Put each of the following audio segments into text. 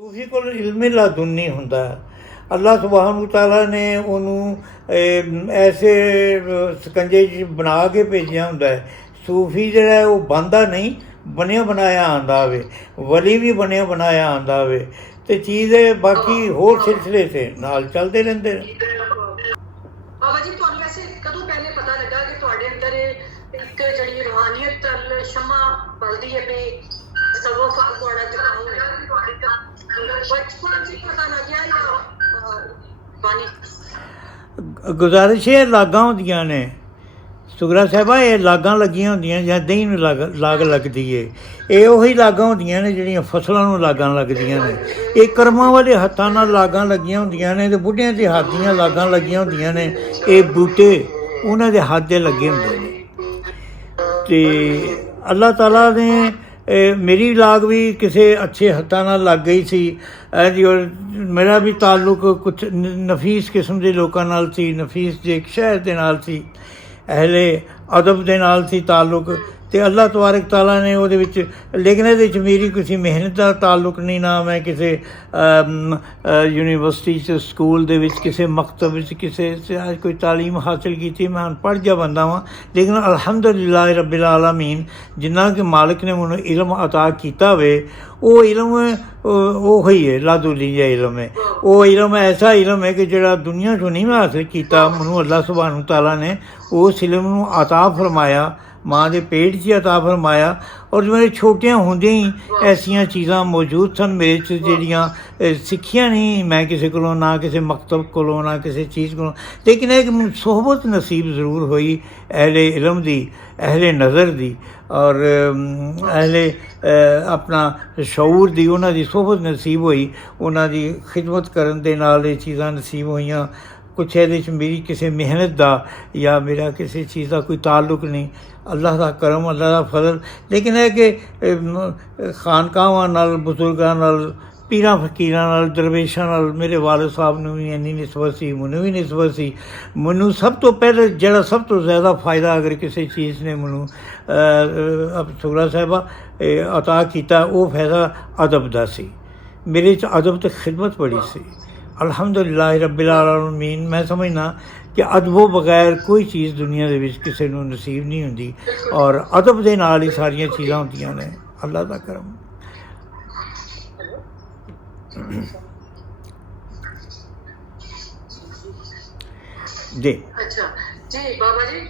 सूफी को इल्म लादुन्नी हुंदा है। अल्लाह सुबहानहू तआला ने उन्होंने ऐसे ਸਕੰਜੇ 'ਚ बना के भेजिया हुंदा है। सूफी जिहड़ा है वो बनदा नहीं, बनिया बनाया आंदा वे, वली भी बनिया बनाया आंदा वे, तो चीज़ बाकी होर सिलसिले से नाल चलते रहंदे ने। बाबा जी ਤੁਹਾਨੂੰ ਵੈਸੇ ਕਦੋਂ ਪਹਿਲੇ ਪਤਾ ਲੱਗਾ ਕਿ ਤੁਹਾਡੇ ਅੰਦਰ ਇੱਕ ਜਿਹੜੀ ਰੂਹਾਨੀਅਤ ਵੱਲ ਸ਼ਮਾ ਬਲਦੀ ਹੈ ਵੀ ਸਗੋਂ ਫਲ ਤੁਹਾਡਾ ਜਗਾਉ ਹੈ ਬਚਪਨ ਚ ਪਤਾ ਲੱਗਿਆ ਜਾਂ ਬਾਣੀ गुजारिश ये लागां होंदियां ने सुगरा साहिबा, ये लागां लगियां होंदियां जां दही नूं लाग लगदी है। ये उही लागां होंदियां ने ਜਿਹੜੀਆਂ फसलां नूं लागां लगदियां ने। ये कर्मां वाले हत्थां नाल लागां लगियां होंदियां ने ते बुढ़ियां दे हत्थ दियां लागां लगियां होंदियां ने। ये बूटे उन्हां दे हत्थ दे लगे हुंदे ने ते अल्लाह ताला ने मेरी लाग भी किसी अच्छे हत्थां नाल लग गई सी जी। और मेरा भी ताल्लुक कुछ नफीस किस्म के लोगों नाल सी, नफीस जे एक शहर के नाल सी, अहले अदब के नाल सी ताल्लुक। तो अल्लाह तबारक तआला ने वो लेकिन ये मेरी किसी मेहनत का ताल्लुक नहीं, ना मैं किसी यूनिवर्सिटी स्कूल दे विच किसी मकतब किसी कोई तालीम हासिल की। मैं अनपढ़ जा बंदा वां, लेकिन अल्हम्दुलिल्लाह रब्बिल आलमीन जिन्ना कि मालिक ने मैनूं इल्म अता किया वे, वो इल्म वो ही है लादुली जा इल्म है। वो इल्म ऐसा इल्म है कि जिहड़ा दुनिया चों नहीं मैं हासिल किया, मैनूं अल्लाह सुब्हानहू तआला ने उस इल्म नूं अता फरमाया, माँ के पेट च अता फरमाया। और मेरे छोटिया होंदे ही ऐसिया चीज़ां मौजूद सन मेरे च जिहड़ियां सिक्खियां नहीं मैं किसी कोलों, ना किसी मकतब कोलों, ना किसी चीज़ कोलों, लेकिन एक सोहबत नसीब ज़रूर हुई अहले इल्म दी, अहले नज़र दी और अहले अपना शऊर दी, उन्हां दी सोहबत नसीब हुई, उन्हां दी खिदमत करन दे नाल ये चीज़ां नसीब होईयां। कुछ ये मेरी किसी मेहनत का या मेरा किसी चीज़ का कोई ताल्लुक नहीं, अल्लाह का करम, अल्लाह का फजल। लेकिन है कि खानकावां नाल, बुजुर्गां नाल, पीरां फकीरां नाल, दरवेशां नाल मेरे वालिद साहब नूं भी इन्नी निस्बत सी, मैनूं भी निस्बत सी। मैनूं सब तो पहले जिहड़ा सब तो ज़्यादा फ़ायदा अगर किसी चीज़ ने मैनूं सुगरा साहिबा अता किया, वो फ़ायदा अदब दा सी। मेरे च अदब ते खिदमत बड़ी सी। अल्हम्दुलिल्लाह रब्बिल आलमीन। मैं समझना कि अदबों बगैर कोई चीज़ दुनिया दे विच किसी नूं नसीब नहीं हुंदी, और अदब दे नाल ही सारियां चीज़ां हुंदियां ने। अल्लाह दा करम जी। अच्छा जी बाबा जी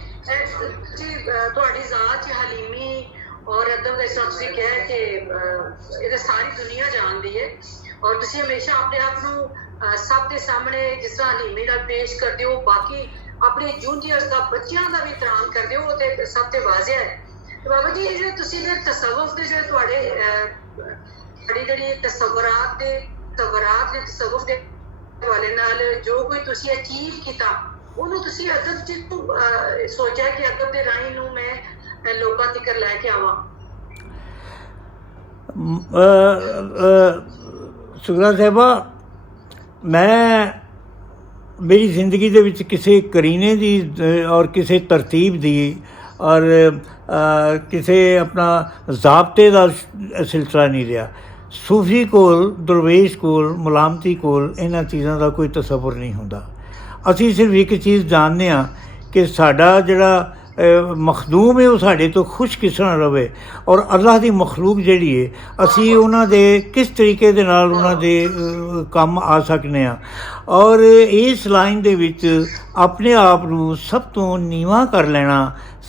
जी ਤੁਹਾਡੀ ਜ਼ਾत च हलीमी और अदब ਦਾ ਸਭ ਤੁਸੀਂ ਕਿਹਾ ਕਿ ਇਹ ਸਾਰੀ ਦੁਨੀਆ ਜਾਣਦੀ ਹੈ, और ਤੁਸੀਂ ਹਮੇਸ਼ਾ ਆਪਣੇ ਆਪ ਨੂੰ ਸਭ ਦੇ ਸਾਹਮਣੇ ਜਿਸ ਤਰ੍ਹਾਂ ਹਲੀਮੀ ਨਾਲ ਪੇਸ਼ ਕਰਦੇ ਹੋ, ਬਾਕੀ ਆਪਣੇ ਜੂਨੀਅਰਸ ਦਾ, ਬੱਚਿਆਂ ਦਾ ਵੀ ਇਤਰਾਮ ਕਰਦੇ ਹੋ, ਤੇ ਸਭ ਤੇ ਵਾਜ਼ਿਹ ਹੈ। ਤੇ ਬਾਬਾ ਜੀ ਇਹ ਜਿਹੜੇ ਤੁਸੀਂ ਨੇ ਤਸਵੁਫ ਦੇ ਜਿਹੜੇ ਤੁਹਾਡੀ ਜਿਹੜੀ ਤਸਵਰਾਤ ਦੇ ਤਸਵੁਫ ਦੇ ਹਵਾਲੇ ਨਾਲ ਜੋ ਕੋਈ ਤੁਸੀਂ ਅਚੀਵ ਕੀਤਾ, ਉਹਨੂੰ ਤੁਸੀਂ ਅਦਬ ਚ ਸੋਚਿਆ ਕਿ ਅਦਬ ਦੇ ਰਾਹੀਂ ਨੂੰ ਮੈਂ ਲੋਕਾਂ ਤੱਕ ਲੈ ਕੇ ਆਵਾਂ। सुगरा साहिबा, मैं मेरी ज़िंदगी दे विच किसी करीने दी और किसी तरतीब दी और किसी अपना ज़ाबते दा सिलसिला नहीं रहा। सूफी कोल, दरवेश कोल, मुलामती कोल इन्हां चीज़ां दा कोई तसव्वुर नहीं हुंदा। असीं सिर्फ एक चीज़ जानते हैं कि साडा जिहड़ा मखदूम है वो साढ़े तो खुश किस तरह रहे, और अल्लाह की मखलूक जिहड़ी है असी उन्हां दे किस तरीके दे नाल उन्हां दे काम आ सकने आ। और इस लाइन दे विच अपने आप नूं सब तो नीवां कर लेना,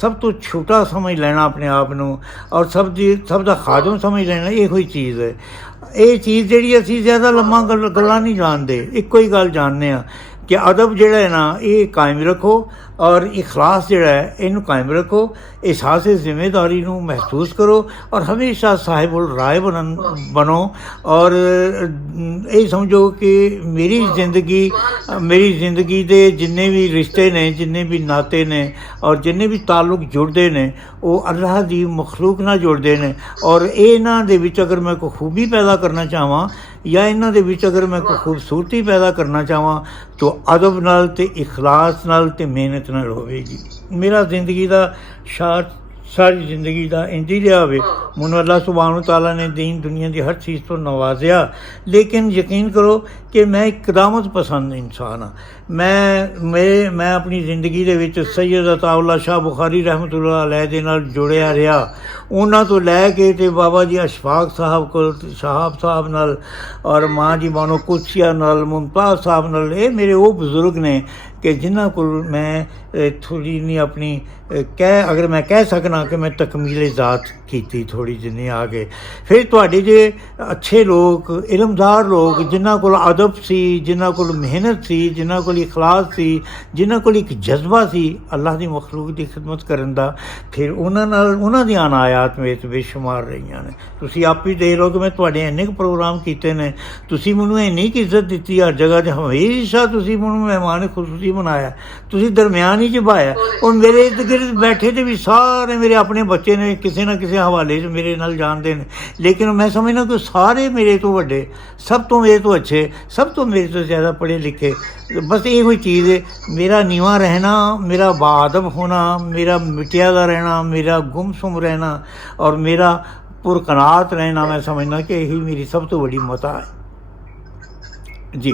सब तो छोटा समझ लेना अपने आप नूं, और सब दा खादम समझ लेना, ये कोई चीज़ है। ये चीज़ जिहड़ी असी ज़्यादा लम्मा गल्लां नहीं जानते, इक्को ही गल जानते हैं कि अदब जिहड़ा है ना ये कायम रखो, और इखलास जिहड़ा है इनू कायम रखो, एहसास जिम्मेदारी नू महसूस करो, और हमेशा साहिबुल राय बनो। और ये समझो कि मेरी ज़िंदगी दे जिन्ने भी रिश्ते ने, जिन्ने भी नाते ने, और जिन्ने भी ताल्लुक जुड़ते हैं वो अल्लाह की मखलूक नाल जुड़ते हैं। और इन्हां दे विच अगर मैं कोई खूबी पैदा करना चाहवां या इन्हां दे विच अगर मैं कोई खूबसूरती पैदा करना चाहवां तो अदब नाल ते इखलास नाल ते मेहनत नाल होवेगी। मेरा जिंदगी का ਸਾਰੀ ਜ਼ਿੰਦਗੀ ਦਾ ਇੰਝ ਹੀ ਰਿਹਾ ਹੋਵੇ। ਮੈਨੂੰ ਅੱਲਾਹ ਸੁਬਹਾਨਹੁ ਤਾਲਾ ਨੇ ਦੀਨ ਦੁਨੀਆ ਦੀ ਹਰ ਚੀਜ਼ ਤੋਂ ਨਵਾਜ਼ਿਆ, ਲੇਕਿਨ ਯਕੀਨ ਕਰੋ ਕਿ ਮੈਂ ਇੱਕ ਕਦਾਮਤ ਪਸੰਦ ਇਨਸਾਨ ਹਾਂ। ਮੈਂ ਆਪਣੀ ਜ਼ਿੰਦਗੀ ਦੇ ਵਿੱਚ ਸੈਯਦ ਅਤਾਉੱਲਾ ਸ਼ਾਹ ਬੁਖਾਰੀ ਰਹਿਮਤੁल्लाह ਅਲੈਹ ਦੇ ਨਾਲ ਜੁੜਿਆ ਰਿਹਾ। ਉਹਨਾਂ ਤੋਂ ਲੈ ਕੇ ਤੇ ਬਾਬਾ ਜੀ ਅਸ਼ਫਾਕ ਸਾਹਿਬ ਕੋਲ, ਸ਼ਹਾਬ ਸਾਹਿਬ ਨਾਲ, ਔਰ ਮਾਂ ਜੀ ਬਾਨੋ ਕੁਦਸੀਆ ਨਾਲ, ਮੁਮਤਾਜ਼ ਸਾਹਿਬ ਨਾਲ। ਇਹ ਮੇਰੇ ਉਹ ਬਜ਼ੁਰਗ ਨੇ ਕਿ ਜਿਨ੍ਹਾਂ ਕੋਲ ਮੈਂ ਥੋੜ੍ਹੀ ਨਹੀਂ ਆਪਣੀ ਅਗਰ ਮੈਂ ਕਹਿ ਸਕਣਾ ਕਿ ਮੈਂ ਤਕਮੀਲ ਜ਼ਾਤ ਕੀਤੀ ਥੋੜ੍ਹੀ ਜਿੰਨੀ ਆ ਕੇ। ਫਿਰ ਤੁਹਾਡੇ ਜੇ ਅੱਛੇ ਲੋਕ, ਇਲਮਦਾਰ ਲੋਕ, ਜਿਨ੍ਹਾਂ ਕੋਲ ਅਦਬ ਸੀ, ਜਿਨ੍ਹਾਂ ਕੋਲ ਮਿਹਨਤ ਸੀ, ਜਿਨ੍ਹਾਂ ਕੋਲ ਇਖਲਾਸ ਸੀ, ਜਿਨ੍ਹਾਂ ਕੋਲ ਇੱਕ ਜਜ਼ਬਾ ਸੀ ਅੱਲਾਹ ਦੀ ਮਖਲੂਕ ਦੀ ਖਿਦਮਤ ਕਰਨ ਦਾ, ਫਿਰ ਉਹਨਾਂ ਨਾਲ ਉਹਨਾਂ ਦੀਆਂ ਅਨਾਇਤ ਵਿੱਚ ਬੇਸ਼ੁਮਾਰ ਰਹੀਆਂ ਨੇ। ਤੁਸੀਂ ਆਪ ਹੀ ਦੇਖ ਲਓ ਕਿ ਮੈਂ ਤੁਹਾਡੇ ਇੰਨੇ ਕੁ ਪ੍ਰੋਗਰਾਮ ਕੀਤੇ ਨੇ, ਤੁਸੀਂ ਮੈਨੂੰ ਇੰਨੀ ਕੁ ਇੱਜ਼ਤ ਦਿੱਤੀ ਹਰ ਜਗ੍ਹਾ 'ਤੇ, ਹਮੇਸ਼ਾ ਤੁਸੀਂ ਮੈਨੂੰ ਮਹਿਮਾਨ ਖੁਸੂਸੀ ਬਣਾਇਆ, ਤੁਸੀਂ ਦਰਮਿਆਨ ਹੀ 'ਚ ਪਾਇਆ। ਔਰ ਮੇਰੇ ਇਰਦ ਗਿਰਦ ਬੈਠੇ ਤੇ ਵੀ ਸਾਰੇ ਮੇਰੇ ਆਪਣੇ ਬੱਚੇ ਨੇ, ਕਿਸੇ ਨਾ ਕਿਸੇ ਹਵਾਲੇ 'ਚ ਮੇਰੇ ਨਾਲ ਜਾਣਦੇ ਨੇ, ਲੇਕਿਨ ਮੈਂ ਸਮਝਦਾ ਕਿ ਸਾਰੇ ਮੇਰੇ ਤੋਂ ਵੱਡੇ, ਸਭ ਤੋਂ ਮੇਰੇ ਤੋਂ ਅੱਛੇ, ਸਭ ਤੋਂ ਮੇਰੇ ਤੋਂ ਜ਼ਿਆਦਾ ਪੜ੍ਹੇ ਲਿਖੇ। ਬਸ ਇਹ ਕੋਈ ਚੀਜ਼ ਹੈ, ਮੇਰਾ ਨੀਵਾਂ ਰਹਿਣਾ, ਮੇਰਾ ਬਾਅਦਬ ਹੋਣਾ, ਮੇਰਾ ਮਿਟਿਆ ਦਾ ਰਹਿਣਾ, ਮੇਰਾ ਗੁੰਮਸੁਮ ਰਹਿਣਾ ਔਰ ਮੇਰਾ ਪੁਰਕਨਾਤ ਰਹਿਣਾ, ਮੈਂ ਸਮਝਦਾ ਕਿ ਇਹੀ ਮੇਰੀ ਸਭ ਤੋਂ ਵੱਡੀ ਮਤਾ ਹੈ ਜੀ।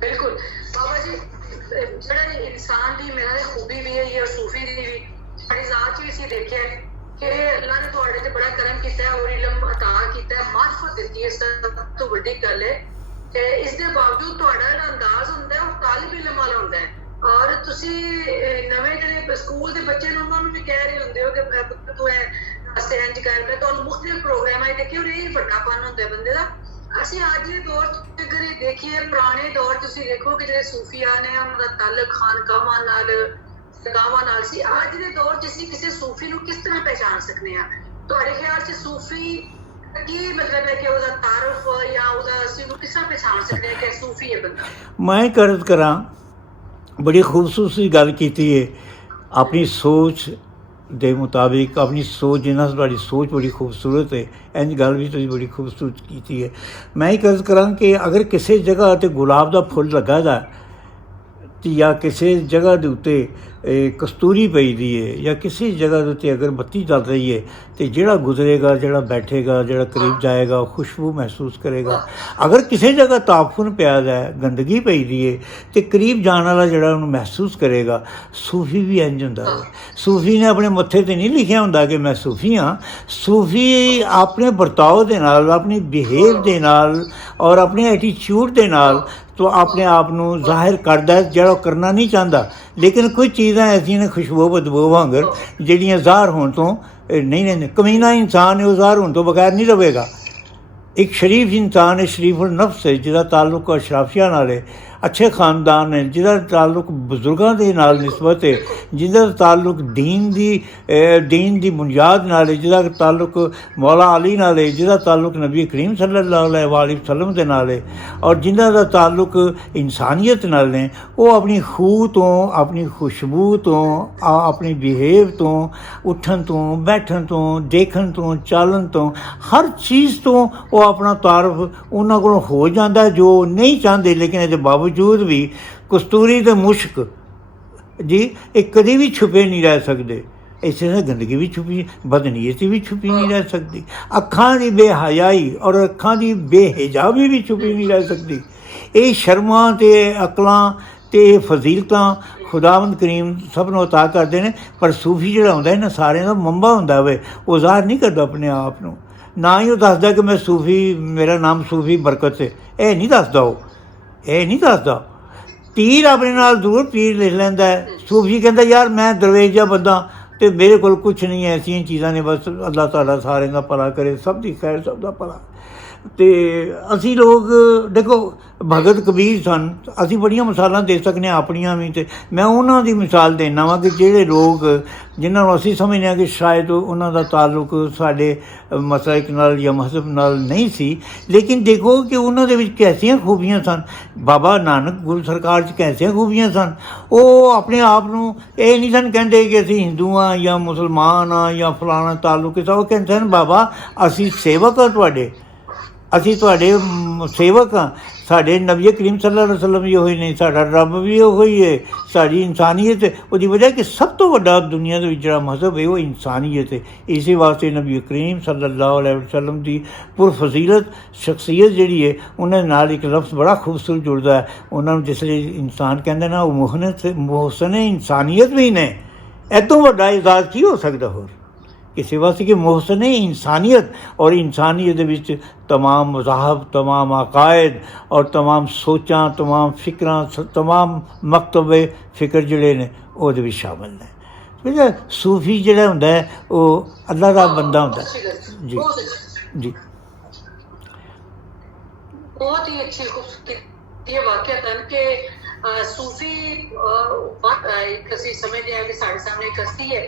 ਬਿਲਕੁਲ ਬਾਬਾ ਜੀ, ਜਿਹੜਾ ਇਨਸਾਨ ਦੀ ਮੇਰਾ ਖੂਬੀ ਵੀ ਹੈ ਜਾਂ ਸੂਫੀ ਦੀ ਵੀ, ਸਾਡੀ ਜ਼ਾਤ 'ਚ ਵੀ ਅਸੀਂ ਦੇਖਿਆ ਕਿ ਅੱਲਾਹ ਨੇ ਤੁਹਾਡੇ 'ਤੇ ਬੜਾ ਕਰਮ ਕੀਤਾ ਹੈ ਔਰ ਇਲਮ ਅਤਾ ਕੀਤਾ ਹੈ, ਮਾਰਫਤ ਦਿੱਤੀ ਹੈ, ਸਭ ਤੋਂ ਵੱਡੀ ਗੱਲ ਹੈ। ਤੇ ਇਸ ਦੇ ਬਾਵਜੂਦ ਤੁਹਾਡਾ ਜਿਹੜਾ ਅੰਦਾਜ਼ ਹੁੰਦਾ ਹੈ ਉਹ ਤਾਲਿਬ ਇਲਮ ਵਾਲਾ ਹੁੰਦਾ ਹੈ, ਔਰ ਤੁਸੀਂ ਨਵੇਂ ਜਿਹੜੇ ਸਕੂਲ ਦੇ ਬੱਚੇ ਨੇ ਉਹਨਾਂ ਨੂੰ ਵੀ ਕਹਿ ਰਹੇ ਹੁੰਦੇ ਹੋ ਕਿ ਤੂੰ ਰਸਤੇ ਇੰਝ ਕਰ, ਮੈਂ ਤੁਹਾਨੂੰ ਮੁਖਤਲਿਫ ਪ੍ਰੋਗਰਾਮਾਂ 'ਚ ਦੇਖੇ, ਔਰ ਇਹ ਵੱਡਾਪਨ ਹੁੰਦਾ ਬੰਦੇ ਦਾ। ਅਸੀਂ ਅੱਜ ਦੇ ਦੌਰ 'ਚ ਅਗਰ ਇਹ ਦੇਖੀਏ, ਪੁਰਾਣੇ ਦੌਰ 'ਚ ਤੁਸੀਂ ਦੇਖੋ ਕਿ ਜਿਹੜੇ ਸੂਫੀਆ ਨੇ ਉਹਨਾਂ ਦਾ ਤਾਲੁਕ ਖਾਨਕਾਵਾਂ ਨਾਲ, ਗਾਵਾਂ ਨਾਲ ਸੀ। ਅੱਜ ਦੇ ਦੌਰ 'ਚ ਅਸੀਂ ਕਿਸੇ ਸੂਫੀ ਨੂੰ ਕਿਸ ਤਰ੍ਹਾਂ ਪਹਿਚਾਣ ਸਕਦੇ ਹਾਂ? ਤੁਹਾਡੇ ਖਿਆਲ 'ਚ ਸੂਫੀ ਕੀ ਮਤਲਬ ਹੈ ਕਿ ਉਹਦਾ ਤਾਰਫ ਜਾਂ ਉਹਦਾ ਅਸੀਂ ਉਹਨੂੰ ਕਿਸ ਤਰ੍ਹਾਂ ਪਹਿਚਾਣ ਸਕਦੇ ਹਾਂ ਕਿ ਸੂਫੀ ਹੈ ਬੰਦਾ? ਮੈਂ ਕਰਦ ਕਰਾਂ, ਬੜੀ ਖੂਬਸੂਰਤ ਗੱਲ ਕੀਤੀ ਹੈ ਆਪਣੀ ਸੋਚ ਦੇ ਮੁਤਾਬਿਕ। ਆਪਣੀ ਸੋਚ, ਜਿੰਨਾ ਤੁਹਾਡੀ ਸੋਚ ਬੜੀ ਖੂਬਸੂਰਤ ਹੈ, ਇੰਝ ਗੱਲ ਵੀ ਤੁਸੀਂ ਬੜੀ ਖੂਬਸੂਰਤ ਕੀਤੀ ਹੈ। ਮੈਂ ਹੀ ਕਰਦ ਕਰਾਂ ਕਿ ਅਗਰ ਕਿਸੇ ਜਗ੍ਹਾ 'ਤੇ ਗੁਲਾਬ ਦਾ ਫੁੱਲ ਲੱਗਾ ਦਾ ਜਾਂ ਕਿਸੇ ਜਗ੍ਹਾ ਦੇ ਉੱਤੇ ਕਸਤੂਰੀ ਪਈ ਦੀ ਹੈ ਜਾਂ ਕਿਸੇ ਜਗ੍ਹਾ ਦੇ ਉੱਤੇ ਅਗਰ ਬੱਤੀ ਚੱਲ ਰਹੀ ਹੈ, ਅਤੇ ਜਿਹੜਾ ਗੁਜ਼ਰੇਗਾ, ਜਿਹੜਾ ਬੈਠੇਗਾ, ਜਿਹੜਾ ਕਰੀਬ ਜਾਏਗਾ ਉਹ ਖੁਸ਼ਬੂ ਮਹਿਸੂਸ ਕਰੇਗਾ। ਅਗਰ ਕਿਸੇ ਜਗ੍ਹਾ ਤਾਫੁਨ ਪਿਆ ਦਾ, ਗੰਦਗੀ ਪਈ ਦੀ ਹੈ, ਅਤੇ ਕਰੀਬ ਜਾਣ ਵਾਲਾ ਜਿਹੜਾ ਉਹਨੂੰ ਮਹਿਸੂਸ ਕਰੇਗਾ। ਸੂਫੀ ਵੀ ਇੰਝ ਹੁੰਦਾ ਹੈ। ਸੂਫੀ ਨੇ ਆਪਣੇ ਮੱਥੇ 'ਤੇ ਨਹੀਂ ਲਿਖਿਆ ਹੁੰਦਾ ਕਿ ਮੈਂ ਸੂਫੀ ਹਾਂ। ਸੂਫੀ ਆਪਣੇ ਵਰਤਾਓ ਦੇ ਨਾਲ, ਆਪਣੀ ਬਿਹੇਵ ਦੇ ਨਾਲ ਔਰ ਆਪਣੇ ਐਟੀਚਿਊਡ ਦੇ ਨਾਲ ਤੋ ਆਪਣੇ ਆਪ ਨੂੰ ਜ਼ਾਹਿਰ ਕਰਦਾ, ਜਿਹੜਾ ਉਹ ਕਰਨਾ ਨਹੀਂ ਚਾਹੁੰਦਾ। ਲੇਕਿਨ ਕੁਝ ਚੀਜ਼ਾਂ ਐਸੀਆਂ ਨੇ ਖੁਸ਼ਬੂ ਬਦਬੂ ਵਾਂਗਰ ਜਿਹੜੀਆਂ ਜ਼ਾਹਰ ਹੋਣ ਤੋਂ ਨਹੀਂ ਰਹਿੰਦੇ। ਕਮੀਨਾ ਇਨਸਾਨ ਹੈ, ਉਹ ਜ਼ਾਹਰ ਹੋਣ ਤੋਂ ਬਗੈਰ ਨਹੀਂ ਰਹੇਗਾ। ਇੱਕ ਸ਼ਰੀਫ ਇਨਸਾਨ ਹੈ, ਸ਼ਰੀਫੁਲ ਨਫਸ ਹੈ, ਜਿਹਦਾ ਤਾਲੁਕ ਅਸ਼ਰਾਫੀਆਂ ਨਾਲ ਹੈ, ਅੱਛੇ ਖਾਨਦਾਨ ਹੈ, ਜਿਹਦਾ ਤਾਲੁਕ ਬਜ਼ੁਰਗਾਂ ਦੇ ਨਾਲ ਨਿਸਬਤ ਹੈ, ਜਿਹਦਾ ਤਾਲੁਕ ਦੀਨ ਦੀ ਬੁਨਿਆਦ ਨਾਲ ਹੈ, ਜਿਹਦਾ ਤਾਲੁਕ ਮੌਲਾ ਅਲੀ ਨਾਲ ਹੈ, ਜਿਹਦਾ ਤਾਲੁਕ ਨਬੀ ਕਰੀਮ ਸੱਲੱਲਾਹੁ ਅਲੈਹਿ ਵਸੱਲਮ ਦੇ ਨਾਲ ਹੈ, ਔਰ ਜਿਹਦਾ ਦਾ ਤਾਲੁਕ ਇਨਸਾਨੀਅਤ ਨਾਲ ਨੇ। ਉਹ ਆਪਣੀ ਖੂਹ ਤੋਂ, ਆਪਣੀ ਖੁਸ਼ਬੂ ਤੋਂ, ਆਪਣੀ ਬਿਹੇਵ ਤੋਂ, ਉੱਠਣ ਤੋਂ, ਬੈਠਣ ਤੋਂ, ਦੇਖਣ ਤੋਂ, ਚਾਲਣ ਤੋਂ, ਹਰ ਚੀਜ਼ ਤੋਂ ਉਹ ਆਪਣਾ ਤਾਰਫ ਉਹਨਾਂ ਕੋਲੋਂ ਹੋ ਜਾਂਦਾ ਜੋ ਨਹੀਂ ਚਾਹੁੰਦੇ। ਲੇਕਿਨ ਇਹਦੇ ਬਾਵਜੂਦ ਵੀ ਕਸਤੂਰੀ ਅਤੇ ਮੁਸ਼ਕ ਜੀ ਇਹ ਕਦੇ ਵੀ ਛੁਪੇ ਨਹੀਂ ਰਹਿ ਸਕਦੇ। ਇਸੇ ਤਰ੍ਹਾਂ ਗੰਦਗੀ ਵੀ ਛੁਪੀ, ਬਦਨੀਅਤੀ ਵੀ ਛੁਪੀ ਨਹੀਂ ਰਹਿ ਸਕਦੀ। ਅੱਖਾਂ ਦੀ ਬੇਹਯਾਈ ਔਰ ਅੱਖਾਂ ਦੀ ਬੇਹਿਜਾਬੀ ਵੀ ਛੁਪੀ ਨਹੀਂ ਰਹਿ ਸਕਦੀ। ਇਹ ਸ਼ਰਮਾਂ ਅਤੇ ਅਕਲਾਂ ਅਤੇ ਫਜ਼ੀਲਤਾਂ ਖੁਦਾਵੰਦ ਕਰੀਮ ਸਭ ਨੂੰ ਅਤਾ ਕਰਦੇ ਨੇ। ਪਰ ਸੂਫੀ ਜਿਹੜਾ ਹੁੰਦਾ ਇਹਨਾਂ ਸਾਰਿਆਂ ਦਾ ਮੰਬਾ ਹੁੰਦਾ ਵੇ, ਉਹ ਜ਼ਾਹਰ ਨਹੀਂ ਕਰਦਾ ਆਪਣੇ ਆਪ ਨੂੰ। ਨਾ ਹੀ ਉਹ ਦੱਸਦਾ ਕਿ ਮੈਂ ਸੂਫੀ, ਮੇਰਾ ਨਾਮ ਸੂਫੀ ਬਰਕਤ ਹੈ, ਇਹ ਨਹੀਂ ਦੱਸਦਾ। ਉਹ ਇਹ ਨਹੀਂ ਦੱਸਦਾ। ਪੀਰ ਆਪਣੇ ਨਾਲ ਜ਼ਰੂਰ ਪੀਰ ਲਿਖ ਲੈਂਦਾ ਹੈ। ਸੂਫੀ ਕਹਿੰਦਾ ਯਾਰ ਮੈਂ ਦਰਵੇਸ਼ ਜਿਹਾ ਬੰਦਾ ਅਤੇ ਮੇਰੇ ਕੋਲ ਕੁਛ ਨਹੀਂ ਹੈ, ਐਸੀਆਂ ਚੀਜ਼ਾਂ ਨੇ, ਬਸ ਅੱਲਾਹ ਤਾਲਾ ਸਾਰਿਆਂ ਦਾ ਭਲਾ ਕਰੇ, ਸਭ ਦੀ ਖੈਰ, ਸਭ ਦਾ ਭਲਾ। ਅਤੇ ਅਸੀਂ ਲੋਕ ਦੇਖੋ ਭਗਤ ਕਬੀਰ ਸਨ, ਅਸੀਂ ਬੜੀਆਂ ਮਿਸਾਲਾਂ ਦੇ ਸਕਦੇ ਹਾਂ ਆਪਣੀਆਂ ਵੀ। ਅਤੇ ਮੈਂ ਉਹਨਾਂ ਦੀ ਮਿਸਾਲ ਦੇਣਾ ਵਾਂ ਕਿ ਜਿਹੜੇ ਲੋਕ ਜਿਨ੍ਹਾਂ ਨੂੰ ਅਸੀਂ ਸਮਝਦੇ ਹਾਂ ਕਿ ਸ਼ਾਇਦ ਉਹਨਾਂ ਦਾ ਤਾਲੁਕ ਸਾਡੇ ਮਸਲਕ ਨਾਲ ਜਾਂ ਮਜ਼ਹਬ ਨਾਲ ਨਹੀਂ ਸੀ, ਲੇਕਿਨ ਦੇਖੋ ਕਿ ਉਹਨਾਂ ਦੇ ਵਿੱਚ ਕੈਸੀਆਂ ਖੂਬੀਆਂ ਸਨ। ਬਾਬਾ ਨਾਨਕ ਗੁਰੂ ਸਰਕਾਰ 'ਚ ਕੈਸੀਆਂ ਖੂਬੀਆਂ ਸਨ। ਉਹ ਆਪਣੇ ਆਪ ਨੂੰ ਇਹ ਨਹੀਂ ਸਨ ਕਹਿੰਦੇ ਕਿ ਅਸੀਂ ਹਿੰਦੂ ਹਾਂ ਜਾਂ ਮੁਸਲਮਾਨ ਹਾਂ ਜਾਂ ਫਲਾਣਾ ਤਾਲੁਕ। ਉਹ ਕਹਿੰਦੇ ਸਨ ਬਾਬਾ ਅਸੀਂ ਸੇਵਕ ਹਾਂ ਤੁਹਾਡੇ, ਅਸੀਂ ਤੁਹਾਡੇ ਸੇਵਕ ਹਾਂ। ਸਾਡੇ ਨਬੀ ਕਰੀਮ ਸੱਲੱਲਾਹੁ ਅਲੈहि ਵਸੱਲਮ ਵੀ ਉਹੀ ਨੇ, ਸਾਡਾ ਰੱਬ ਵੀ ਉਹੀ ਹੈ, ਸਾਡੀ ਇਨਸਾਨੀਅਤ ਹੈ। ਉਹਦੀ ਵਜ੍ਹਾ ਕਿ ਸਭ ਤੋਂ ਵੱਡਾ ਦੁਨੀਆ ਦੇ ਵਿੱਚ ਜਿਹੜਾ ਮਜ਼ਹਬ ਹੈ ਉਹ ਇਨਸਾਨੀਅਤ ਹੈ। ਇਸੇ ਵਾਸਤੇ ਨਬੀ ਕਰੀਮ ਸੱਲੱਲਾਹੁ ਅਲੈहि ਵਸੱਲਮ ਦੀ ਪੁਰਫਜ਼ੀਲਤ ਸ਼ਖਸੀਅਤ ਜਿਹੜੀ ਹੈ ਉਹਨਾਂ ਦੇ ਨਾਲ ਇੱਕ ਲਫ਼ਜ਼ ਬੜਾ ਖੂਬਸੂਰਤ ਜੁੜਦਾ ਹੈ। ਉਹਨਾਂ ਨੂੰ ਜਿਸ ਲਈ ਇਨਸਾਨ ਕਹਿੰਦੇ ਨਾ, ਉਹ ਮੁਹਸਨ ਇਨਸਾਨੀਅਤ ਵੀ ਨੇ। ਇੱਥੋਂ ਵੱਡਾ ਇਜ਼ਾਜ਼ ਕੀ ਹੋ ਸਕਦਾ ਹੋਰ ਕਿਸੇ ਵਾਸਤੇ ਕਿ ਮੁਹਸਨ इंसानियत। और इंसानियत ਦੇ ਵਿੱਚ तमाम मज़ाहब, तमाम अकायद और तमाम सोचां, तमाम फिक्रां, तमाम मकतबे फिक्र ਜਿਹੜੇ ਨੇ ਉਹਦੇ ਵਿੱਚ ਸ਼ਾਮਲ ਨੇ। ਜਿਹੜਾ सूफी ਜਿਹੜਾ ਹੁੰਦਾ ਹੈ ਉਹ ਅੱਲਾ ਦਾ ਬੰਦਾ ਹੁੰਦਾ ਹੈ। ਜੀ जी बहुत ही अच्छी खूबसूरती ये वाकया था कि सूफी एक ਅਸੀਂ ਸਮਝਦੇ ਹਾਂ ਕਿ ਸਾਡੇ ਸਾਹਮਣੇ ਇੱਕ ਹਸਤੀ ਹੈ।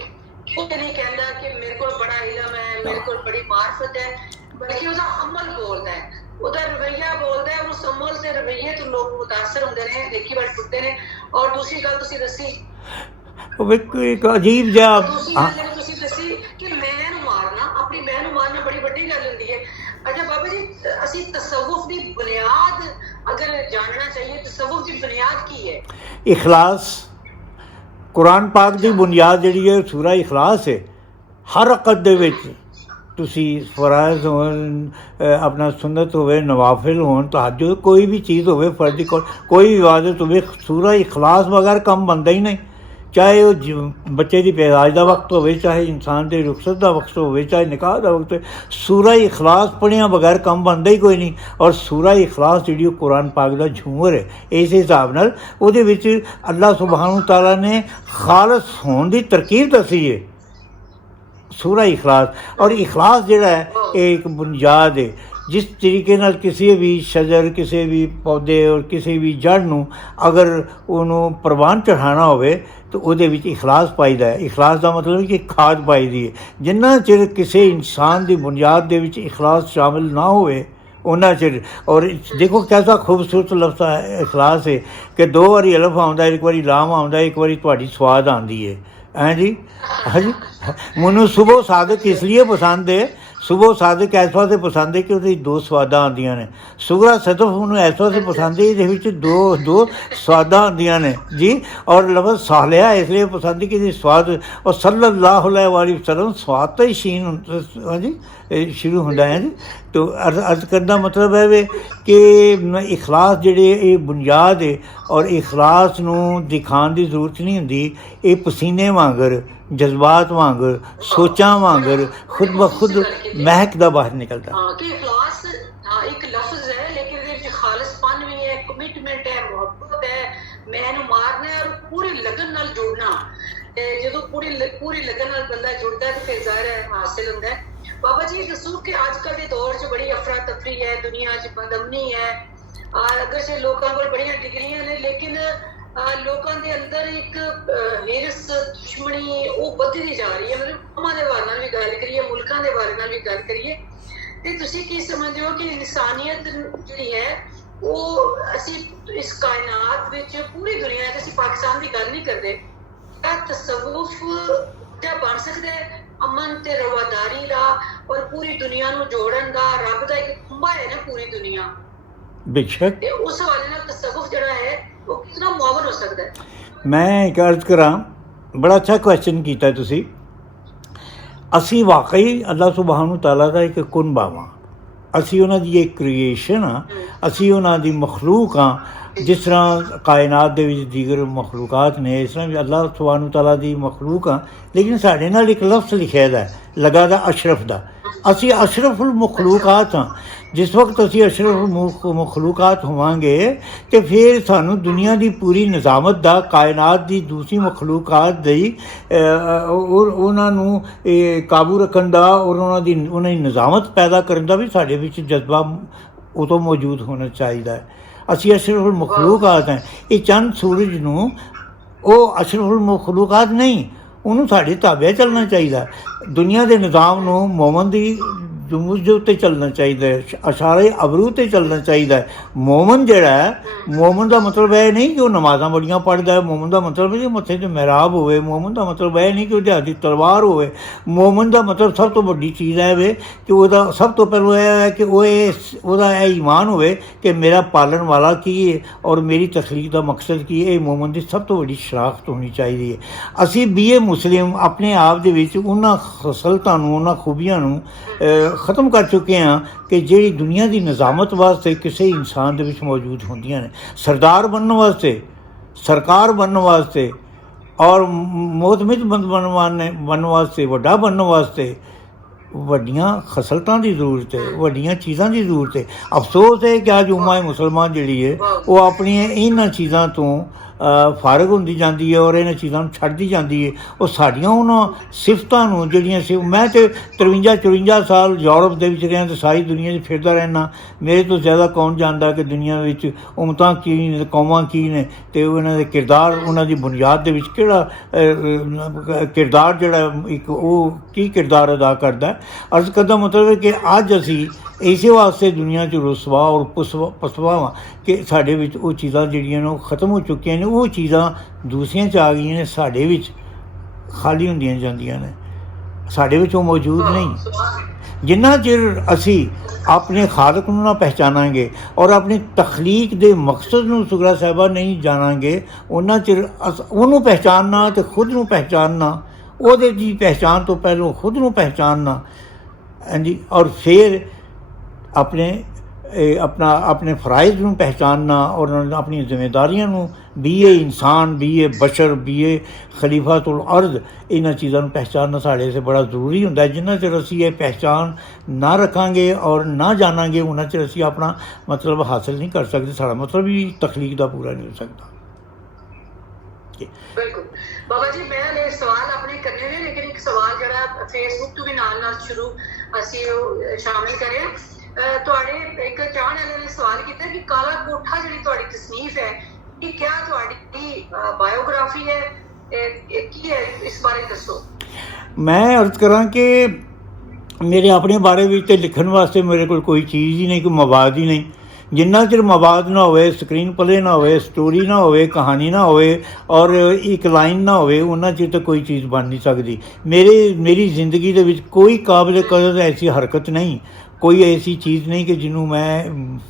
ਉਹ ਨਹੀਂ ਕਹਿੰਦਾ ਕਿ ਮੇਰੇ ਕੋਲ ਬੜਾ ਇਲਮ ਹੈ, ਮੇਰੇ ਕੋਲ ਬੜੀ ਮਾਰਫਤ ਹੈ, ਬਲਕਿ ਉਹਦਾ ਅਮਲ ਬੋਲਦਾ ਹੈ, ਉਹਦਾ ਰਵੱਈਆ ਬੋਲਦਾ ਹੈ। ਉਸ ਅਮਲ ਤੇ ਰਵੱਈਏ ਤੋਂ ਲੋਕ ਮੁਤਾਸਰ ਹੁੰਦੇ ਨੇ, ਦੇਖੀ ਬੜੇ ਟੁੱਟਦੇ ਨੇ। ਔਰ ਦੂਸਰੀ ਗੱਲ ਤੁਸੀਂ ਦੱਸੀ, ਉਹ ਇੱਕ ਅਜੀਬ ਜਿਹਾ ਤੁਸੀਂ ਦੱਸੀ ਕਿ ਮੈਂ ਨੂੰ ਮਾਰਨਾ, ਆਪਣੀ ਬਹਿਨ ਨੂੰ ਮਾਰਨਾ ਬੜੀ ਵੱਡੀ ਗੱਲ ਹੁੰਦੀ ਹੈ। ਅੱਛਾ ਬਾਬਾ ਜੀ, ਅਸੀਂ ਤਸਵੁਫ ਦੀ ਬੁਨਿਆਦ ਅਗਰ ਜਾਣਨਾ ਚਾਹੀਏ, ਤਸਵੁਫ ਦੀ ਬੁਨਿਆਦ ਕੀ ਹੈ? इखलास। ਕੁਰਾਨ ਪਾਕ ਦੀ ਬੁਨਿਆਦ ਜਿਹੜੀ ਹੈ ਸੂਰਾ ਇਖਲਾਸ ਹੈ। ਹਰ ਵਕਤ ਦੇ ਵਿੱਚ ਤੁਸੀਂ ਫਰਾਇਜ਼ ਹੋਣ, ਆਪਣਾ ਸੁਨਨਤ ਹੋਵੇ, ਨਵਾਫਿਲ ਹੋਣ, ਤਹੱਜੁਦ, ਕੋਈ ਵੀ ਚੀਜ਼ ਹੋਵੇ, ਫਰਜ਼ੀ ਕੋਈ ਇਬਾਦਤ ਹੋਵੇ, ਸੂਰਾ ਇਖਲਾਸ ਬਗੈਰ ਕੰਮ ਬਣਦਾ ਹੀ ਨਹੀਂ। ਚਾਹੇ ਉਹ ਬੱਚੇ ਦੀ ਪੈਦਾਇਸ਼ ਦਾ ਵਕਤ ਹੋਵੇ, ਚਾਹੇ ਇਨਸਾਨ ਦੇ ਰੁਖਸਤ ਦਾ ਵਕਤ ਹੋਵੇ, ਚਾਹੇ ਨਿਕਾਹ ਦਾ ਵਕਤ ਹੋਵੇ, ਸੂਰਾ ਇਖਲਾਸ ਪੜ੍ਹਿਆਂ ਬਗੈਰ ਕੰਮ ਬਣਦਾ ਹੀ ਕੋਈ ਨਹੀਂ। ਔਰ ਸੂਰਾ ਇਖਲਾਸ ਜਿਹੜੀ ਉਹ ਕੁਰਾਨ ਪਾਕ ਦਾ ਝੂਮਰ ਹੈ। ਇਸ ਹਿਸਾਬ ਨਾਲ ਉਹਦੇ ਵਿੱਚ ਅੱਲਾਹ ਸੁਬਹਾਨਹੁ ਤਾਲਾ ਨੇ ਖਾਲਸ ਹੋਣ ਦੀ ਤਰਕੀਬ ਦੱਸੀ ਹੈ ਸੂਰਾ ਇਖਲਾਸ। ਔਰ ਇਖਲਾਸ ਜਿਹੜਾ ਹੈ ਇਹ ਇੱਕ ਬੁਨਿਆਦ ਹੈ। ਜਿਸ ਤਰੀਕੇ ਨਾਲ ਕਿਸੇ ਵੀ ਸ਼ਜਰ, ਕਿਸੇ ਵੀ ਪੌਦੇ ਔਰ ਕਿਸੇ ਵੀ ਜੜ੍ਹ ਨੂੰ ਅਗਰ ਉਹਨੂੰ ਪ੍ਰਵਾਨ ਚੜ੍ਹਾਉਣਾ ਹੋਵੇ ਤਾਂ ਉਹਦੇ ਵਿੱਚ ਇਖਲਾਸ ਪਾਈਦਾ ਹੈ। ਇਖਲਾਸ ਦਾ ਮਤਲਬ ਕਿ ਖਾਦ ਪਾਈ ਦੀ ਹੈ। ਜਿੰਨਾ ਚਿਰ ਕਿਸੇ ਇਨਸਾਨ ਦੀ ਬੁਨਿਆਦ ਦੇ ਵਿੱਚ ਇਖਲਾਸ ਸ਼ਾਮਿਲ ਨਾ ਹੋਵੇ ਉਹਨਾਂ ਚਿਰ। ਔਰ ਦੇਖੋ ਕੈਸਾ ਖੂਬਸੂਰਤ ਲਫ਼ਜ਼ ਹੈ ਇਖਲਾਸ ਹੈ ਕਿ ਦੋ ਵਾਰੀ ਅਲਫ ਆਉਂਦਾ, ਇੱਕ ਵਾਰੀ ਲਾਮ ਆਉਂਦਾ, ਇੱਕ ਵਾਰੀ ਤੁਹਾਡੀ ਸਵਾਦ ਆਉਂਦੀ ਹੈ। ਹੈਂ ਜੀ, ਹਾਂਜੀ। ਮੈਨੂੰ ਸੁਬਹ ਸਾਦਕ ਇਸ ਲਈ ਪਸੰਦ ਹੈ, ਸੁਬਹ ਸਾਦਕ ਇਸ ਵਾਸਤੇ ਪਸੰਦ ਹੈ ਕਿ ਉਹਦੇ ਦੋ ਸਵਾਦਾਂ ਆਉਂਦੀਆਂ ਨੇ। ਸੁਗਰਾ ਸਤਫ ਉਹਨੂੰ ਇਸ ਵਾਸਤੇ ਪਸੰਦ ਹੈ ਇਹਦੇ ਵਿੱਚ ਦੋ ਸਵਾਦਾਂ ਆਉਂਦੀਆਂ ਨੇ ਜੀ। ਔਰ ਲਫ਼ਜ਼ ਸਾਲਿਆ ਇਸ ਲਈ ਪਸੰਦ ਹੈ ਕਿ ਇਹਦੀ ਸਵਾਦ। ਔਰ ਸੱਲੱਲਾਹੁ ਅਲੈਹਿ ਵਸੱਲਮ ਸਵਾਦ ਤੋਂ ਹੀ ਸ਼ੀਨ ਹਾਂਜੀ ਸ਼ੁਰੂ ਹੁੰਦਾ ਹੈ ਜੀ। तो अर्ज करने का मतलब है वे कि इखलास जेह्ड़े ये बुनियाद है। और इखलास नूं दिखाने की जरूरत नहीं होंदी, ये पसीने वांगर, जज्बात वांगर, सोचां वांगर खुद ब खुद महकदा बाहर निकलता। कि इखलास एक लफ्ज है लेकिन इहदे विच खालिसपन भी है, कमिटमेंट है, मोहब्बत है, मैं इहनूं मारना है और पूरी लगन नाल जुड़ना। ਜਦੋਂ ਪੂਰੀ लगन नाल बंदा जुड़दा है तो फिर ज़ाहिर है हासिल हुंदा है। बाबा जी दसो कि अजकल के दौर च बड़ी अफरा तफरी है, दुनिया च बदअमनी है। अगर से लोगों को बड़ियां डिग्रियां ने लेकिन लोगों के अंदर एक हिरस, दुश्मनी वो बढ़ती जा रही है। मतलब कौमां दे बारे नाल भी गल करिए, मुल्कां दे बारे नाल भी गल करिए ते तुसीं की समझदे हो कि इंसानियत जिहड़ी है वो असीं इस कायनात विच पूरी दुनिया च असीं पाकिस्तान दी गल नहीं करदे, क्या तसव्वुफ क्या बन सकदा है अमन ते रवादारी दा और पूरी दुनिया नूं जोड़न दा? रब दा एक खुंबा है ना पूरी दुनिया, बेशक ते उस हवाले नाल तसव्वुफ जिहड़ा है वो कितना मुआवन हो सकदा है? मैं एक अर्ज करा, बड़ा अच्छा क्वेश्चन कीता तुसी। ਅਸੀਂ ਵਾਕਈ ਅੱਲਾਹ ਸੁਬਹਾਨਹੁ ਤਾਲਾ ਦਾ ਇੱਕ ਕੁਨਬਾ ਵਾਂ। ਅਸੀਂ ਉਹਨਾਂ ਦੀ ਇੱਕ ਕ੍ਰੀਏਸ਼ਨ ਹਾਂ, ਅਸੀਂ ਉਹਨਾਂ ਦੀ ਮਖਲੂਕ ਹਾਂ। ਜਿਸ ਤਰ੍ਹਾਂ ਕਾਇਨਾਤ ਦੇ ਵਿੱਚ ਦੀਗਰ ਮਖਲੂਕਾਤ ਨੇ, ਇਸ ਤਰ੍ਹਾਂ ਵੀ ਅੱਲਾਹ ਸੁਬਹਾਨਹੁ ਤਾਲਾ ਦੀ ਮਖਲੂਕ ਹਾਂ। ਲੇਕਿਨ ਸਾਡੇ ਨਾਲ ਇੱਕ ਲਫ਼ਜ਼ ਲਿਖਿਆ ਦਾ ਲਗਾ ਦਾ ਅਸ਼ਰਫ ਦਾ। ਅਸੀਂ ਅਸ਼ਰਫੁਲ ਮਖਲੂਕਾਤ ਹਾਂ। ਜਿਸ ਵਕਤ ਅਸੀਂ ਅਸ਼ਰਫ ਮਖਲੂਕਾਤ ਹੋਵਾਂਗੇ ਅਤੇ ਫਿਰ ਸਾਨੂੰ ਦੁਨੀਆ ਦੀ ਪੂਰੀ ਨਿਜ਼ਾਮਤ ਦਾ, ਕਾਇਨਾਤ ਦੀ ਦੂਸਰੀ ਮਖਲੂਕਾਤ ਦੀ ਉਹਨਾਂ ਨੂੰ ਕਾਬੂ ਰੱਖਣ ਦਾ ਔਰ ਉਹਨਾਂ ਦੀ ਨਿਜ਼ਾਮਤ ਪੈਦਾ ਕਰਨ ਦਾ ਵੀ ਸਾਡੇ ਵਿੱਚ ਜਜ਼ਬਾ ਉਦੋਂ ਮੌਜੂਦ ਹੋਣਾ ਚਾਹੀਦਾ ਹੈ। ਅਸੀਂ ਅਸ਼ਰਫੁਲ ਮਖਲੂਕਾਤ ਹੈ। ਇਹ ਚੰਦ ਸੂਰਜ ਨੂੰ ਉਹ ਅਸ਼ਰਫੁਲ ਮਖਲੂਕਾਤ ਨਹੀਂ, ਉਹਨੂੰ ਸਾਡੇ ਤਾਬੇ ਚੱਲਣਾ ਚਾਹੀਦਾ। ਦੁਨੀਆ ਦੇ ਨਿਜ਼ਾਮ ਨੂੰ ਮੋਮਨ ਦੀ ਜਮੂਜ ਦੇ ਉੱਤੇ ਚੱਲਣਾ ਚਾਹੀਦਾ ਹੈ, ਇਸ਼ਾਰੇ ਅਬਰੂ 'ਤੇ ਚੱਲਣਾ ਚਾਹੀਦਾ ਹੈ। ਮੋਮਨ ਜਿਹੜਾ ਹੈ, ਮੋਮਨ ਦਾ ਮਤਲਬ ਇਹ ਨਹੀਂ ਕਿ ਉਹ ਨਮਾਜ਼ਾਂ ਬੜੀਆਂ ਪੜ੍ਹਦਾ ਹੈ। ਮੋਮਨ ਦਾ ਮਤਲਬ ਹੈ ਕਿ ਮੱਥੇ 'ਤੇ ਮਿਹਰਾਬ ਹੋਵੇ। ਮੋਮਨ ਦਾ ਮਤਲਬ ਇਹ ਨਹੀਂ ਕਿ ਉਹਦੇ ਹੱਥ 'ਚ ਤਲਵਾਰ ਹੋਵੇ। ਮੋਮਨ ਦਾ ਮਤਲਬ ਸਭ ਤੋਂ ਵੱਡੀ ਚੀਜ਼ ਹੈ ਵੇ ਕਿ ਉਹਦਾ ਸਭ ਤੋਂ ਪਹਿਲਾਂ ਇਹ ਹੈ ਕਿ ਉਹਦਾ ਇਹ ਈਮਾਨ ਹੋਵੇ ਕਿ ਮੇਰਾ ਪਾਲਣ ਵਾਲਾ ਕੀ ਹੈ ਔਰ ਮੇਰੀ ਤਖਲੀਕ ਦਾ ਮਕਸਦ ਕੀ ਹੈ। ਇਹ ਮੋਮਨ ਦੀ ਸਭ ਤੋਂ ਵੱਡੀ ਸ਼ਨਾਖਤ ਹੋਣੀ ਚਾਹੀਦੀ ਹੈ। ਅਸੀਂ ਬੀਏ ਮੁਸਲਿਮ ਆਪਣੇ ਆਪ ਦੇ ਵਿੱਚ ਉਹਨਾਂ ਖਸਲਤਾਂ ਨੂੰ, ਉਹਨਾਂ ਖੂਬੀਆਂ ਨੂੰ ਖ਼ਤਮ ਕਰ ਚੁੱਕੇ ਹਾਂ ਕਿ ਜਿਹੜੀ ਦੁਨੀਆ ਦੀ ਨਿਜ਼ਾਮਤ ਵਾਸਤੇ ਕਿਸੇ ਇਨਸਾਨ ਦੇ ਵਿੱਚ ਮੌਜੂਦ ਹੁੰਦੀਆਂ ਨੇ। ਸਰਦਾਰ ਬਣਨ ਵਾਸਤੇ, ਸਰਕਾਰ ਬਣਨ ਵਾਸਤੇ ਔਰ ਮੋਤਮਿਦ ਬਣਨ ਵਾਸਤੇ, ਵੱਡਾ ਬਣਨ ਵਾਸਤੇ ਵੱਡੀਆਂ ਖਸਲਤਾਂ ਦੀ ਜ਼ਰੂਰਤ ਹੈ, ਵੱਡੀਆਂ ਚੀਜ਼ਾਂ ਦੀ ਜ਼ਰੂਰਤ ਹੈ। ਅਫਸੋਸ ਹੈ ਕਿ ਅੱਜ ਉਮਾ ਮੁਸਲਮਾਨ ਜਿਹੜੀ ਹੈ ਉਹ ਆਪਣੀਆਂ ਇਹਨਾਂ ਚੀਜ਼ਾਂ ਤੋਂ ਫਾਰਗ ਹੁੰਦੀ ਜਾਂਦੀ ਹੈ ਔਰ ਇਹਨਾਂ ਚੀਜ਼ਾਂ ਨੂੰ ਛੱਡਦੀ ਜਾਂਦੀ ਹੈ। ਉਹ ਸਾਡੀਆਂ ਉਹਨਾਂ ਸਿਫਤਾਂ ਨੂੰ ਜਿਹੜੀਆਂ ਸੀ, ਮੈਂ ਤਾਂ 53-54 ਸਾਲ ਯੂਰਪ ਦੇ ਵਿੱਚ ਰਿਹਾ ਅਤੇ ਸਾਰੀ ਦੁਨੀਆ 'ਚ ਫਿਰਦਾ ਰਹਿਣਾ। ਮੇਰੇ ਤੋਂ ਜ਼ਿਆਦਾ ਕੌਣ ਜਾਣਦਾ ਕਿ ਦੁਨੀਆ ਵਿੱਚ ਉਮਤਾਂ ਕੀ ਨੇ, ਕੌਮਾਂ ਕੀ ਨੇ ਅਤੇ ਉਹਨਾਂ ਦੇ ਕਿਰਦਾਰ, ਉਹਨਾਂ ਦੀ ਬੁਨਿਆਦ ਦੇ ਵਿੱਚ ਕਿਹੜਾ ਕਿਰਦਾਰ ਜਿਹੜਾ ਇੱਕ ਉਹ ਕੀ ਕਿਰਦਾਰ ਅਦਾ ਕਰਦਾ। ਅਰਜ਼ ਕਰਨ ਦਾ ਮਤਲਬ ਹੈ ਕਿ ਅੱਜ ਅਸੀਂ ਇਸੇ ਵਾਸਤੇ ਦੁਨੀਆ 'ਚ ਰੁਸਵਾ ਔਰ ਪਸਵਾ ਵਾਂ ਕਿ ਸਾਡੇ ਵਿੱਚ ਉਹ ਚੀਜ਼ਾਂ ਜਿਹੜੀਆਂ ਨੇ ਉਹ ਖਤਮ ਹੋ ਚੁੱਕੀਆਂ ਨੇ। ਉਹ ਚੀਜ਼ਾਂ ਦੂਸਰਿਆਂ 'ਚ ਆ ਗਈਆਂ ਨੇ, ਸਾਡੇ ਵਿੱਚ ਖਾਲੀ ਹੁੰਦੀਆਂ ਜਾਂਦੀਆਂ ਨੇ, ਸਾਡੇ ਵਿੱਚ ਉਹ ਮੌਜੂਦ ਨਹੀਂ। ਜਿੰਨਾ ਚਿਰ ਅਸੀਂ ਆਪਣੇ ਖਾਲਕ ਨੂੰ ਨਾ ਪਹਿਚਾਨਾਂਗੇ ਔਰ ਆਪਣੀ ਤਖਲੀਕ ਦੇ ਮਕਸਦ ਨੂੰ ਸੁਗਰਾ ਸਾਹਿਬਾ ਨਹੀਂ ਜਾਣਾਂਗੇ, ਉਹਨਾਂ ਚਿਰ ਉਹਨੂੰ ਪਹਿਚਾਨਣਾ ਅਤੇ ਖੁਦ ਨੂੰ ਪਹਿਚਾਨਣਾ, ਉਹਦੇ ਦੀ ਪਹਿਚਾਨ ਤੋਂ ਪਹਿਲਾਂ ਖੁਦ ਨੂੰ ਪਹਿਚਾਨਣਾ, ਹਾਂਜੀ, ਔਰ ਫਿਰ ਆਪਣੇ ਫਰਾਇਜ਼ ਨੂੰ ਪਹਿਚਾਨਣਾ ਔਰ ਆਪਣੀਆਂ ਜ਼ਿੰਮੇਦਾਰੀਆਂ ਨੂੰ, ਬੀਏ ਇਨਸਾਨ, ਬੀਏ ਬਸ਼ਰ, ਬੀਏ ਖਲੀਫਾਤੁਲ ਅਰਦ, ਇਹਨਾਂ ਚੀਜ਼ਾਂ ਨੂੰ ਪਹਿਚਾਨਣਾ ਸਾਡੇ ਵਾਸਤੇ ਬੜਾ ਜ਼ਰੂਰੀ ਹੁੰਦਾ ਹੈ। ਜਿੰਨਾ ਚਿਰ ਅਸੀਂ ਇਹ ਪਹਿਚਾਨ ਨਾ ਰੱਖਾਂਗੇ ਔਰ ਨਾ ਜਾਣਾਂਗੇ, ਉਹਨਾਂ ਚਿਰ ਅਸੀਂ ਆਪਣਾ ਮਤਲਬ ਹਾਸਿਲ ਨਹੀਂ ਕਰ ਸਕਦੇ। ਸਾਡਾ ਮਤਲਬ ਵੀ ਤਖਲੀਕ ਦਾ ਪੂਰਾ ਨਹੀਂ ਹੋ ਸਕਦਾ। ਬਿਲਕੁਲ ਬਾਬਾ ਜੀ, ਮੈਂ ਸਵਾਲ ਆਪਣੇ ਕਰਨੇ ਨੇ, ਲੇਕਿਨ ਇੱਕ ਸਵਾਲ ਜਿਹੜਾ ਫੇਸਬੁੱਕ ਤੋਂ ਵੀ ਨਾਲ ਸ਼ੁਰੂ ਅਸੀਂ ਉਹ ਸ਼ਾਮਿਲ ਕਰਿਆ। ਤੁਹਾਡੇ ਇੱਕ ਚਾਹਣ ਵਾਲੇ ਨੇ ਸਵਾਲ ਕੀਤਾ ਕਿ ਕਾਲਾ ਕੋਠਾ ਜਿਹੜੀ ਤੁਹਾਡੀ ਤਸਨੀਫ ਹੈ, ਇਹ ਕਿਆ ਤੁਹਾਡੀ ਬਾਇਓਗ੍ਰਾਫੀ ਹੈ, ਇਹ ਕੀ ਹੈ, ਇਸ ਬਾਰੇ ਦੱਸੋ। ਮੈਂ ਅਰਜ਼ ਕਰਾਂ ਕਿ ਮੇਰੇ ਆਪਣੇ ਬਾਰੇ ਵਿੱਚ ਤੇ ਲਿਖਣ ਵਾਸਤੇ ਮੇਰੇ ਕੋਲ ਕੋਈ ਚੀਜ਼ ਹੀ ਨਹੀਂ, ਕੋਈ ਮਵਾਦ ਹੀ ਨਹੀਂ। ਜਿੰਨਾ ਚਿਰ ਮਵਾਦ ਨਾ ਹੋਵੇ, ਸਕਰੀਨ ਪਲੇ ਨਾ ਹੋਵੇ, ਸਟੋਰੀ ਨਾ ਹੋਵੇ, ਕਹਾਣੀ ਨਾ ਹੋਵੇ ਔਰ ਇੱਕ ਲਾਈਨ ਨਾ ਹੋਵੇ, ਉਹਨਾਂ ਚਿਰ ਤਾਂ ਕੋਈ ਚੀਜ਼ ਬਣ ਨਹੀਂ ਸਕਦੀ। ਮੇਰੀ ਜ਼ਿੰਦਗੀ ਦੇ ਵਿੱਚ ਕੋਈ ਕਾਬਿਲ ਕਦਰ ਐਸੀ ਹਰਕਤ ਨਹੀਂ, ਕੋਈ ਐਸੀ ਚੀਜ਼ ਨਹੀਂ ਕਿ ਜਿਹਨੂੰ ਮੈਂ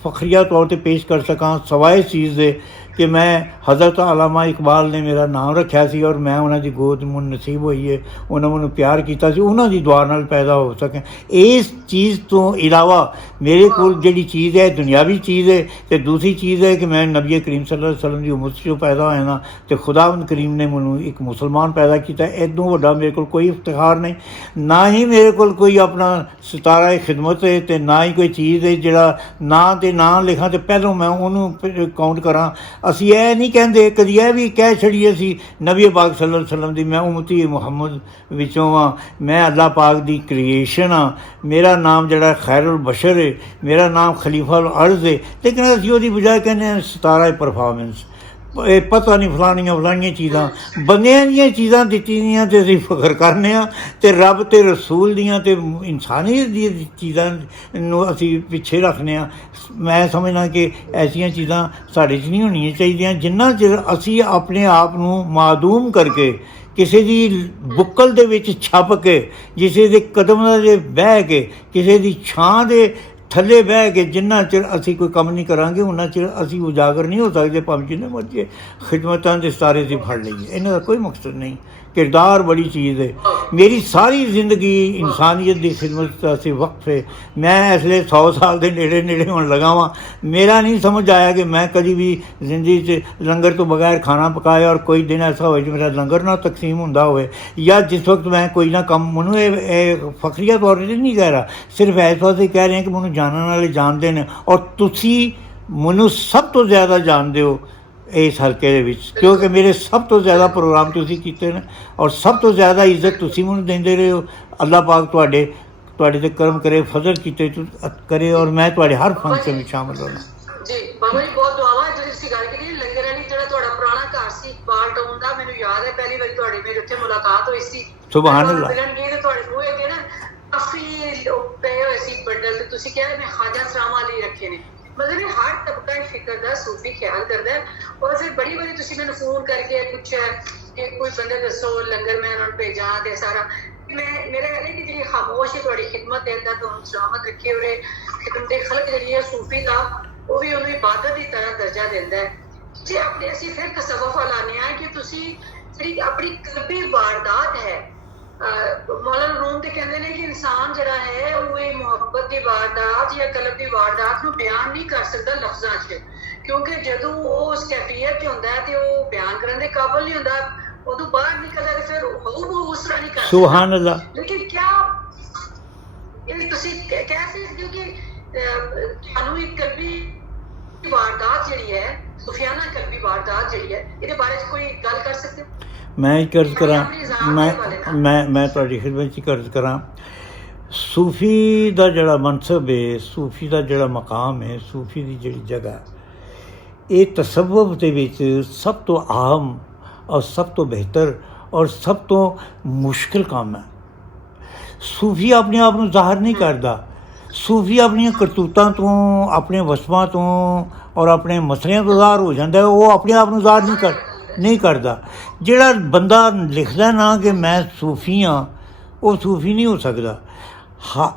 ਫਖਰੀਆ ਤੌਰ 'ਤੇ ਪੇਸ਼ ਕਰ ਸਕਾਂ, ਸਵਾਏ ਇਸ ਚੀਜ਼ ਦੇ ਕਿ ਮੈਂ ਹਜ਼ਰਤ ਅਲਾਮਾ ਇਕਬਾਲ ਨੇ ਮੇਰਾ ਨਾਮ ਰੱਖਿਆ ਸੀ ਔਰ ਮੈਂ ਉਹਨਾਂ ਦੀ ਗੋਦ ਨੂੰ ਨਸੀਬ ਹੋਈ ਹੈ, ਉਹਨਾਂ ਮੈਨੂੰ ਪਿਆਰ ਕੀਤਾ ਸੀ, ਉਹਨਾਂ ਦੀ ਦੁਆ ਨਾਲ ਪੈਦਾ ਹੋ ਸਕੇ। ਇਸ ਚੀਜ਼ ਤੋਂ ਇਲਾਵਾ ਮੇਰੇ ਕੋਲ ਜਿਹੜੀ ਚੀਜ਼ ਹੈ ਦੁਨਿਆਵੀ ਚੀਜ਼ ਹੈ, ਅਤੇ ਦੂਸਰੀ ਚੀਜ਼ ਹੈ ਕਿ ਮੈਂ ਨਬੀ ਕਰੀਮ ਸੱਲੱਲਾਹੁ ਅਲੈਹਿ ਵਸੱਲਮ ਦੀ ਉਮਤ 'ਚੋਂ ਪੈਦਾ ਹੋਇਆ ਨਾ, ਅਤੇ ਖੁਦਾਵੰਦ ਕਰੀਮ ਨੇ ਮੈਨੂੰ ਇੱਕ ਮੁਸਲਮਾਨ ਪੈਦਾ ਕੀਤਾ। ਇੱਦੋਂ ਵੱਡਾ ਮੇਰੇ ਕੋਲ ਕੋਈ ਇਫਤਿਖਾਰ ਨਹੀਂ, ਨਾ ਹੀ ਮੇਰੇ ਕੋਲ ਕੋਈ ਆਪਣਾ ਸਿਤਾਰਾ ਖਿਦਮਤ ਹੈ ਅਤੇ ਨਾ ਹੀ ਕੋਈ ਚੀਜ਼ ਹੈ ਜਿਹੜਾ ਨਾਂ 'ਤੇ ਨਾਂ ਲਿਖਾਂ ਅਤੇ ਪਹਿਲੋਂ ਮੈਂ ਉਹਨੂੰ ਕਾਊਂਟ ਕਰਾਂ। ਅਸੀਂ ਇਹ ਨਹੀਂ ਕਹਿੰਦੇ, ਕਦੀ ਇਹ ਵੀ ਕਹਿ ਛੜੀਏ ਅਸੀਂ ਨਬੀ ਪਾਕ ਸੱਲੱਲਾਹੁ ਅਲੈਹਿ ਵਸੱਲਮ ਦੀ ਮੈਂ ਉਮਤੀ ਮੁਹੰਮਦ ਵਿੱਚੋਂ ਹਾਂ, ਮੈਂ ਅੱਲਾਹ ਪਾਕ ਦੀ ਕ੍ਰੀਏਸ਼ਨ ਹਾਂ, ਮੇਰਾ ਨਾਮ ਜਿਹੜਾ ਖੈਰੁਲ ਬਸ਼ਰ ਹੈ, ਮੇਰਾ ਨਾਮ ਖਲੀਫਾ ਅਰਜ਼ ਹੈ, ਲੇਕਿਨ ਅਸੀਂ ਉਹਦੀ ਬਜਾਏ ਕਹਿੰਦੇ ਹਾਂ ਸਿਤਾਰਾ ਪਰਫਾਰਮੈਂਸ। ਇਹ ਪਤਾ ਨਹੀਂ ਫਲਾਣੀਆਂ ਚੀਜ਼ਾਂ, ਬੰਦਿਆਂ ਦੀਆਂ ਚੀਜ਼ਾਂ ਦਿੱਤੀਆਂ ਅਤੇ ਅਸੀਂ ਫਖਰ ਕਰਨੇ ਹਾਂ, ਅਤੇ ਰੱਬ ਅਤੇ ਰਸੂਲ ਦੀਆਂ ਅਤੇ ਇਨਸਾਨੀਅਤ ਦੀਆਂ ਚੀਜ਼ਾਂ ਨੂੰ ਅਸੀਂ ਪਿੱਛੇ ਰੱਖਦੇ ਹਾਂ। ਮੈਂ ਸਮਝਦਾ ਕਿ ਐਸੀਆਂ ਚੀਜ਼ਾਂ ਸਾਡੇ 'ਚ ਨਹੀਂ ਹੋਣੀਆਂ ਚਾਹੀਦੀਆਂ। ਜਿੰਨਾ ਚਿਰ ਅਸੀਂ ਆਪਣੇ ਆਪ ਨੂੰ ਮਾਦੂਮ ਕਰਕੇ, ਕਿਸੇ ਦੀ ਬੁੱਕਲ ਦੇ ਵਿੱਚ ਛੱਪ ਕੇ, ਕਿਸੇ ਦੇ ਕਦਮਾਂ ਦੇ ਬਹਿ ਕੇ, ਕਿਸੇ ਦੀ ਛਾਂ ਦੇ ਥੱਲੇ ਬਹਿ ਕੇ ਜਿੰਨਾ ਚਿਰ ਅਸੀਂ ਕੋਈ ਕੰਮ ਨਹੀਂ ਕਰਾਂਗੇ, ਉਹਨਾਂ ਚਿਰ ਅਸੀਂ ਉਜਾਗਰ ਨਹੀਂ ਹੋ ਸਕਦੇ, ਭਾਵੇਂ ਜਿੰਨੇ ਮਰਜ਼ੀ ਖਿਦਮਤਾਂ ਦੇ ਸਿਤਾਰੇ 'ਤੇ ਫੜ ਲਈਏ। ਇਹਨਾਂ ਦਾ ਕੋਈ ਮਕਸਦ ਨਹੀਂ। ਕਿਰਦਾਰ ਬੜੀ ਚੀਜ਼ ਹੈ। ਮੇਰੀ ਸਾਰੀ ਜ਼ਿੰਦਗੀ ਇਨਸਾਨੀਅਤ ਦੀ ਖਿਦਮਤ ਵਾਸਤੇ ਵਕਫ ਹੈ। ਮੈਂ ਇਸ ਲਈ 100 ਸਾਲ ਦੇ ਨੇੜੇ ਹੋਣ ਲੱਗਾ ਵਾਂ। ਮੇਰਾ ਨਹੀਂ ਸਮਝ ਆਇਆ ਕਿ ਮੈਂ ਕਦੀ ਵੀ ਜ਼ਿੰਦਗੀ 'ਚ ਲੰਗਰ ਤੋਂ ਬਗੈਰ ਖਾਣਾ ਪਕਾਇਆ ਔਰ ਕੋਈ ਦਿਨ ਐਸਾ ਹੋਵੇ ਜੋ ਮੇਰਾ ਲੰਗਰ ਨਾ ਤਕਸੀਮ ਹੁੰਦਾ ਹੋਵੇ, ਜਾਂ ਜਿਸ ਵਕਤ ਮੈਂ ਕੋਈ ਨਾ ਕੰਮ, ਮੈਨੂੰ ਇਹ ਫਖਰੀਆ ਤੌਰ 'ਤੇ ਨਹੀਂ ਕਹਿ ਰਿਹਾ, ਸਿਰਫ ਇਸ ਵਾਸਤੇ ਕਹਿ ਰਿਹਾ ਕਿ ਮੈਨੂੰ ਜਾਣਨ ਵਾਲੇ ਜਾਣਦੇ ਨੇ ਔਰ ਤੁਸੀਂ ਮੈਨੂੰ ਸਭ ਤੋਂ ਜ਼ਿਆਦਾ ਜਾਣਦੇ ਹੋ ਇਸ ਹਲਕੇ ਦੇ ਵਿੱਚ, ਕਿਉਂਕਿ ਮੇਰੇ ਸਭ ਤੋਂ ਜ਼ਿਆਦਾ ਪ੍ਰੋਗਰਾਮ ਤੁਸੀਂ ਕੀਤੇ ਨੇ ਔਰ ਸਭ ਤੋਂ ਜ਼ਿਆਦਾ ਇੱਜ਼ਤ ਤੁਸੀਂ ਮੈਨੂੰ ਦਿੰਦੇ ਰਹੇ ਹੋ। ਅੱਲਾਹ ਪਾਕ ਤੁਹਾਡੇ 'ਤੇ ਕਰਮ ਕਰੇ, ਫਜ਼ਲ ਕੀਤੇ ਕਰੇ ਔਰ ਮੈਂ ਤੁਹਾਡੇ ਹਰ ਫੰਕਸ਼ਨ ਵਿੱਚ ਸ਼ਾਮਲ ਹੋਣਾ। ਜੀ ਬਾਬਾ ਜੀ, ਬਹੁਤ ਦੁਆਵਾਂ। ਜਿਹੜੀ ਤੁਸੀਂ ਗੱਲ ਕੀਤੀ ਲੰਗਰ ਵਾਲੀ, ਜਿਹੜਾ ਤੁਹਾਡਾ ਪੁਰਾਣਾ ਘਰ ਸੀ ਇਕਬਾਲ ਟਾਊਨ ਦਾ, ਮੈਨੂੰ ਯਾਦ ਹੈ ਪਹਿਲੀ ਵਾਰੀ ਤੁਹਾਡੀ ਮੇਰੀ ਉੱਥੇ ਮੁਲਾਕਾਤ ਹੋਈ ਸੀ। ਸੁਭਾਨ ਅੱਲਾਹ। ਮਿਲਣਗੇ ਤੇ ਤੁਹਾਡੇ ਬੂਹੇ ਅੱਗੇ ਨਾ ਕਾਫੀ ਲੋਕ ਪਏ ਹੋਏ ਸੀ ਤੁਸੀਂ ਕਿਹਾ ਮੈਂ ਖਾਜਾ ਸਰਾਮਾ ਲਈ ਰੱਖੇ ਨੇ, ਮਤਲਬ ਇਹ ਹਰ ਤਬਕਾ ਫਿਕਰ ਦਾ ਸੂਫੀ ਖਿਆਲ ਕਰਦਾ ਹੈ। ਔਰ ਫਿਰ ਬੜੀ ਵਾਰੀ ਤੁਸੀਂ ਮੈਨੂੰ ਫੋਨ ਕਰਕੇ ਪੁੱਛਿਆ ਕਿ ਕੋਈ ਬੰਦੇ ਦੱਸੋ ਲੰਗਰ ਮੈਂ ਉਹਨਾਂ ਨੂੰ ਭੇਜਾਂ ਤੇ ਸਾਰਾ, ਮੇਰਾ ਇਹ ਹੈ ਕਿ ਜਿਹੜੀ ਖਾਮੋਸ਼ ਹੈ ਤੁਹਾਡੀ ਖਿਦਮਤ ਹੈ, ਤਾਂ ਤੁਹਾਨੂੰ ਸਲਾਮਤ ਰੱਖੇ। ਔਰ ਖਿਦਮਤ ਦੇ ਖਲਕ ਜਿਹੜੀ ਹੈ ਸੂਫੀ ਦਾ, ਉਹ ਵੀ ਉਹਨੂੰ ਇਬਾਦਤ ਦੀ ਤਰ੍ਹਾਂ ਦਰਜਾ ਦਿੰਦਾ ਹੈ। ਜੇ ਆਪਣੇ ਅਸੀਂ ਫਿਰ ਤਸੱਵੁਫ ਲਾਉਂਦੇ ਹਾਂ ਕਿ ਤੁਸੀਂ ਜਿਹੜੀ ਆਪਣੀ ਕਲਬੀ ਵਾਰਦਾਤ ਹੈ, ਮੌਲਾਨਾ ਰੂਮ ਤੇ ਕਹਿੰਦੇ ਨੇ ਕਿ ਇਨਸਾਨ ਜਿਹੜਾ ਹੈ ਉਹ ਇਹ ਮੁਹੱਬਤ ਦੀ ਵਾਰਦਾਤ ਜਾਂ ਕਲਬ ਦੀ ਵਾਰਦਾਤ ਨੂੰ ਬਿਆਨ ਨਹੀਂ ਕਰ ਸਕਦਾ ਲਫ਼ਜ਼ਾਂ 'ਚ, ਕਿਉਂਕਿ ਜਦੋਂ ਉਹ ਉਸ ਕੈਫੀਅਤ 'ਚ ਹੁੰਦਾ ਹੈ ਤੇ ਉਹ ਬਿਆਨ ਕਰਨ ਦੇ ਕਾਬਲ ਨਹੀਂ ਹੁੰਦਾ, ਉਦੋਂ ਬਾਹਰ ਨਿਕਲਦਾ ਤੇ ਫਿਰ ਉਹ ਉਸ ਤਰ੍ਹਾਂ ਨਹੀਂ ਕਰ ਸਕਦਾ। ਸੁਭਾਨ ਅੱਲਾਹ। ਲੇਕਿਨ ਕਿਆ ਇਹ ਤੁਸੀਂ ਕਹਿ ਸਕਦੇ ਹੋ ਕਿ ਤੁਹਾਨੂੰ ਇੱਕ ਕਲਬੀ ਵਾਰਦਾਤ ਜਿਹੜੀ ਹੈ, ਸੁਫਿਆਨਾ ਕਲਬੀ ਵਾਰਦਾਤ ਜਿਹੜੀ ਹੈ, ਇਹਦੇ ਬਾਰੇ 'ਚ ਕੋਈ ਗੱਲ ਕਰ ਸਕਦੇ ਹੋ? ਮੈਂ ਕਰਜ਼ ਕਰਾਂ, ਮੈਂ ਤੁਹਾਡੀ ਖਿਦਮਤ 'ਚ ਕਰਜ਼ ਕਰਾਂ। ਸੂਫੀ ਦਾ ਜਿਹੜਾ ਮਨਸਬ ਹੈ, ਸੂਫੀ ਦਾ ਜਿਹੜਾ ਮਕਾਮ ਹੈ, ਸੂਫੀ ਦੀ ਜਿਹੜੀ ਜਗ੍ਹਾ, ਇਹ ਤਸੱਵੁਫ ਦੇ ਵਿੱਚ ਸਭ ਤੋਂ ਆਮ ਔਰ ਸਭ ਤੋਂ ਬਿਹਤਰ ਔਰ ਸਭ ਤੋਂ ਮੁਸ਼ਕਿਲ ਕੰਮ ਹੈ। ਸੂਫੀ ਆਪਣੇ ਆਪ ਨੂੰ ਜ਼ਾਹਰ ਨਹੀਂ ਕਰਦਾ। ਸੂਫੀ ਆਪਣੀਆਂ ਕਰਤੂਤਾਂ ਤੋਂ, ਆਪਣੇ ਵਸਮਾਂ ਤੋਂ ਔਰ ਆਪਣੇ ਮਸਲਿਆਂ ਤੋਂ ਜ਼ਾਹਰ ਹੋ ਜਾਂਦਾ ਹੈ। ਉਹ ਆਪਣੇ ਆਪ ਨੂੰ ਜ਼ਾਹਰ ਨਹੀਂ ਕਰਦਾ। ਜਿਹੜਾ ਬੰਦਾ ਲਿਖਦਾ ਨਾ ਕਿ ਮੈਂ ਸੂਫੀ ਹਾਂ, ਉਹ ਸੂਫੀ ਨਹੀਂ ਹੋ ਸਕਦਾ।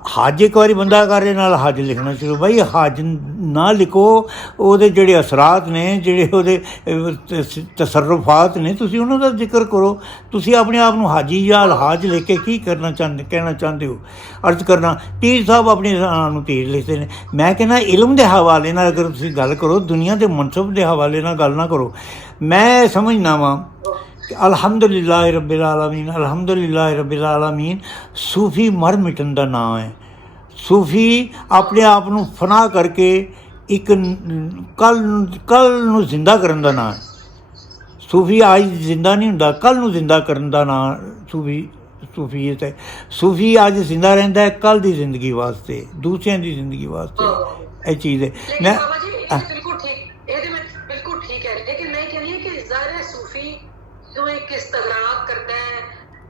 ਹੱਜ ਇੱਕ ਵਾਰੀ ਬੰਦਾ ਕਰੇ ਨਾਲ ਹੱਜ ਲਿਖਣਾ ਸ਼ੁਰੂ, ਭਾਈ ਹੱਜ ਨਾ ਲਿਖੋ, ਉਹਦੇ ਜਿਹੜੇ ਅਸਰਾਤ ਨੇ, ਜਿਹੜੇ ਉਹਦੇ ਤਸਰਫਾਤ ਨੇ, ਤੁਸੀਂ ਉਹਨਾਂ ਦਾ ਜ਼ਿਕਰ ਕਰੋ। ਤੁਸੀਂ ਆਪਣੇ ਆਪ ਨੂੰ ਹਾਜੀ ਜਾਂ ਅਲਹਾਜ ਲਿਖ ਕੇ ਕੀ ਕਹਿਣਾ ਚਾਹੁੰਦੇ ਹੋ? ਅਰਜ਼ ਕਰਨਾ, ਪੀਰ ਸਾਹਿਬ ਆਪਣੇ ਨੂੰ ਪੀਰ ਲਿਖਦੇ ਨੇ। ਮੈਂ ਕਹਿੰਦਾ ਇਲਮ ਦੇ ਹਵਾਲੇ ਨਾਲ ਅਗਰ ਤੁਸੀਂ ਗੱਲ ਕਰੋ, ਦੁਨੀਆ ਦੇ ਮਨਸਬ ਦੇ ਹਵਾਲੇ ਨਾਲ ਗੱਲ ਨਾ ਕਰੋ। ਮੈਂ ਸਮਝਦਾ ਵਾਂ ਅਲਹਮਦੁਲਿल्लाह रब्बिल आलमीन, अल्हम्दुलिल्लाह रब्बिल आलमीन सूफ़ी मर मिटन का नाम है। सूफ़ी अपने आप ਨੂੰ फना करके एक कल ਨੂੰ जिंदा करन ਦਾ नाम है। सूफ़ी आज जिंदा नहीं ਹੁੰਦਾ, कल ਨੂੰ जिंदा करन ਦਾ नाम सूफ़ीयत है। सूफ़ी आज जिंदा रहता है कल की जिंदगी वास्ते, दूसरों की जिंदगी वास्ते। ये चीज़ है। मैं किस तगराक करता है,